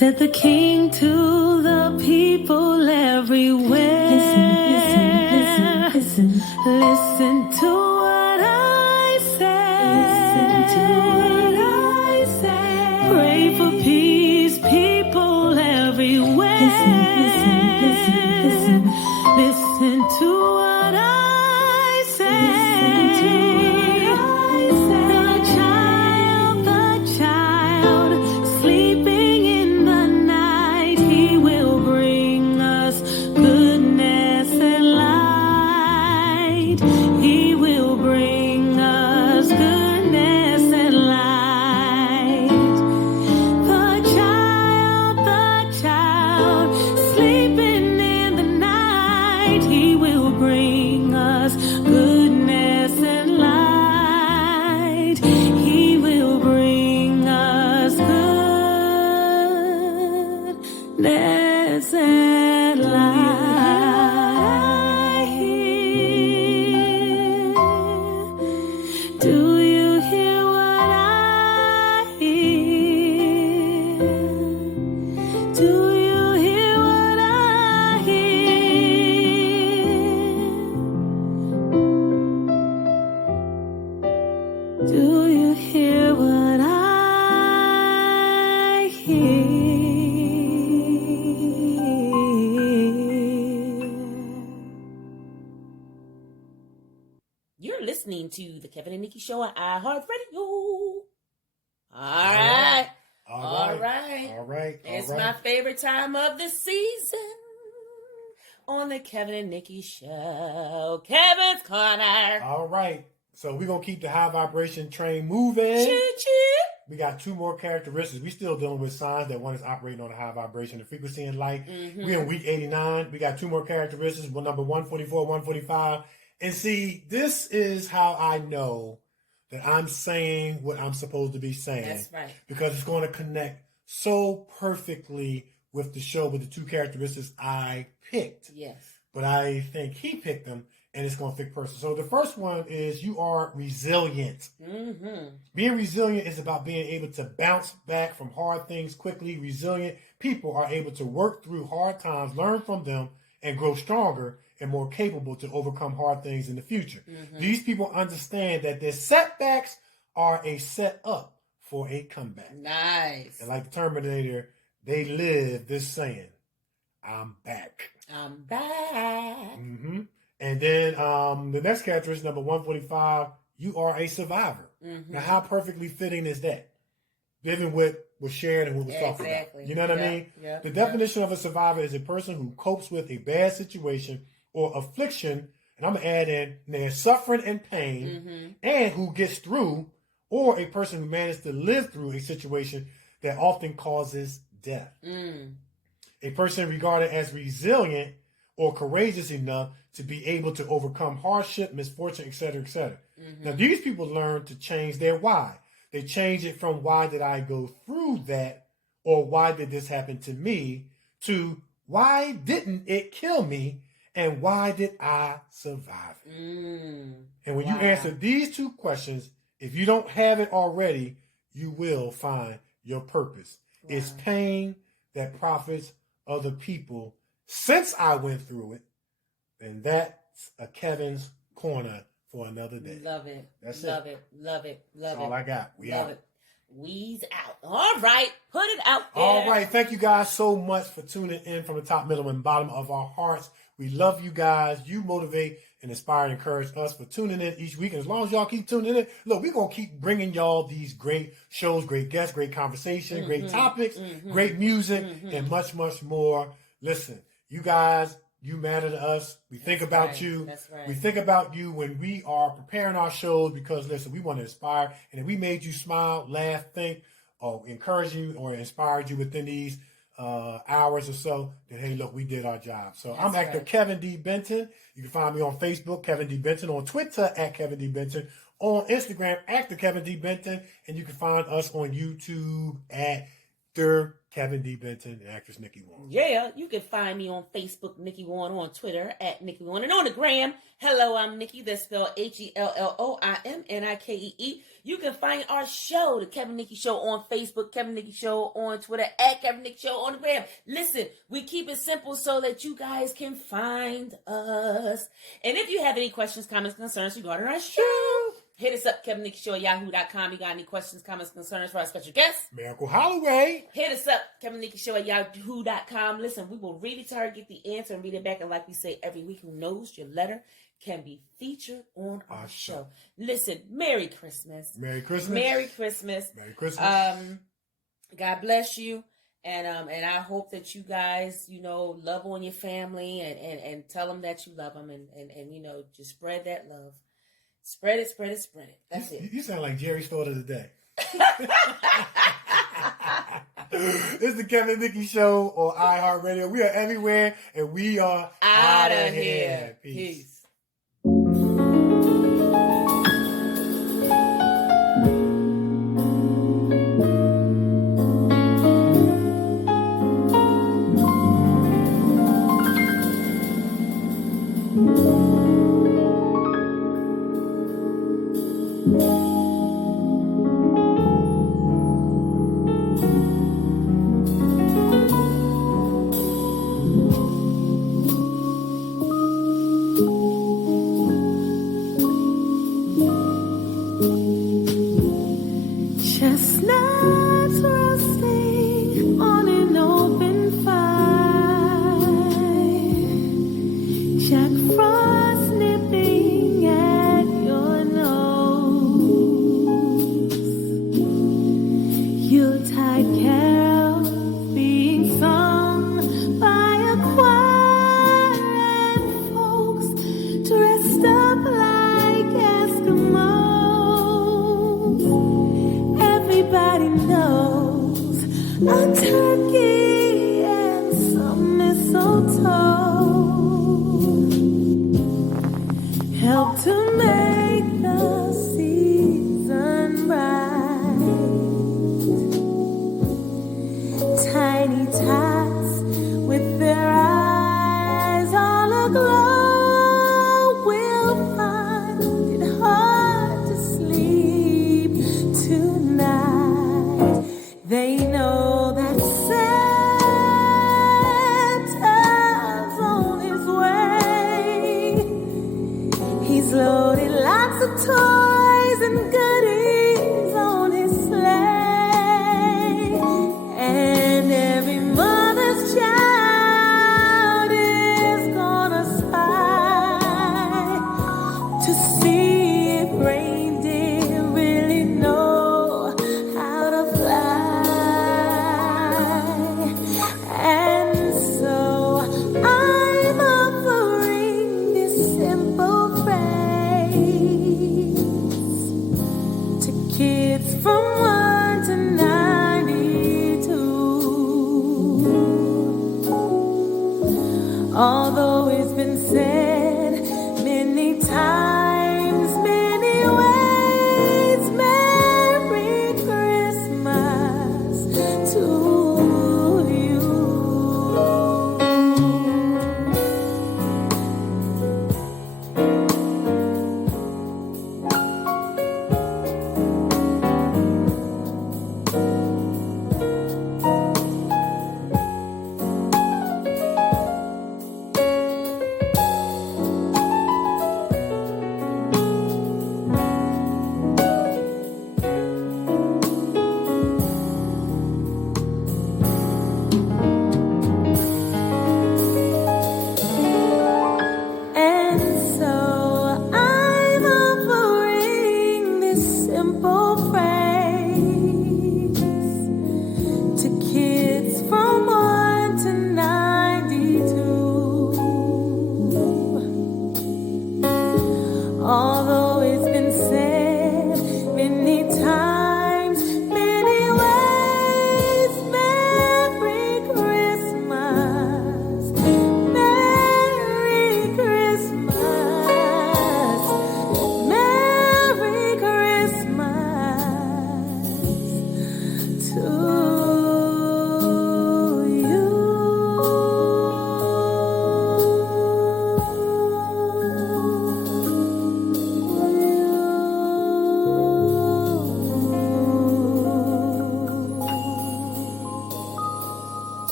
said the King to the people everywhere. Listen to what I say. Pray for peace, people everywhere. Listen to what I say. The child sleeping in the night, he will bring us goodness and light. He will bring us goodness and light. The child sleeping in the night, he will bring us goodness and light. He will bring us goodness and light. Do you hear what I hear? Do you hear what I hear? Do you hear what I hear? You're listening to the Kevin and Nikee Show on iHeartRadio. All right. It's my favorite time of the season on the Kevin and Nikee Show. Kevin's Corner. All right. So we're going to keep the high vibration train moving. Choo-choo. We got 2 more characteristics. We still dealing with signs that one is operating on a high vibration, the frequency and light. We're in week 89. We got 2 more characteristics, number 144, 145. And see, this is how I know that I'm saying what I'm supposed to be saying. That's right. Because it's going to connect so perfectly with the show, with the 2 characteristics I picked. Yes. But I think he picked them, and it's going to fit person. So the first one is you are resilient. Being resilient is about being able to bounce back from hard things quickly. Resilient people are able to work through hard times, learn from them, and grow stronger and more capable to overcome hard things in the future. These people understand that their setbacks are a setup for a comeback. Nice. And like the Terminator, they live this saying, I'm back. I'm back. And then the next characteristic, number 145, you are a survivor. Now, how perfectly fitting is that? Given what was shared and what was talked about. You know what I mean? The definition of a survivor is a person who copes with a bad situation or affliction, and I'm going to add in their suffering and pain, and who gets through, or a person who managed to live through a situation that often causes death. A person regarded as resilient or courageous enough to be able to overcome hardship, misfortune, etc., etc. Now, these people learn to change their why. They change it from why did I go through that, or why did this happen to me, to why didn't it kill me, and why did I survive it? And when you answer these 2 questions, if you don't have it already, you will find your purpose. It's pain that profits other people. Since I went through it, then that's a Kevin's Corner for another day. Love it. That's Love it. Love it. Love That's it. all I got. We Love out. it. We's out. All right. Put it out there. All right. Thank you guys so much for tuning in from the top, middle, and bottom of our hearts. We love you guys. You motivate and inspire and encourage us for tuning in each week. And as long as y'all keep tuning in, look, we're going to keep bringing y'all these great shows, great guests, great conversation, great topics, great music, and much, much more. Listen, you guys, you matter to us. We think about you. That's right. We think about you when we are preparing our shows because, listen, we want to inspire. And if we made you smile, laugh, think, or encourage you or inspired you within these hours or so, then hey, look, we did our job. So I'm actor Kevin D. Benton. You can find me on Facebook, Kevin D. Benton, on Twitter at Kevin D. Benton, on Instagram, actor Kevin D. Benton, and you can find us on YouTube at actor Kevin D. Benton and actress Nikee Warren. Yeah, you can find me on Facebook, Nikee Warren, on Twitter at Nikee Warren, and on the gram, hello, I'm Nikee. That's spelled HELLOIMNIKEE. You can find our show, the Kevin Nikee Show, on Facebook, Kevin Nikee Show on Twitter, at Kevin Nikee Show on the gram. Listen, we keep it simple so that you guys can find us. And if you have any questions, comments, concerns regarding our show, hit us up, KevinNikkeeShow@yahoo.com. You got any questions, comments, concerns for our special guest? Myracle Holloway. Hit us up, KevinNikkeeShow@yahoo.com. Listen, we will read it to her, get the answer, and read it back. And like we say every week, who knows, your letter can be featured on our show. Listen, Merry Christmas. Merry Christmas. Merry Christmas. Merry Christmas. God bless you. And I hope that you guys, love on your family and tell them that you love them and just spread that love. Spread it, spread it, spread it. That's it. You sound like Jerry's thought of the day. It's the Kevin Nikee Show on iHeartRadio. We are everywhere, and we are out of here. Peace. Chestnuts roasting on an open fire. Jack Frost nipping at your nose. Yuletide carols being sung by a choir and folks dressed up like Eskimos. Everybody knows a turkey and some mistletoe help to make the season bright. Tiny tots with their eyes all aglow will find it hard to sleep tonight. They know that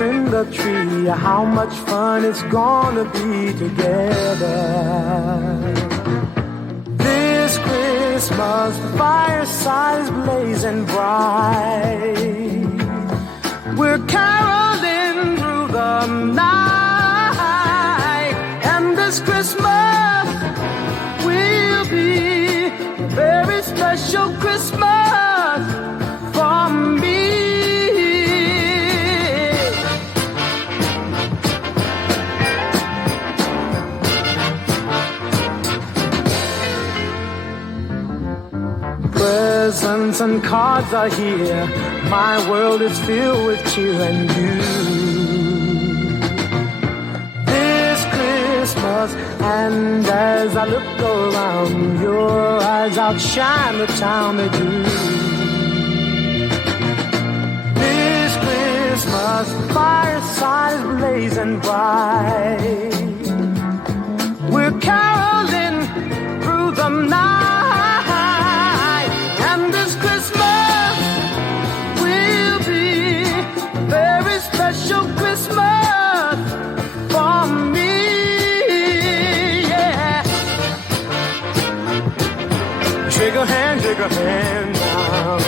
trim the tree, how much fun it's gonna be together. This Christmas, the fireside is blazing bright. We're caroling through the night, and this Christmas will be a very special Christmas for me. Presents and cards are here. My world is filled with cheer and you. This Christmas, and as I look around, your eyes outshine the town they do. This Christmas, the fireside is blazing bright. We're caroling through the night. Special Christmas for me, yeah. Shake a hand now.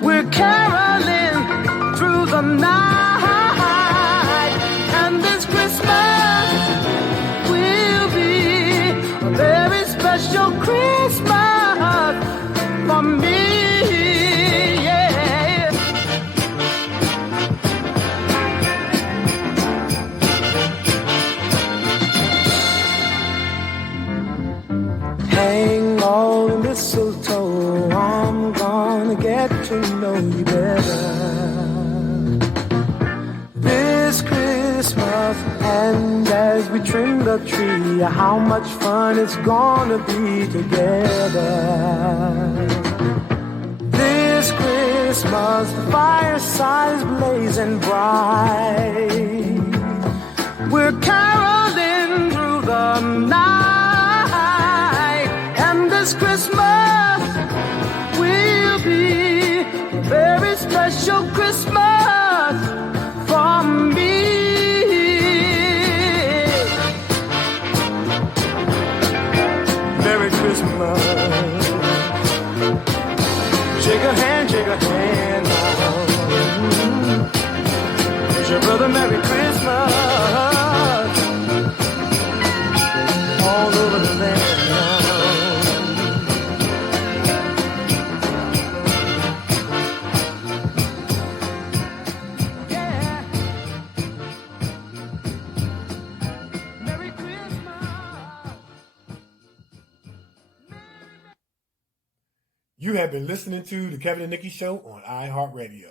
We're caroling through the night, and this Christmas will be a very special Christmas for me, yeah. Hang all the mistletoe, I'm gonna get to know you better. This Christmas, and as we trim the tree, how much fun it's gonna be together. This Christmas, the fireside is blazing bright. We're caroling through the night, and this Christmas will be a very special Christmas for me. Merry Christmas. Shake a hand now. Wish your brother Merry Christmas all over the land now. You have been listening to the Kevin and Nikee Show on iHeartRadio.